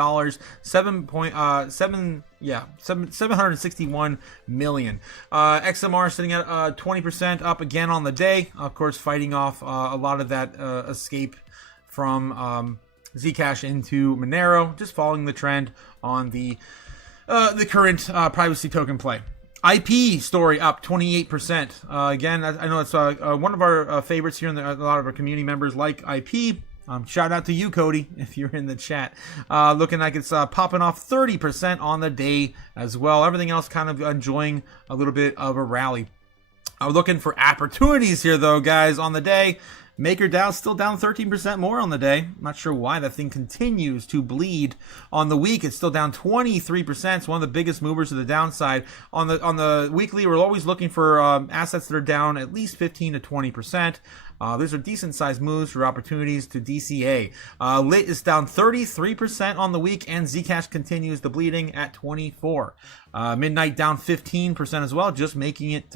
761 million. XMR sitting at 20% up again on the day. Of course, fighting off a lot of that escape from Zcash into Monero. Just following the trend on the current privacy token play. IP story up 28%. Again, I know it's one of our favorites here, and a lot of our community members like IP. Shout out to you, Cody, if you're in the chat. Looking like it's popping off 30% on the day as well. Everything else kind of enjoying a little bit of a rally. I'm looking for opportunities here, though, guys, on the day. MakerDAO still down 13% more on the day. I'm not sure why that thing continues to bleed. On the week, it's still down 23%. It's one of the biggest movers to the downside. On the weekly, we're always looking for assets that are down at least 15 to 20%. These are decent-sized moves for opportunities to DCA. Lit is down 33% on the week, and Zcash continues the bleeding at 24%. Midnight down 15% as well, just making it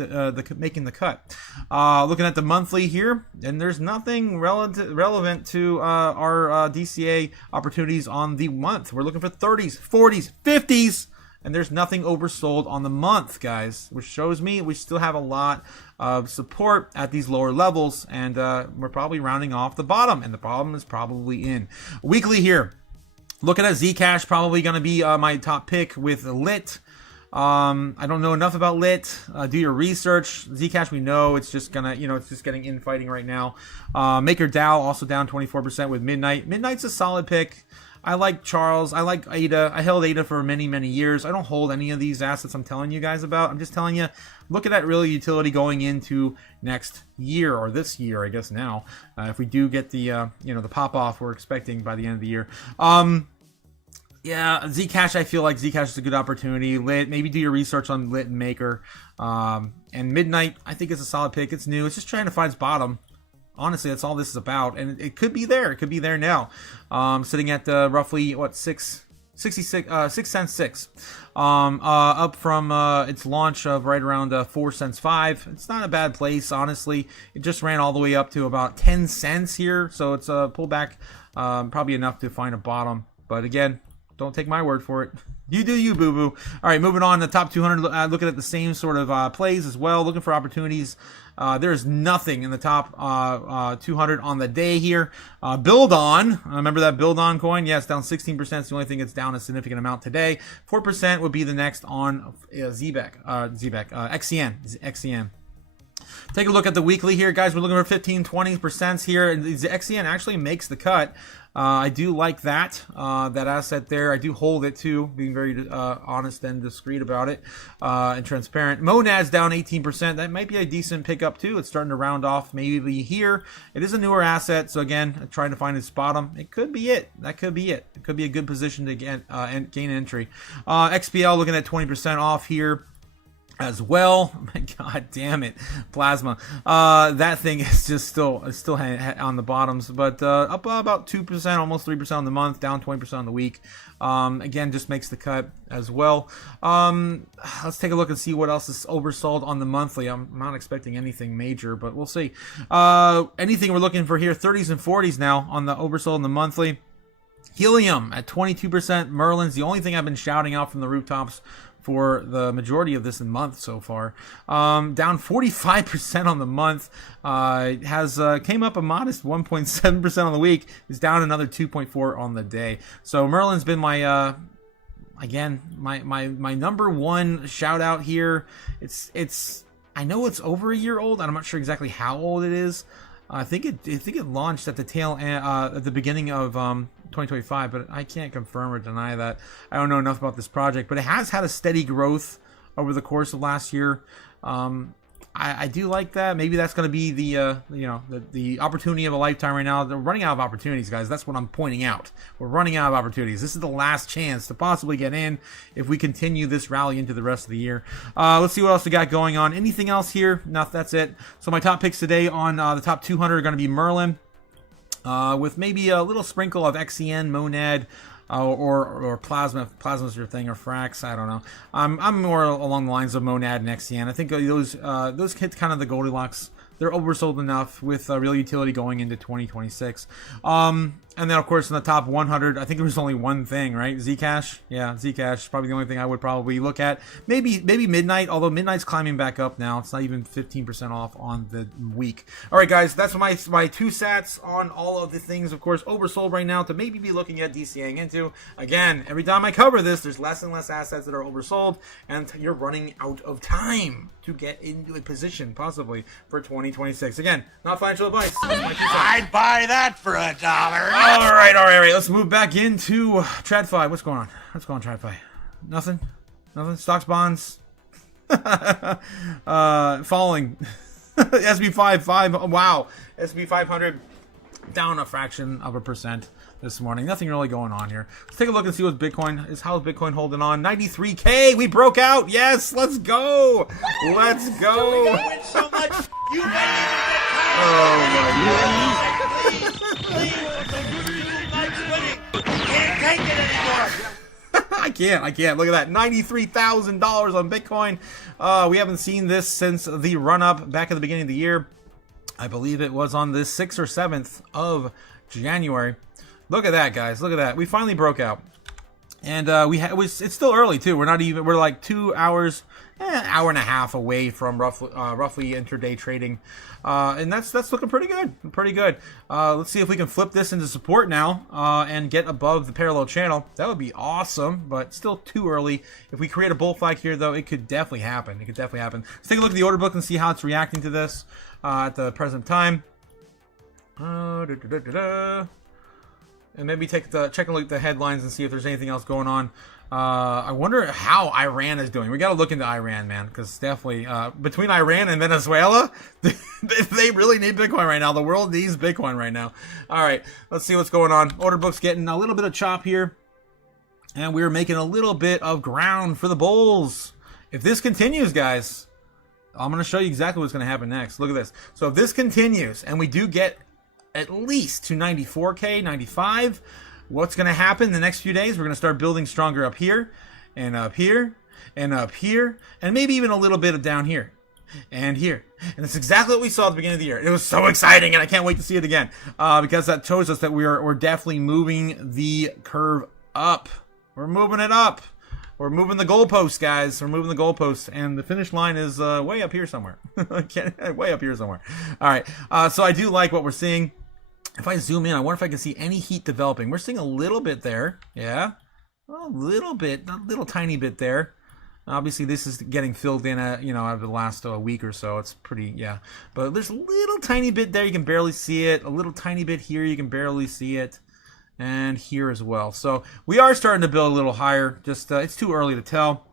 making the cut. Looking at the monthly here, and there's nothing relevant to our DCA opportunities on the month. We're looking for 30s, 40s, 50s. And there's nothing oversold on the month, guys, which shows me we still have a lot of support at these lower levels, and we're probably rounding off the bottom, and the bottom is probably in. Weekly here, looking at Zcash, probably going to be my top pick with Lit. I don't know enough about Lit. Do your research. Zcash, we know it's just gonna, it's just getting infighting right now. MakerDAO also down 24% with Midnight. Midnight's a solid pick. I like Charles. I like ADA. I held ADA for many, many years. I don't hold any of these assets I'm telling you guys about. I'm just telling you, look at that real utility going into next year, or this year, I guess now. If we do get the, the pop-off we're expecting by the end of the year. Yeah, Zcash, I feel like Zcash is a good opportunity. Lit, maybe do your research on Lit and Maker. And Midnight, I think it's a solid pick. It's new. It's just trying to find its bottom. Honestly, that's all this is about, and it could be there. It could be there now. Sitting at roughly 6 cents 6. Up from its launch of right around 4 cents 5. It's not a bad place, honestly. It just ran all the way up to about 10 cents here, so it's a pullback, probably enough to find a bottom. But again, don't take my word for it. You do you, boo-boo. All right, moving on. The top 200, looking at the same sort of plays as well, looking for opportunities. There's nothing in the top 200 on the day here. Build On, remember that Build On coin? Yeah, it's down 16%. It's the only thing that's down a significant amount today. 4% would be the next on XCN. Take a look at the weekly here, guys. We're looking for 15-20% here. And the XCN actually makes the cut. I do like that asset there. I do hold it too, being very honest and discreet about it, and transparent. Monad's down 18%. That might be a decent pickup too. It's starting to round off maybe here. It is a newer asset, so again, trying to find its bottom. It could be it. That could be it. It could be a good position to get and gain entry. XPL looking at 20% off here. as well. God damn it, plasma. That thing is just still on the bottoms, but up about 2%, almost 3% on the month, down 20% on the week. Again, just makes the cut as well. Let's take a look and see what else is oversold on the monthly. I'm not expecting anything major, but we'll see. Anything we're looking for here, 30s and 40s now on the oversold in the monthly. Helium at 22%. Merlin's the only thing I've been shouting out from the rooftops for the majority of this month so far. Down 45% on the month. Came up a modest 1.7% on the week. Is down another 2.4 on the day. So Merlin's been my again my number one shout out here. It's I know it's over a year old. I'm not sure exactly how old it is. I think it launched at the tail end, at the beginning of 2025, but I can't confirm or deny that. I don't know enough about this project, but it has had a steady growth over the course of last year. I do like that. Maybe that's going to be the opportunity of a lifetime right now. They're running out of opportunities, guys. That's what I'm pointing out. We're running out of opportunities. This is the last chance to possibly get in if we continue this rally into the rest of the year. Let's see what else we got going on. Anything else here? No, that's it. So my top picks today on the top 200 are going to be Merlin, with maybe a little sprinkle of XEN, Monad, or Plasma. If Plasma's your thing, or Frax. I don't know. I'm more along the lines of Monad and XEN. I think those hit kind of the Goldilocks. They're oversold enough with real utility going into 2026. And then, of course, in the top 100, I think there was only one thing, right? Zcash. Yeah, Zcash is probably the only thing I would probably look at. Maybe Midnight, although Midnight's climbing back up now. It's not even 15% off on the week. All right, guys, that's my two sats on all of the things, of course, oversold right now to maybe be looking at DCAing into. Again, every time I cover this, there's less and less assets that are oversold, and you're running out of time to get into a position, possibly, for 2026. Again, not financial advice. I'd buy that for $1. All right. Let's move back into TradFi. What's going on? TradFi? Nothing. Stocks, bonds, falling. SP 5. Wow. SP 500 down a fraction of a percent this morning. Nothing really going on here. Let's take a look and see what Bitcoin is. How's Bitcoin holding on? 93K. We broke out. Yes. Let's go. Let's go. You win so much. You may Oh my God. can't take it anymore. I can't. Look at that. $93,000 on Bitcoin. We haven't seen this since the run-up back at the beginning of the year. I believe it was on the 6th or 7th of January. Look at that, guys. Look at that. We finally broke out. And it's still early, too. We're like 2 hours, hour and a half away from roughly intraday trading. And that's looking pretty good. Let's see if we can flip this into support now and get above the parallel channel. That would be awesome, but still too early. If we create a bull flag here, though, it could definitely happen. Let's take a look at the order book and see how it's reacting to this at the present time. And maybe check a look at the headlines and see if there's anything else going on. I wonder how Iran is doing. We got to look into Iran, man, because definitely between Iran and Venezuela, they really need Bitcoin right now. The world needs Bitcoin right now. All right, let's see what's going on. Order book's getting a little bit of chop here, and we're making a little bit of ground for the bulls. If this continues, guys, I'm going to show you exactly what's going to happen next. Look at this. So if this continues and we do get at least to 94K, 95, what's going to happen the next few days? We're going to start building stronger up here, and up here, and up here, and maybe even a little bit of down here, and here. And it's exactly what we saw at the beginning of the year. It was so exciting, and I can't wait to see it again, because that shows us that we're definitely moving the curve up. We're moving it up. We're moving the goalposts, guys. We're moving the goalposts, and the finish line is way up here somewhere. Way up here somewhere. All right, so I do like what we're seeing. If I zoom in, I wonder if I can see any heat developing. We're seeing a little bit there. Yeah, a little bit, a little tiny bit there. Obviously, this is getting filled in, over the last week or so. It's pretty, yeah. But there's a little tiny bit there. You can barely see it. A little tiny bit here. You can barely see it. And here as well. So we are starting to build a little higher. Just it's too early to tell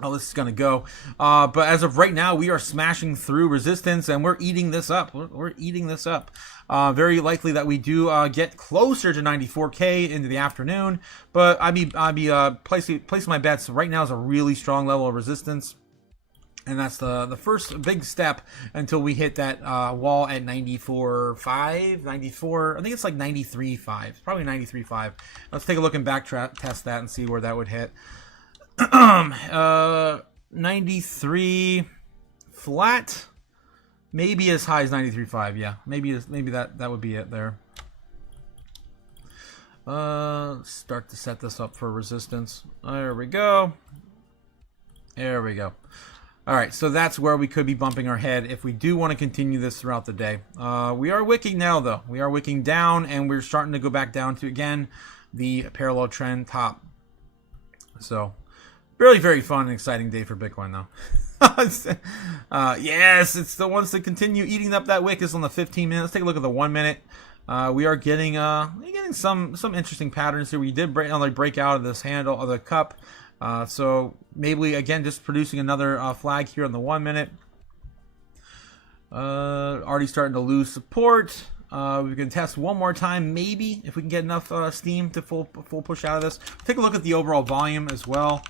how this is going to go. But as of right now, we are smashing through resistance, and we're eating this up. We're eating this up. Very likely that we do get closer to 94K into the afternoon. But I'd be placing my bets. Right now is a really strong level of resistance. And that's the first big step until we hit that wall at 94.5, 94. I think it's like 93.5. It's probably 93.5. Let's take a look and test that and see where that would hit. 93 flat, maybe as high as 93.5. Yeah, maybe that would be it there. Start to set this up for resistance. There we go. There we go. All right, so that's where we could be bumping our head if we do want to continue this throughout the day. We are wicking now, though. We are wicking down, and we're starting to go back down to, again, the parallel trend top. So, really very fun and exciting day for Bitcoin, though. Yes, it's the ones that continue eating up that wick is on the 15 minutes. Let's take a look at the 1 minute. We are getting some interesting patterns here. We did break out of this handle of the cup. So maybe again just producing another flag here on the 1 minute. Already starting to lose support. We can test one more time, maybe if we can get enough steam to full push out of this. Take a look at the overall volume as well.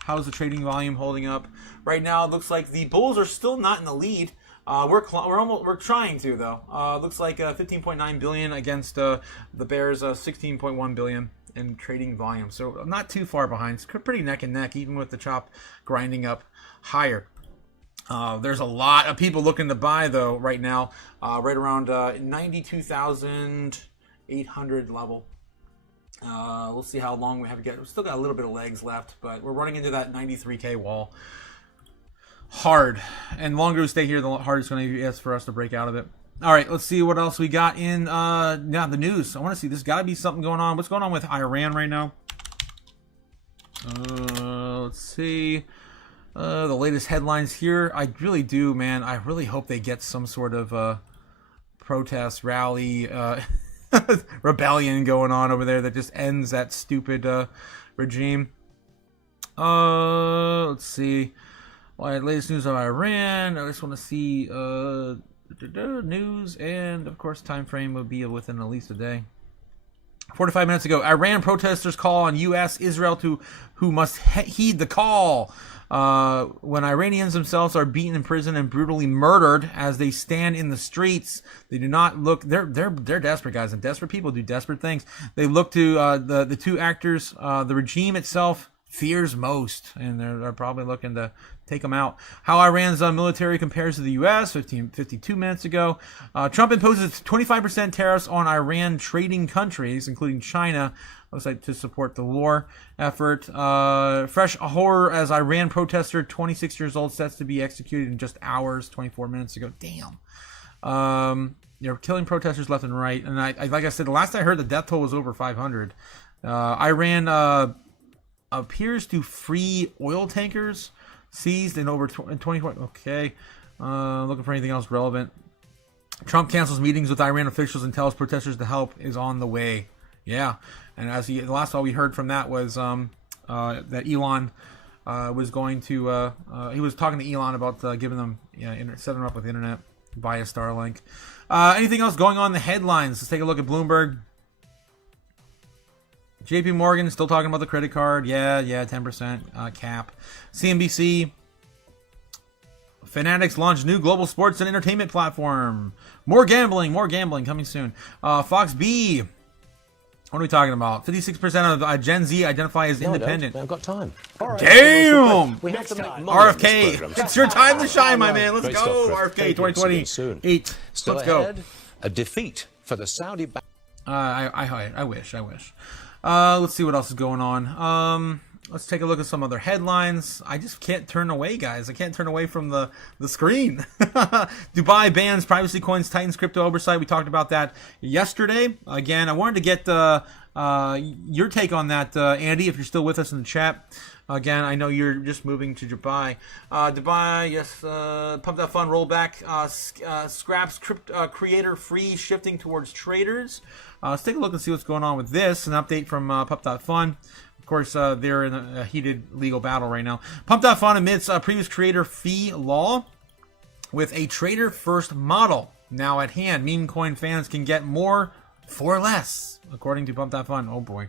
How's the trading volume holding up right now? It looks like the bulls are still not in the lead. We're trying to though. Looks like 15.9 billion against the bears 16.1 billion. In trading volume, so not too far behind. It's pretty neck and neck, even with the chop grinding up higher. There's a lot of people looking to buy though right now, right around 92,800 level. We'll see how long we have to get. We've still got a little bit of legs left, but we're running into that 93k wall hard, and longer we stay here, the harder it's going to be for us to break out of it. All right, let's see what else we got in the news. I want to see. There's got to be something going on. What's going on with Iran right now? Let's see. The latest headlines here. I really do, man. I really hope they get some sort of protest, rally, rebellion going on over there that just ends that stupid regime. Let's see. All right, latest news on Iran. I just want to see... news, and of course time frame will be within at least a day. 45 minutes ago, Iran protesters call on U.S. Israel who must heed the call. When Iranians themselves are beaten in prison and brutally murdered as they stand in the streets, they do not look. They're desperate guys, and desperate people do desperate things. They look to the two actors. The regime itself fears most, and they're probably looking to take them out. How Iran's military compares to the U.S. 52 minutes ago. Trump imposes 25% tariffs on Iran trading countries, including China, looks like to support the war effort. Fresh horror as Iran protester, 26 years old, sets to be executed in just hours, 24 minutes ago. Damn. They're killing protesters left and right. And I like I said, the last I heard, the death toll was over 500. Iran appears to free oil tankers seized in over 2020. Okay. Looking for anything else relevant. Trump cancels meetings with Iran officials and tells protesters the help is on the way. Yeah. And the last all we heard from that was that Elon was going to, he was talking to Elon about giving them, setting them up with the internet via Starlink. Anything else going on in the headlines? Let's take a look at Bloomberg. JP Morgan still talking about the credit card. Yeah, 10% cap. CNBC. Fanatics launch new global sports and entertainment platform. More gambling coming soon. Fox B. What are we talking about? 56% of Gen Z identify as independent. I've got time. Damn! We have to make money RFK, it's your time to shine, my man. Let's go, RFK 2028. Still Let's go. ahead, a defeat for the Saudi. I wish. Let's see what else is going on. Let's take a look at some other headlines. I just can't turn away, guys. I can't turn away from the screen. Dubai bans privacy coins, tightens crypto oversight. We talked about that yesterday. Again, I wanted to get your take on that, Andy, if you're still with us in the chat. Again, I know you're just moving to Dubai. Dubai, yes, Pump That Fund rollback, scraps creator free, shifting towards traders. Let's take a look and see what's going on with this. An update from Pump That Fund. Of course, they're in a heated legal battle right now. Pump That Fund admits previous creator fee law with a trader first model now at hand. Meme coin fans can get more for less, according to Pump That Fund. Oh boy.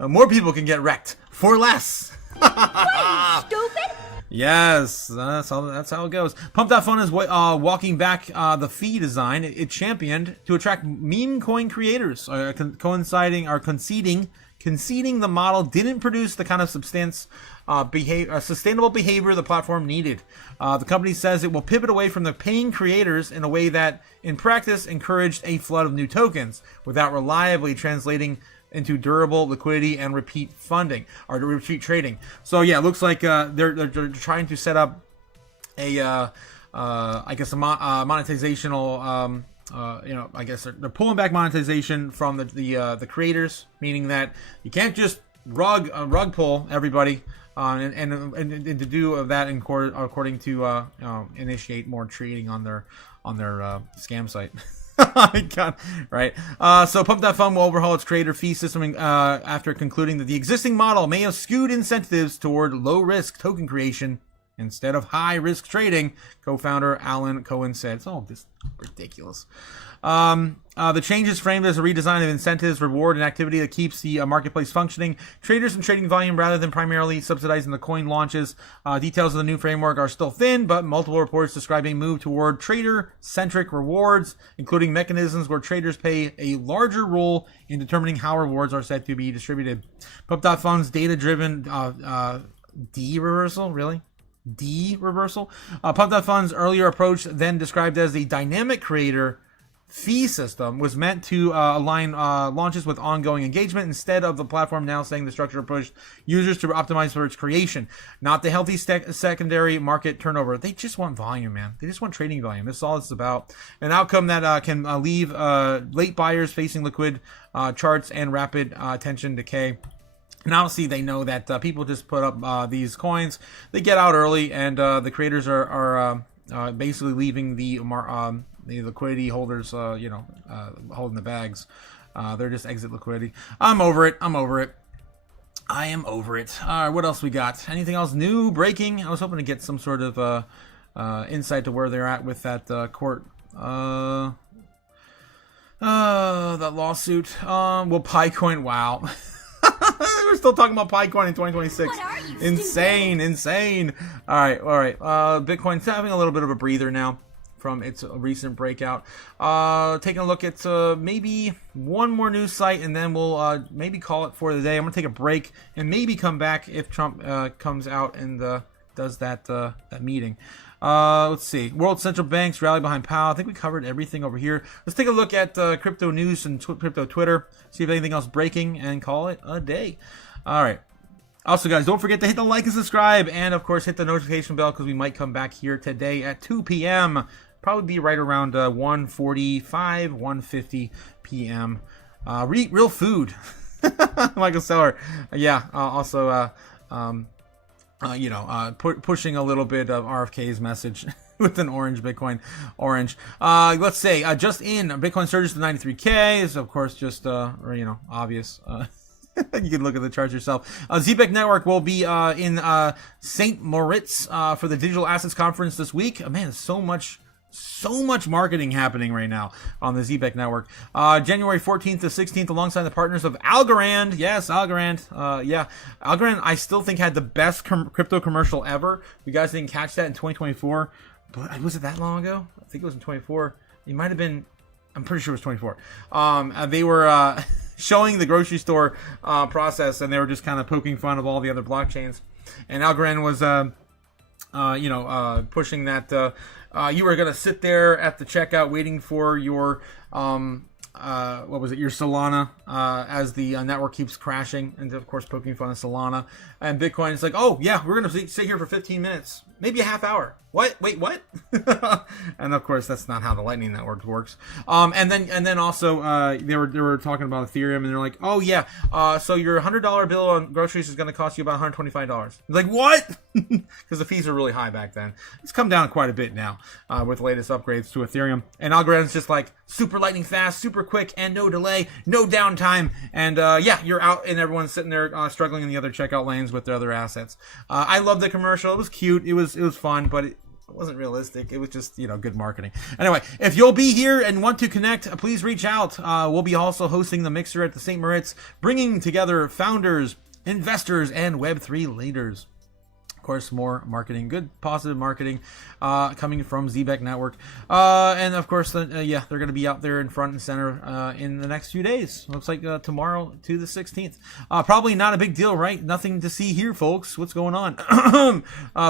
More people can get wrecked for less. What, are you stupid? Yes, that's how it goes. Pump.fun is walking back the fee design it championed to attract meme coin creators, conceding the model didn't produce the kind of sustainable behavior the platform needed. The company says it will pivot away from the paying creators in a way that, in practice, encouraged a flood of new tokens without reliably translating into durable liquidity and repeat funding or repeat trading. So yeah, it looks like they're trying to set up a I guess a monetizational I guess they're pulling back monetization from the creators, meaning that you can't just rug pull everybody and to do that according to initiate more trading on their scam site. God, right. So Pump.fun will overhaul its creator fee system after concluding that the existing model may have skewed incentives toward low-risk token creation instead of high-risk trading, co-founder Alan Cohen said. It's all just ridiculous. The change is framed as a redesign of incentives, reward, and activity that keeps the marketplace functioning. Traders and trading volume rather than primarily subsidizing the coin launches. Details of the new framework are still thin, but multiple reports describe a move toward trader-centric rewards, including mechanisms where traders play a larger role in determining how rewards are set to be distributed. Pump.fun's data-driven D-reversal, really? D-reversal? Pump.fun's earlier approach, then described as the dynamic creator fee system, was meant to align launches with ongoing engagement instead of the platform now saying the structure pushed users to optimize for its creation, not the healthy secondary market turnover. They just want volume, man. They just want trading volume. This is all it's about. An outcome that can leave late buyers facing liquid charts and rapid attention decay. Now, see, they know that people just put up these coins. They get out early, and the creators are basically leaving the liquidity holders, holding the bags. They're just exit liquidity. I'm over it. I am over it. All right, what else we got? Anything else new, breaking? I was hoping to get some sort of insight to where they're at with that court. That lawsuit. Well, PiCoin, wow. We're still talking about PiCoin in 2026. Insane. All right. Bitcoin's having a little bit of a breather now from its recent breakout. Taking a look at maybe one more news site, and then we'll maybe call it for the day. I'm gonna take a break and maybe come back if Trump comes out and does that meeting. Let's see. World central banks rally behind Powell. I think we covered everything over here. Let's take a look at crypto news and crypto Twitter. See if anything else breaking and call it a day. All right. Also, guys, don't forget to hit the like and subscribe, and of course, hit the notification bell because we might come back here today at 2 p.m. Probably be right around 1:50 p.m. Real food. Michael Seller. Yeah. Also. Pushing a little bit of RFK's message with an orange Bitcoin. Let's say just in Bitcoin surges to 93K is of course just obvious. You can look at the charts yourself. ZBEC Network will be in St. Moritz for the Digital Assets Conference this week. Man, so much marketing happening right now on the ZBEC network. January 14th to 16th, alongside the partners of Algorand. Yes, Algorand. Algorand, I still think had the best crypto commercial ever. You guys didn't catch that in 2024, but was it that long ago? I think it was in 24. It might have been. I'm pretty sure it was 24. They were showing the grocery store process, and they were just kind of poking fun of all the other blockchains. And Algorand was, pushing that. You were going to sit there at the checkout waiting for your, your Solana, as the network keeps crashing, and of course poking fun of Solana. And Bitcoin is like, oh yeah, we're going to sit here for 15 minutes, maybe a half hour. What? Wait, what? And of course, that's not how the Lightning Network works. And then also they were talking about Ethereum, and they're like, oh yeah, so your $100 bill on groceries is going to cost you about $125. Like, what? Because the fees are really high back then. It's come down quite a bit now with the latest upgrades to Ethereum. And Algorand's just like super lightning fast, super quick, and no delay, no downtime. And you're out, and everyone's sitting there struggling in the other checkout lanes with their other assets. I love the commercial. It was cute. It was fun, but it wasn't realistic. It was just, good marketing. Anyway, if you'll be here and want to connect, please reach out. We'll be also hosting the Mixer at the St. Moritz, bringing together founders, investors, and Web3 leaders. course, more marketing, good positive marketing coming from ZBEC Network, and of course, yeah, they're going to be out there in front and center in the next few days. Looks like tomorrow to the 16th. Probably not a big deal, right? Nothing to see here, folks. What's going on?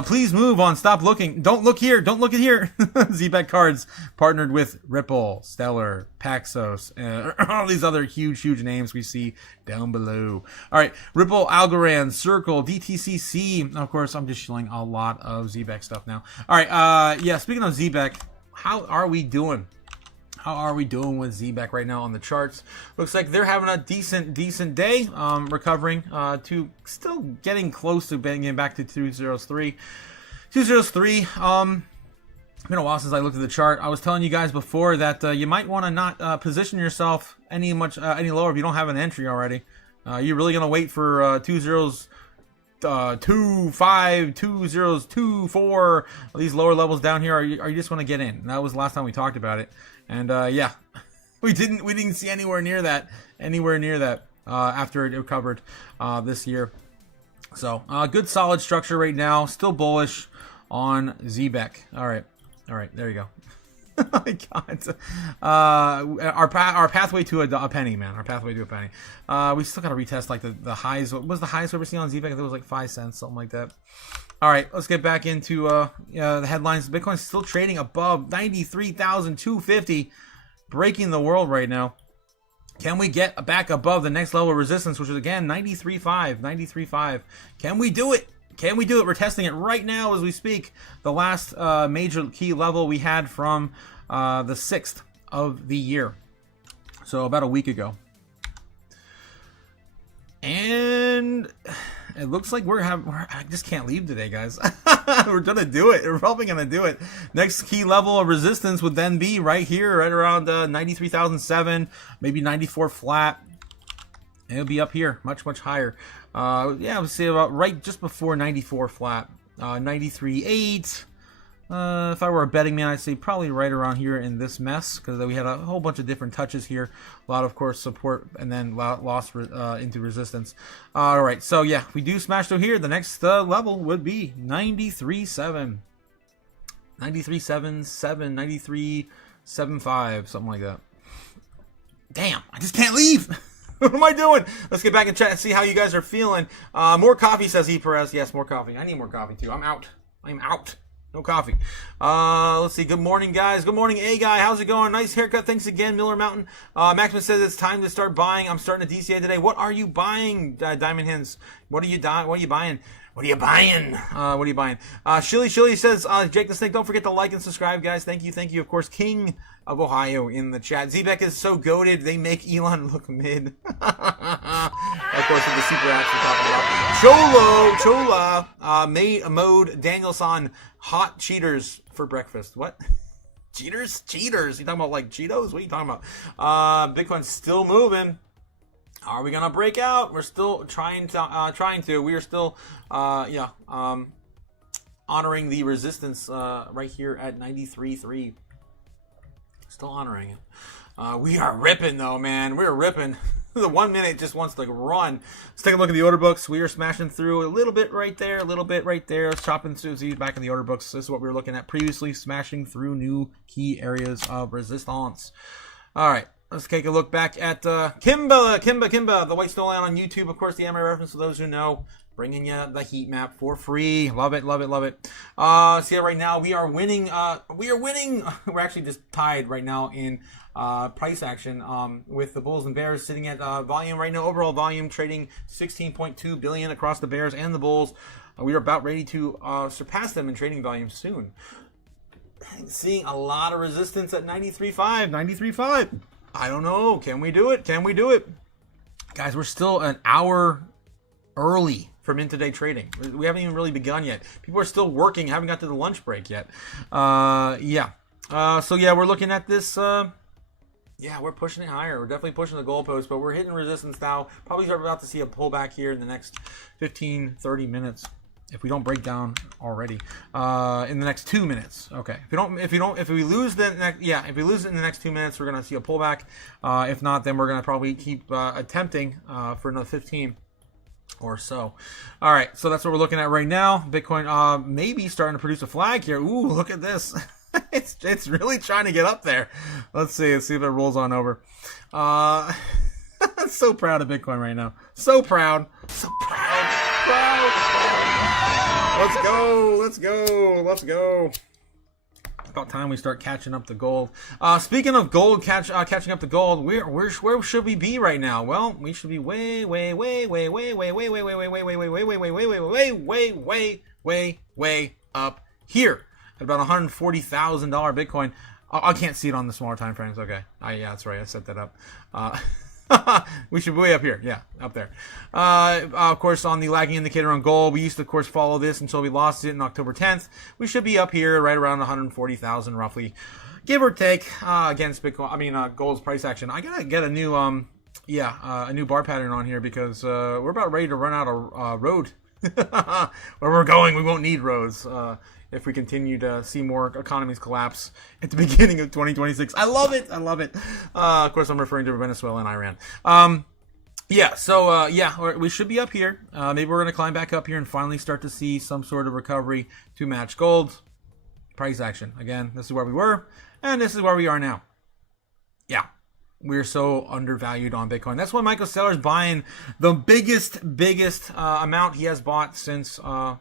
Please move on. Stop looking. Don't look here. Don't look at here. ZBEC Cards partnered with Ripple, Stellar, Paxos, all these other huge names we see down below. All right, Ripple, Algorand, Circle, DTCC. Of course, I'm just showing a lot of ZBEC stuff now. All right, yeah, speaking of ZBEC, how are we doing? How are we doing with ZBEC right now on the charts? Looks like they're having a decent day, recovering to still getting close to getting back to 203. 203. It's been a while since I looked at the chart. I was telling you guys before that you might want to not position yourself any lower if you don't have an entry already. You're really gonna wait for 2 zeros, 2 5, 2 zeros, 2 4. These lower levels down here. Are you just want to get in? And that was the last time we talked about it. And yeah, we didn't see anywhere near that after it recovered this year. So good solid structure right now. Still bullish on ZBEC. All right, there you go. Oh my God. Our pathway to a penny, man. Our pathway to a penny. We still got to retest like the highs. What was the highest we ever seen on ZBEC? I think it was like 5 cents, something like that. All right, let's get back into the headlines. Bitcoin's still trading above 93,250, breaking the world right now. Can we get back above the next level of resistance, which is again 93.5? Can we do it? Can we do it? We're testing it right now as we speak. The last major key level we had from the 6th of the year. So about a week ago. And it looks like I just can't leave today, guys. We're going to do it. We're probably going to do it. Next key level of resistance would then be right here, right around 93,007, maybe 94 flat. It'll be up here, much higher. Yeah, I would say about right just before 94 flat. 93.8. If I were a betting man, I'd say probably right around here in this mess, because we had a whole bunch of different touches here. A lot, of course, support and then lost into resistance. All right, so yeah, if we do smash through here, the next level would be 93.7. 93.77, 93.75, something like that. Damn, I just can't leave. What am I doing? Let's get back in chat and see how you guys are feeling. More coffee, says E. Perez. Yes, more coffee. I need more coffee, too. I'm out. No coffee. Let's see. Good morning, guys. Good morning, A-Guy. How's it going? Nice haircut. Thanks again, Miller Mountain. Maximus says it's time to start buying. I'm starting a DCA today. What are you buying, Diamond Hints? What are you buying? What are you buying? What are you buying? Shilly says, Jake the Snake, don't forget to like and subscribe, guys. Thank you. Of course, King of Ohio in the chat. ZBEC is so goated, they make Elon look mid. Of course, with the super apps we're talking about. Chola, Mode, Danielson, hot cheaters for breakfast. What? Cheaters? You talking about like Cheetos? What are you talking about? Bitcoin's still moving. Are we gonna break out? We're still trying to. We are still, honoring the resistance right here at 93.3. Still honoring it. We are ripping though, man. We're ripping. The 1 minute just wants to run. Let's take a look at the order books. We are smashing through a little bit right there, Let's chopping through back in the order books. This is what we were looking at previously, smashing through new key areas of resistance. All right. Let's take a look back at Kimba, the White Snow Lion on YouTube. Of course, the anime reference for those who know. Bringing you the heat map for free. Love it. See, right now we are winning. We're actually just tied right now in price action with the Bulls and Bears sitting at volume right now. Overall volume trading 16.2 billion across the Bears and the Bulls. We are about ready to surpass them in trading volume soon. Seeing a lot of resistance at 93.5. I don't know. Can we do it? Guys, we're still an hour early from intraday trading. We haven't even really begun yet. People are still working, haven't got to the lunch break yet. So yeah, we're looking at this. We're pushing it higher. We're definitely pushing the goalpost, but we're hitting resistance now. Probably about to see a pullback here in the next 15-30 minutes. If we don't break down already, in the next 2 minutes. Okay. If we lose it in the next 2 minutes, we're gonna see a pullback. If not, then we're gonna probably keep attempting for another 15. or so. All right, so that's what we're looking at right now. Bitcoin maybe starting to produce a flag here. Ooh, look at this. it's really trying to get up there. Let's see if it rolls on over. So proud of Bitcoin right now. So proud. So proud. Let's go. About time we start catching up to gold. Speaking of gold, catching up to gold, where should we be right now? Well, we should be way up here at about $140,000 Bitcoin. I can't see it on the smaller time frames. Okay, yeah, that's right. I set that up. We should be way up here. Yeah, up there. Of course, on the lagging indicator on gold, we used to, of course, follow this until we lost it in October 10th. We should be up here right around 140,000 roughly, give or take, against Bitcoin. Gold's price action. I gotta get a new, a new bar pattern on here because we're about ready to run out of road. Where we're going, we won't need roads. If we continue to see more economies collapse at the beginning of 2026. I love it. Of course, I'm referring to Venezuela and Iran. We should be up here. Maybe we're going to climb back up here and finally start to see some sort of recovery to match gold. Price action. Again, this is where we were, and this is where we are now. Yeah. We're so undervalued on Bitcoin. That's why Michael Saylor's buying the biggest amount he has bought since, what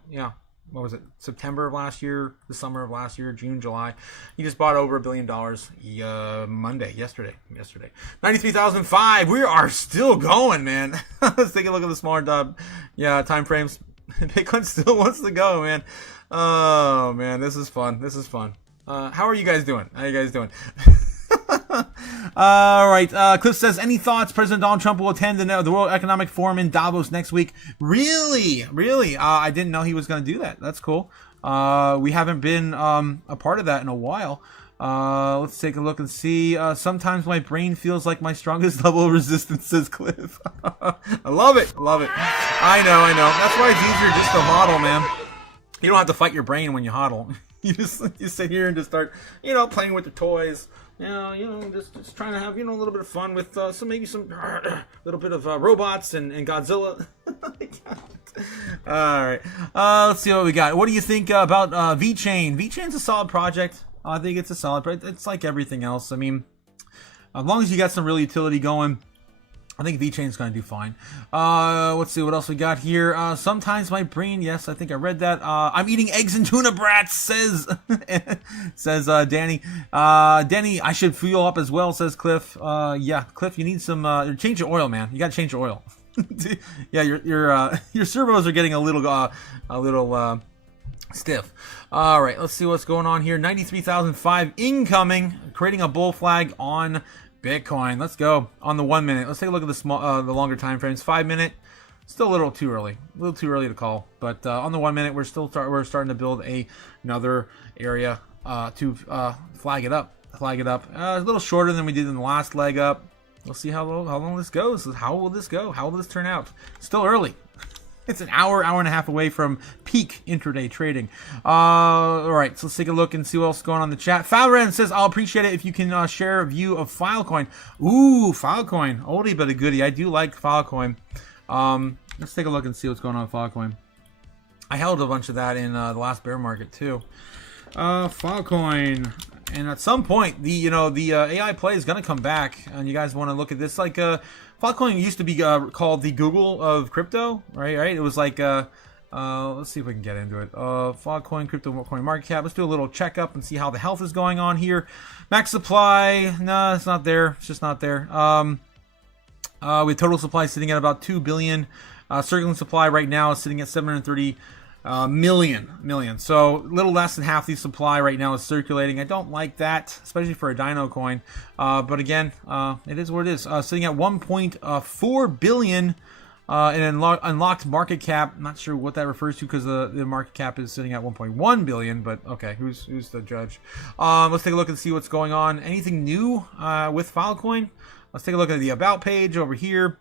was it? September of last year, the summer of last year, June, July. He just bought over $1 billion yesterday. 93,005. We are still going, man. Let's take a look at the smaller time frames. Bitcoin still wants to go, man. Oh, man, this is fun. How are you guys doing? All right. Cliff says, any thoughts? President Donald Trump will attend the World Economic Forum in Davos next week. Really? I didn't know he was going to do that. That's cool. We haven't been a part of that in a while. Let's take a look and see. Sometimes my brain feels like my strongest level of resistance, says Cliff. I love it. I know. That's why it's easier just to hodl, man. You don't have to fight your brain when you hodl. You sit here and just start, playing with the toys. Just trying to have, a little bit of fun with some little bit of robots and Godzilla. All right. Let's see what we got. What do you think about VeChain? VeChain's a solid project. I think it's a solid project. It's like everything else. I mean, as long as you got some real utility going, I think VeChain's going to do fine. Let's see what else we got here. Sometimes my brain, yes, I think I read that. I'm eating eggs and tuna brats, says Danny. Danny, I should fuel up as well, says Cliff. Yeah, Cliff, you need some change your oil, man. You got to change your oil. Yeah, your servos are getting a little stiff. All right, let's see what's going on here. 93,005 incoming, creating a bull flag on Bitcoin. Let's go on the 1 minute. Let's take a look at the longer time frames. 5 minute, still a little too early to call. But on the 1 minute, we're starting to build another area to flag it up. A little shorter than we did in the last leg up. We'll see how long this goes. How will this go? How will this turn out? Still early. It's an hour and a half away from peak intraday trading. All right, so let's take a look and see what else is going on in the chat. Falren says, I'll appreciate it if you can share a view of Filecoin. Ooh, Filecoin. Oldie but a goodie. I do like Filecoin. Let's take a look and see what's going on with Filecoin. I held a bunch of that in the last bear market too. Filecoin. And at some point, the AI play is going to come back, and you guys want to look at this. Like, Filecoin used to be called the Google of crypto, right? It was like, let's see if we can get into it. Filecoin, crypto coin market cap. Let's do a little checkup and see how the health is going on here. Max supply, no, it's not there. It's just not there. With total supply sitting at about 2 billion. Circulating supply right now is sitting at 730 million. So a little less than half the supply right now is circulating. I don't like that, especially for a Dino coin. But again, it is what it is. Sitting at 1.4 billion in unlocked market cap. Not sure what that refers to because the market cap is sitting at 1.1 billion. But okay, who's the judge? Let's take a look and see what's going on. Anything new with Filecoin? Let's take a look at the about page over here.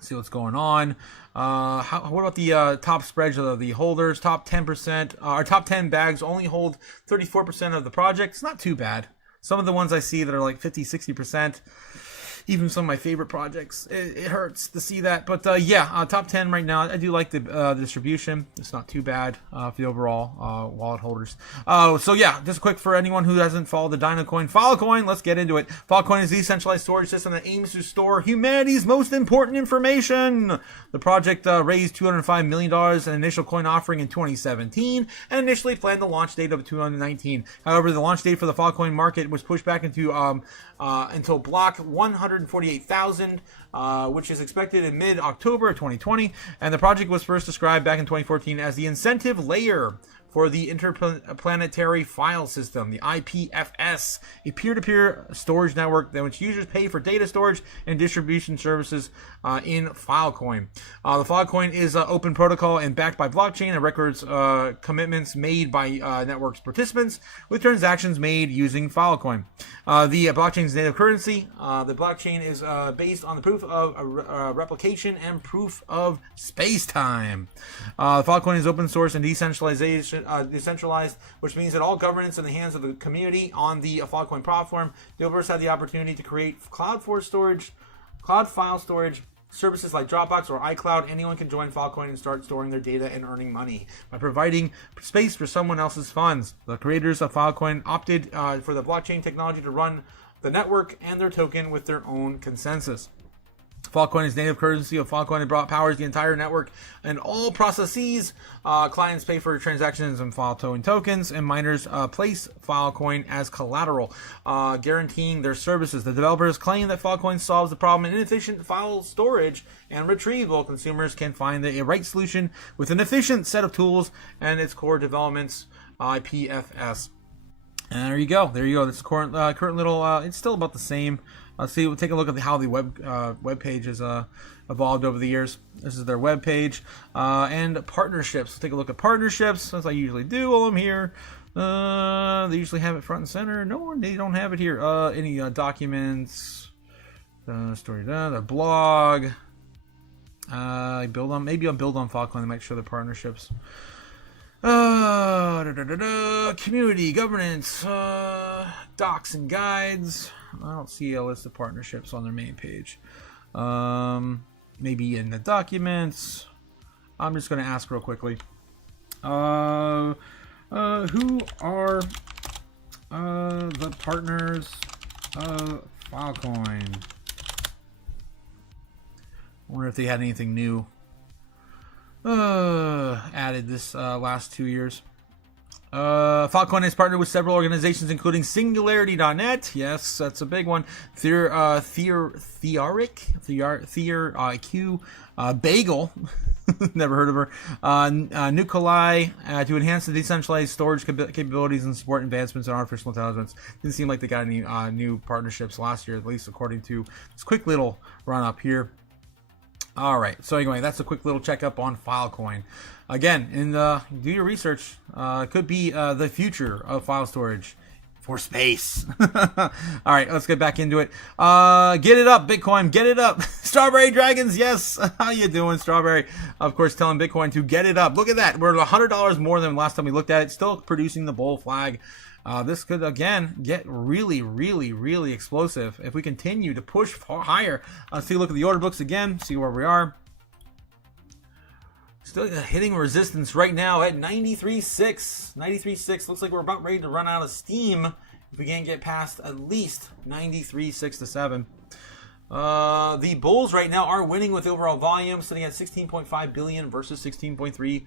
See what's going on. What about the top spreads of the holders? Top 10%, or top 10 bags only hold 34% of the project. It's not too bad. Some of the ones I see that are like 50, 60%. even some of my favorite projects. It hurts to see that, but top 10 right now. I do like the distribution. It's not too bad for the overall wallet holders. Just quick for anyone who hasn't followed the Dinocoin. Filecoin, let's get into it. Filecoin is a decentralized storage system that aims to store humanity's most important information. The project raised $205 million in initial coin offering in 2017 and initially planned the launch date of 2019. However, the launch date for the Filecoin market was pushed back into until block 148,000, which is expected in mid-October of 2020. And the project was first described back in 2014 as the incentive layer for the Interplanetary File System, the IPFS, a peer-to-peer storage network in which users pay for data storage and distribution services in Filecoin. The Filecoin is an open protocol and backed by blockchain and records commitments made by network's participants with transactions made using Filecoin. The blockchain's native currency. The blockchain is based on the proof of replication and proof of space-time. The Filecoin is open source and decentralized, which means that all governance in the hands of the community on the Filecoin platform. Developers had the opportunity to create cloud file storage services like Dropbox or iCloud. Anyone can join Filecoin and start storing their data and earning money by providing space for someone else's funds. The creators of Filecoin opted for the blockchain technology to run the network and their token with their own consensus. Filecoin is native currency of Filecoin and powers the entire network and all processes. Clients pay for transactions in Filecoin tokens, and miners place Filecoin as collateral, guaranteeing their services. The developers claim that Filecoin solves the problem in inefficient file storage and retrieval. Consumers can find the right solution with an efficient set of tools and its core developments, IPFS. And there you go. This is current little. It's still about the same. We'll take a look at how the web page has evolved over the years. This is their web page and partnerships. Let's take a look at partnerships, as I usually do while I'm here. They usually have it front and center. No, they don't have it here. Any documents, story, the blog. Maybe I'll build on Filecoin to make sure the partnerships. Community governance, docs and guides. I don't see a list of partnerships on their main page. Maybe in the documents. I'm just going to ask real quickly. Who are the partners of Filecoin? I wonder if they had anything new added this last 2 years. Filecoin has partnered with several organizations, including Singularity.net. Yes, that's a big one. IQ, Bagel. Never heard of her. Nuclei to enhance the decentralized storage capabilities and support advancements in artificial intelligence. Didn't seem like they got any new partnerships last year, at least according to this quick little run up here. All right. So anyway, that's a quick little checkup on Filecoin. Again, do your research. Could be the future of file storage for space. All right, let's get back into it. Get it up, Bitcoin. Get it up. Strawberry Dragons, yes. How you doing, Strawberry? Of course, telling Bitcoin to get it up. Look at that. We're $100 more than last time we looked at it. Still producing the bull flag. This could, again, get really, really, really explosive if we continue to push far higher. Let's take a look at the order books again, see where we are. Still hitting resistance right now at 93.6. 93.6. Looks like we're about ready to run out of steam if we can't get past at least 93.6 to 7. The bulls right now are winning with overall volume, sitting at 16.5 billion versus 16.3.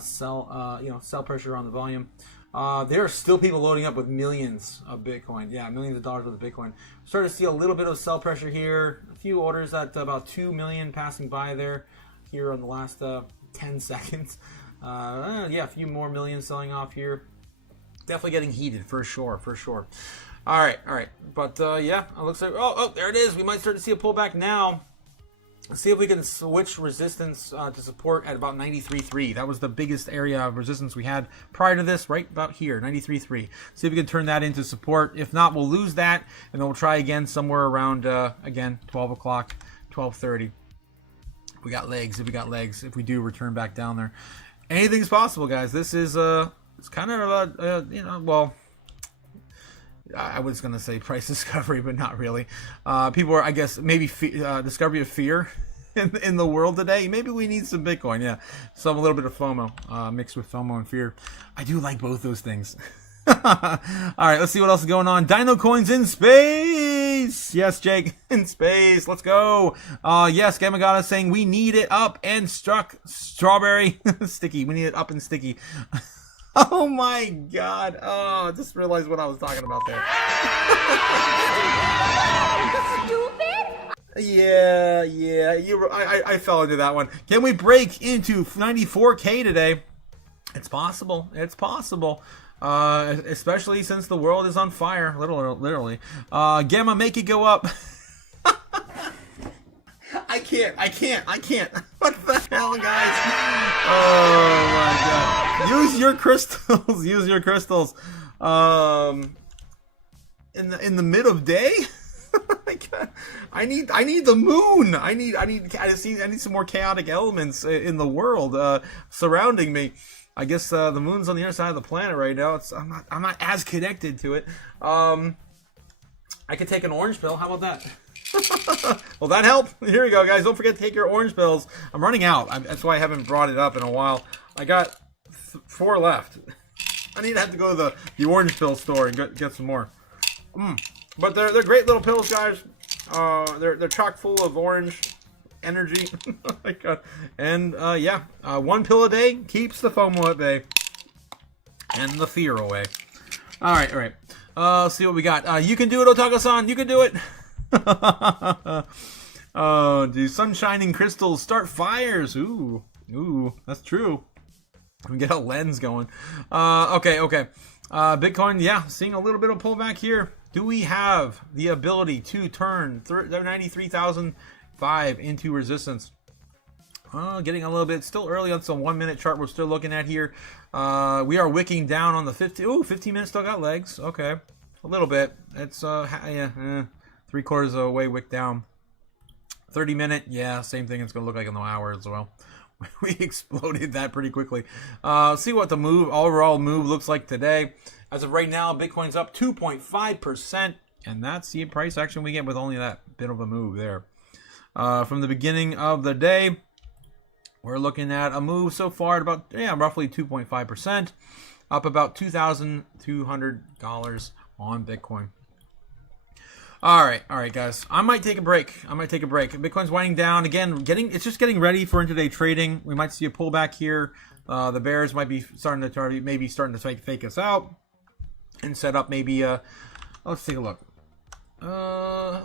Sell pressure on the volume. There are still people loading up with millions of Bitcoin. Yeah, millions of dollars worth of Bitcoin. Starting to see a little bit of sell pressure here. A few orders at about 2 million passing by there here on the last 10 seconds. A few more millions selling off here. Definitely getting heated for sure. All right. But it looks like, there it is. We might start to see a pullback now. Let's see if we can switch resistance to support at about 93.3. That was the biggest area of resistance we had prior to this, right about here, 93.3. See if we can turn that into support. If not, we'll lose that, and then we'll try again somewhere around, 12 o'clock, 12:30. We got legs. If we do return back down there, anything's possible, guys. This is it's kind of I was going to say price discovery, but not really. People are, I guess, maybe discovery of fear in the world today. Maybe we need some Bitcoin. Yeah, a little bit of FOMO mixed with FOMO and fear. I do like both those things. All right, let's see what else is going on. Dino coins in space. Yes, Jake, in space. Let's go. Yes, Gamagata saying we need it up and struck. Strawberry sticky. We need it up and sticky. Oh my God. Oh, I just realized what I was talking about there. Yeah. I fell into that one. Can we break into 94K today? It's possible. It's possible. Especially since the world is on fire, literally. Gamma, make it go up. I can't. What the hell, guys? Oh my God! Use your crystals. Use your crystals. In the mid of day. I need the moon. I need some more chaotic elements in the world surrounding me. I guess the moon's on the other side of the planet right now. I'm not as connected to it. I could take an orange pill. How about that? Will that help? Here we go, guys. Don't forget to take your orange pills. I'm running out. That's why I haven't brought it up in a while. I got 4 left. I need to have to go to the orange pill store and get some more. But they're great little pills, guys. They're chock full of orange energy. Oh my God. And yeah, 1 pill a day keeps the FOMO at bay and the fear away. All right. Let's see what we got. You can do it, Otaku-san. You can do it. Oh, dude, sun-shining crystals start fires. Ooh, that's true. We get a lens going. Okay. Bitcoin, yeah, seeing a little bit of pullback here. Do we have the ability to turn 93,005 into resistance? Getting a little bit, still early on some 1 minute chart we're still looking at here. We are wicking down on the 15 minutes still got legs. Okay, a little bit. It's 3/4 of the way wick down. 30 minute, yeah, same thing it's gonna look like in the hour as well. We exploded that pretty quickly. See what the overall move looks like today. As of right now, Bitcoin's up 2.5%, and that's the price action we get with only that bit of a move there. From the beginning of the day, we're looking at a move so far at about roughly 2.5%, up about $2,200 on Bitcoin. All right, guys. I might take a break. Bitcoin's winding down again. It's just getting ready for intraday trading. We might see a pullback here. The bears might be starting to fake us out and set up maybe. Let's take a look. How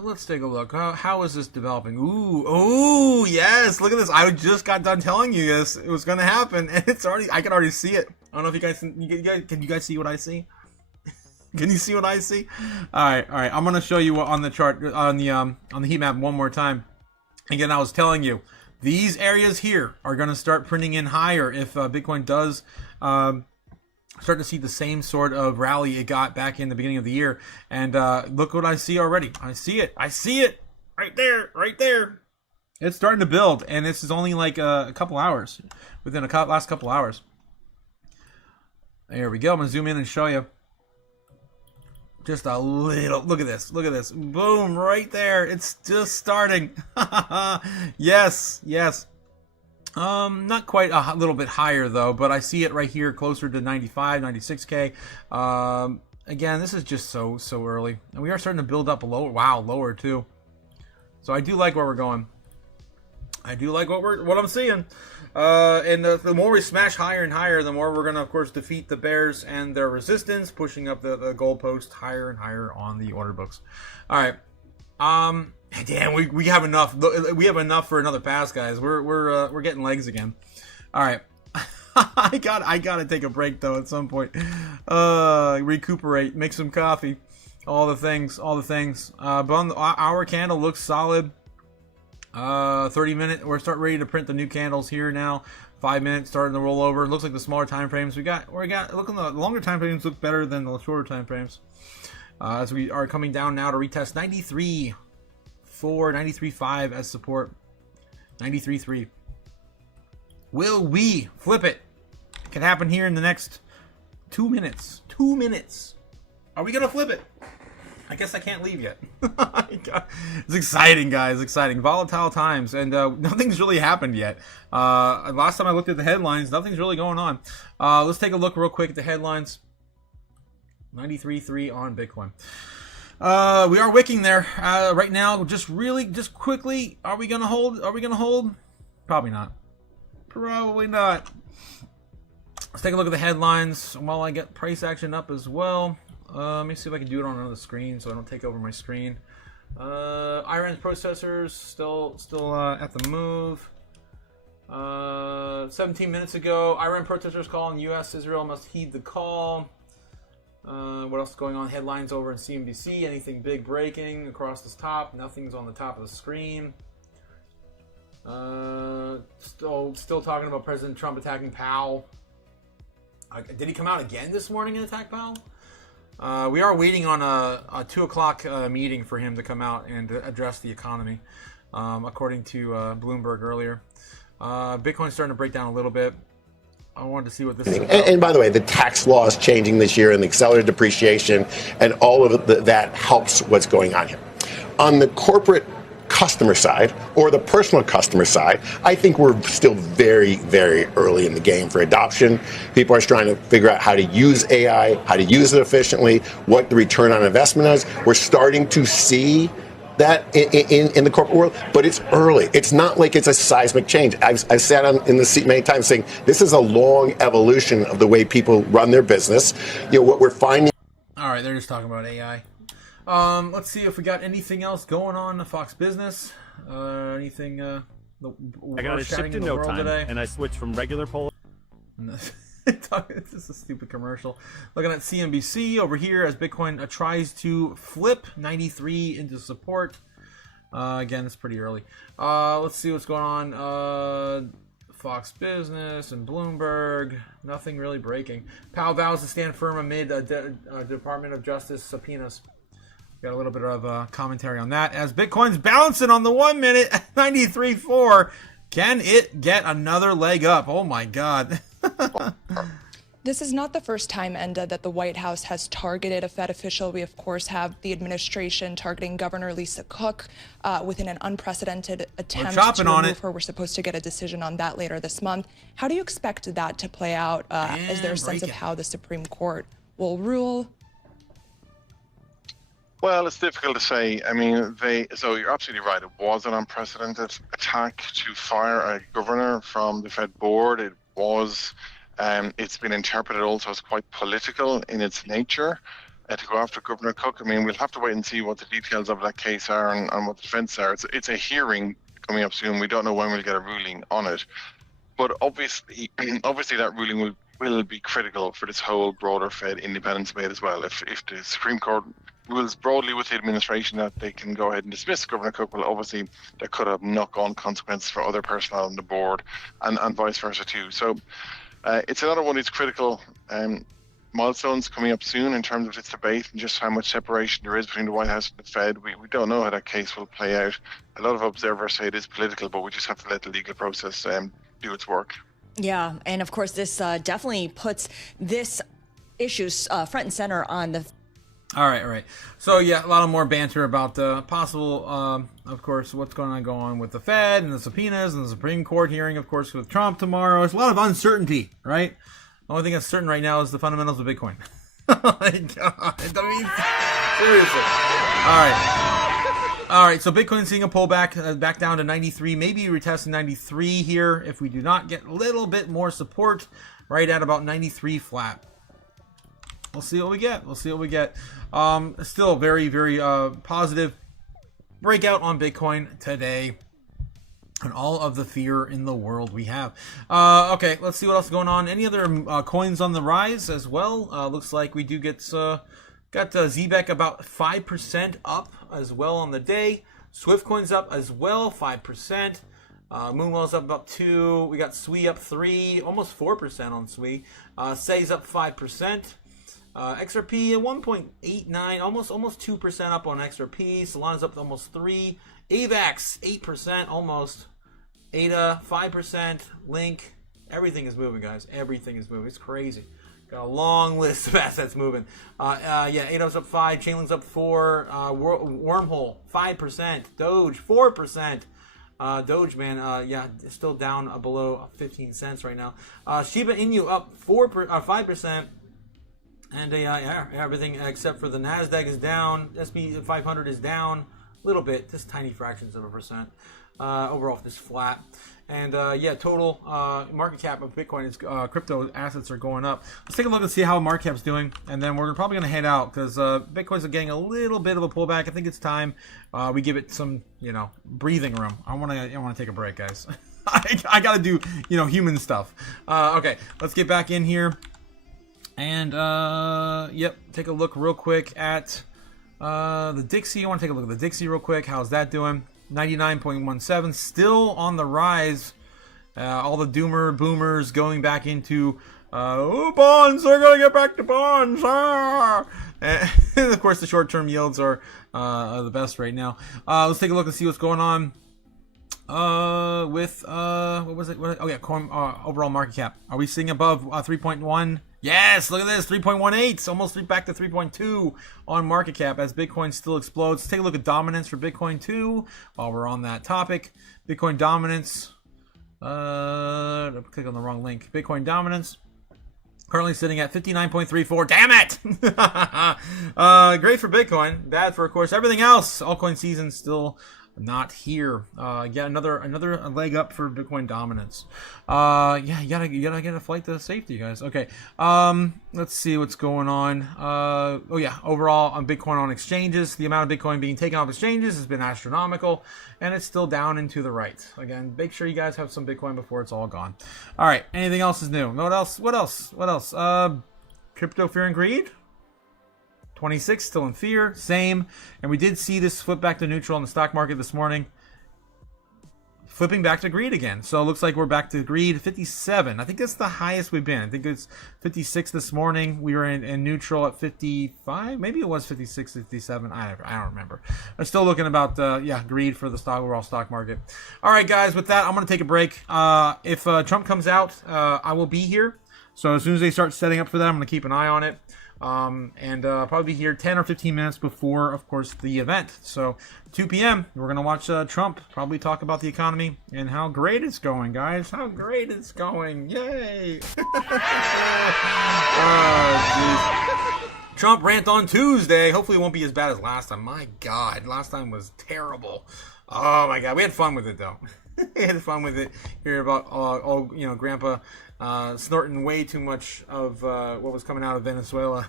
is this developing? Ooh, yes. Look at this. I just got done telling you this. It was going to happen, and it's already. I can already see it. I don't know if you guys can you guys see what I see? Can you see what I see? All right. I'm going to show you on the chart on the heat map one more time. Again, I was telling you these areas here are going to start printing in higher if Bitcoin does start to see the same sort of rally it got back in the beginning of the year. And look what I see already. I see it right there. It's starting to build, and this is only like a couple hours, within last couple hours. There we go. I'm going to zoom in and show you. Just a little. Look at this. Boom, right there. It's just starting. Yes. Not quite a little bit higher though, but I see it right here closer to 95, 96K. Again, this is just so early. And we are starting to build up lower. Wow, lower too. So I do like where we're going. I do like what I'm seeing. And the more we smash higher and higher, the more we're going to, of course, defeat the bears and their resistance, pushing up the goalpost higher and higher on the order books. All right. Damn, we have enough. We have enough for another pass, guys. We're getting legs again. All right. I gotta take a break though at some point. Recuperate, make some coffee, all the things. But our candle looks solid. 30 minute. We're starting ready to print the new candles here now. 5 minutes starting to roll over. It looks like the smaller time frames we got. Looking the longer time frames look better than the shorter time frames. As we are coming down now to retest 93.4, 93.5 as support. 93.3. Will we flip it? It can happen here in the next 2 minutes. 2 minutes. Are we gonna flip it? I guess I can't leave yet. It's exciting, guys. Exciting. Volatile times, and nothing's really happened yet. Last time I looked at the headlines, nothing's really going on. Let's take a look real quick at the headlines. 93.3 on Bitcoin. We are wicking there right now. Just quickly, are we gonna hold? Are we gonna hold? Probably not. Probably not. Let's take a look at the headlines while I get price action up as well. Let me see if I can do it on another screen so I don't take over my screen. Iran's processors still at the move. 17 minutes ago, Iran protesters calling U.S. Israel must heed the call. What else is going on? Headlines over in CNBC. Anything big breaking across the top? Nothing's on the top of the screen. Still talking about President Trump attacking Powell. Did he come out again this morning and attack Powell? We are waiting on a 2 o'clock meeting for him to come out and address the economy, according to Bloomberg earlier. Bitcoin's starting to break down a little bit. I wanted to see what this is about. And by the way, the tax law is changing this year and the accelerated depreciation and all of that helps what's going on here. On the corporate customer side or the personal customer side, I think we're still very, very early in the game for adoption. People are trying to figure out how to use AI, how to use it efficiently, what the return on investment is. We're starting to see that in the corporate world, but it's early. It's not like it's a seismic change. I've sat in the seat many times saying this is a long evolution of the way people run their business. What we're finding. All right, they're just talking about AI. Let's see if we got anything else going on in Fox Business. Anything I got it shipped in no time, today. And I switched from regular poll. This is a stupid commercial. Looking at CNBC over here as Bitcoin tries to flip 93 into support. Again, it's pretty early. Let's see what's going on. Fox Business and Bloomberg. Nothing really breaking. Powell vows to stand firm amid Department of Justice subpoenas. Got a little bit of commentary on that as Bitcoin's bouncing on the 1 minute at 93.4. Can it get another leg up? Oh my God. This is not the first time, Enda, that the White House has targeted a Fed official. We, of course, have the administration targeting Governor Lisa Cook within an unprecedented attempt to remove her. We're supposed to get a decision on that later this month. How do you expect that to play out? Is there a sense of how the Supreme Court will rule? Well, it's difficult to say. I mean, so you're absolutely right. It was an unprecedented attack to fire a governor from the Fed board. It was, it's been interpreted also as quite political in its nature to go after Governor Cook. I mean, we'll have to wait and see what the details of that case are and what the defense are. It's a hearing coming up soon. We don't know when we'll get a ruling on it. But obviously that ruling will be critical for this whole broader Fed independence debate as well. If the Supreme Court rules broadly with the administration that they can go ahead and dismiss Governor Cook, well, obviously that could have knock-on consequences for other personnel on the board and vice versa too. So it's another one of these critical milestones coming up soon in terms of its debate and just how much separation there is between the White House and the Fed. We don't know how that case will play out. A lot of observers say it is political, but we just have to let the legal process do its work. Yeah, and of course this definitely puts this issue front and center on the... All right. So, yeah, a lot of more banter about the possible, of course, what's going on with the Fed and the subpoenas and the Supreme Court hearing, of course, with Trump tomorrow. There's a lot of uncertainty, right? The only thing that's certain right now is the fundamentals of Bitcoin. Oh, my God. I mean, seriously. All right, so Bitcoin's seeing a pullback back down to 93, maybe retesting 93 here if we do not get a little bit more support right at about 93 flat. We'll see what we get. Still very, very positive breakout on Bitcoin today. And all of the fear in the world we have. Okay, let's see what else is going on. Any other coins on the rise as well? Looks like we do got ZBEC about 5% up as well on the day. Swift coins up as well, 5%. Moonwell's up about 2%. We got SWI up 3%, almost 4% on SWI. SEI's up 5%. XRP at 1.89, almost 2% up on XRP. Solana's up to almost 3%. AVAX 8%, almost. ADA 5%. Link, everything is moving, guys. Everything is moving. It's crazy. Got a long list of assets moving. ADO's up 5, Chainlink's up 4, Wormhole 5%, Doge 4%. Doge, man, still down below 15 cents right now. Shiba Inu up 5%. And everything except for the Nasdaq is down. SP 500 is down a little bit, just tiny fractions of a percent. Overall, just flat. And total market cap of Bitcoin is crypto assets are going up. Let's take a look and see how market cap's doing, and then we're probably going to head out because Bitcoin's getting a little bit of a pullback. I think it's time we give it some, breathing room. I want to take a break, guys. I got to do, human stuff. Okay, let's get back in here, and take a look real quick at the Dixie. I want to take a look at the Dixie real quick. How's that doing? 99.17, still on the rise. All the doomer boomers going back into bonds. They're gonna get back to bonds. And of course, the short-term yields are the best right now. Let's take a look and see what's going on with what was it? Overall market cap. Are we seeing above 3.1? Yes, look at this, 3.18, almost back to 3.2 on market cap as Bitcoin still explodes. Let's take a look at dominance for Bitcoin too while we're on that topic. Bitcoin dominance, click on the wrong link. Bitcoin dominance, currently sitting at 59.34, damn it! Great for Bitcoin, bad for, of course, everything else. Altcoin season still not here. Another leg up for Bitcoin dominance. You gotta get a flight to safety, guys. Okay. Let's see what's going on. Overall on Bitcoin on exchanges, the amount of Bitcoin being taken off exchanges has been astronomical, and it's still down and to the right. Again, make sure you guys have some Bitcoin before it's all gone. All right. Anything else is new? What else? Crypto fear and greed. 26 still in fear, same. And we did see this flip back to neutral in the stock market this morning. Flipping back to greed again. So it looks like we're back to greed, 57. I think that's the highest we've been. I think it's 56 this morning. We were in neutral at 55. Maybe it was 56, 57. I don't remember. I'm still looking about, greed for the overall stock market. All right, guys, with that, I'm going to take a break. If Trump comes out, I will be here. So as soon as they start setting up for that, I'm going to keep an eye on it. Probably be here 10 or 15 minutes before, of course, the event. So 2 p.m. we're gonna watch Trump probably talk about the economy and how great it's going, guys. How great it's going! Yay! Trump rant on Tuesday. Hopefully, it won't be as bad as last time. My God, last time was terrible. Oh my God, we had fun with it though. We had fun with it. Hear about Grandpa snorting way too much of what was coming out of Venezuela,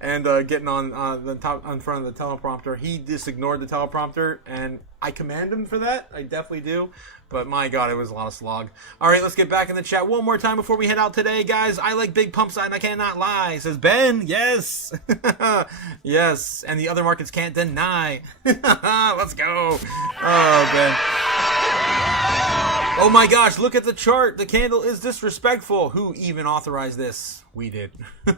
and getting on the top in front of the teleprompter. He just ignored the teleprompter, and I commend him for that. I definitely do. But my God, it was a lot of slog. All right, let's get back in the chat one more time before we head out today, guys. I like big pumps and I cannot lie, says Ben. Yes, yes, and the other markets can't deny. Let's go. Oh, Ben. Oh my gosh, look at the chart. The candle is disrespectful. Who even authorized this? We did. Ben.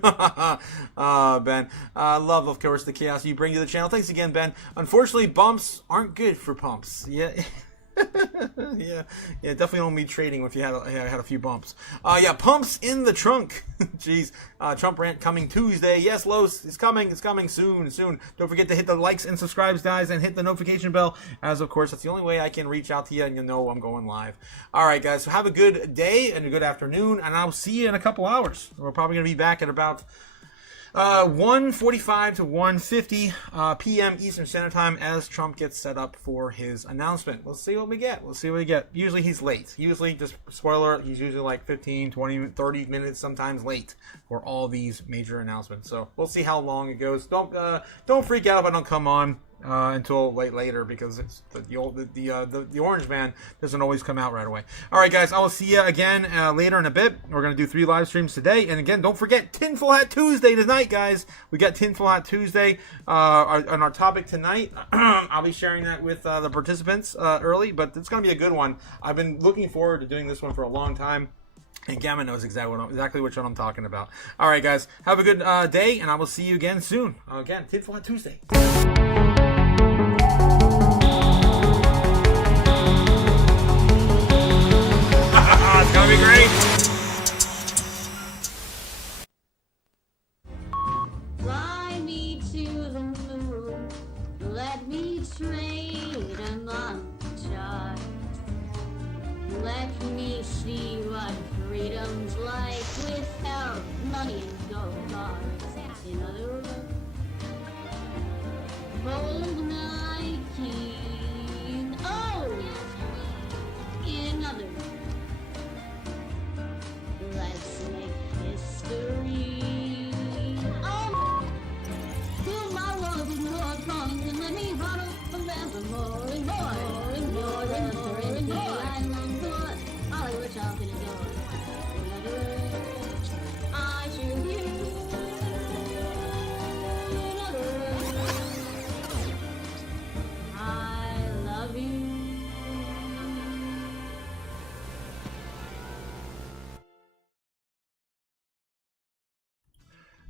Love, of course, the chaos you bring to the channel. Thanks again, Ben. Unfortunately, bumps aren't good for pumps. Yeah. yeah, definitely don't be trading if you had a few bumps. Pumps in the trunk. Jeez, Trump rant coming Tuesday. Yes, Los, it's coming soon. Don't forget to hit the likes and subscribes, guys, and hit the notification bell, as of course that's the only way I can reach out to you and you know I'm going live. All right, guys, so have a good day and a good afternoon, and I'll see you in a couple hours. We're probably gonna be back at about 1:45 to 1:50 p.m. Eastern Standard Time as Trump gets set up for his announcement. Let's see what we get. Usually he's late. Just spoiler, he's usually like 15, 20, 30 minutes sometimes late for all these major announcements. So we'll see how long it goes. Don't freak out if I don't come on until later, because it's the orange man doesn't always come out right away. All right, guys, I will see you again later in a bit. We're gonna do 3 live streams today, and again, don't forget Tinfoil Hat Tuesday tonight, guys. We got Tinfoil Hat Tuesday on our topic tonight. I'll be sharing that with the participants early, but it's gonna be a good one. I've been looking forward to doing this one for a long time. And Gamma knows exactly which one I'm talking about. All right, guys, have a good day, and I will see you again soon. Again, Tinfoil Hat Tuesday. It's gonna be great.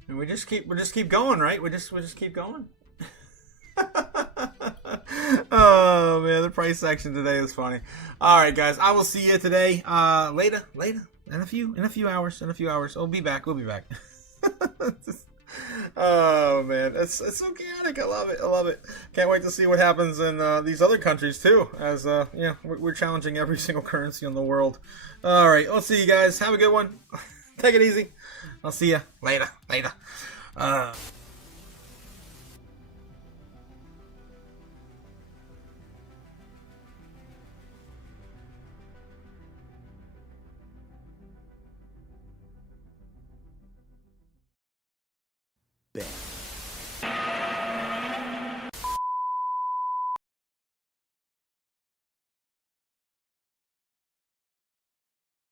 And we just keep going, right? We just keep going. Oh man, the price section today is funny. All right, guys, I will see you today. Later, in a few hours. We'll be back. Oh man, it's so chaotic. I love it. Can't wait to see what happens in these other countries too. As we're challenging every single currency in the world. All right, I'll see you guys. Have a good one. Take it easy. I'll see you later.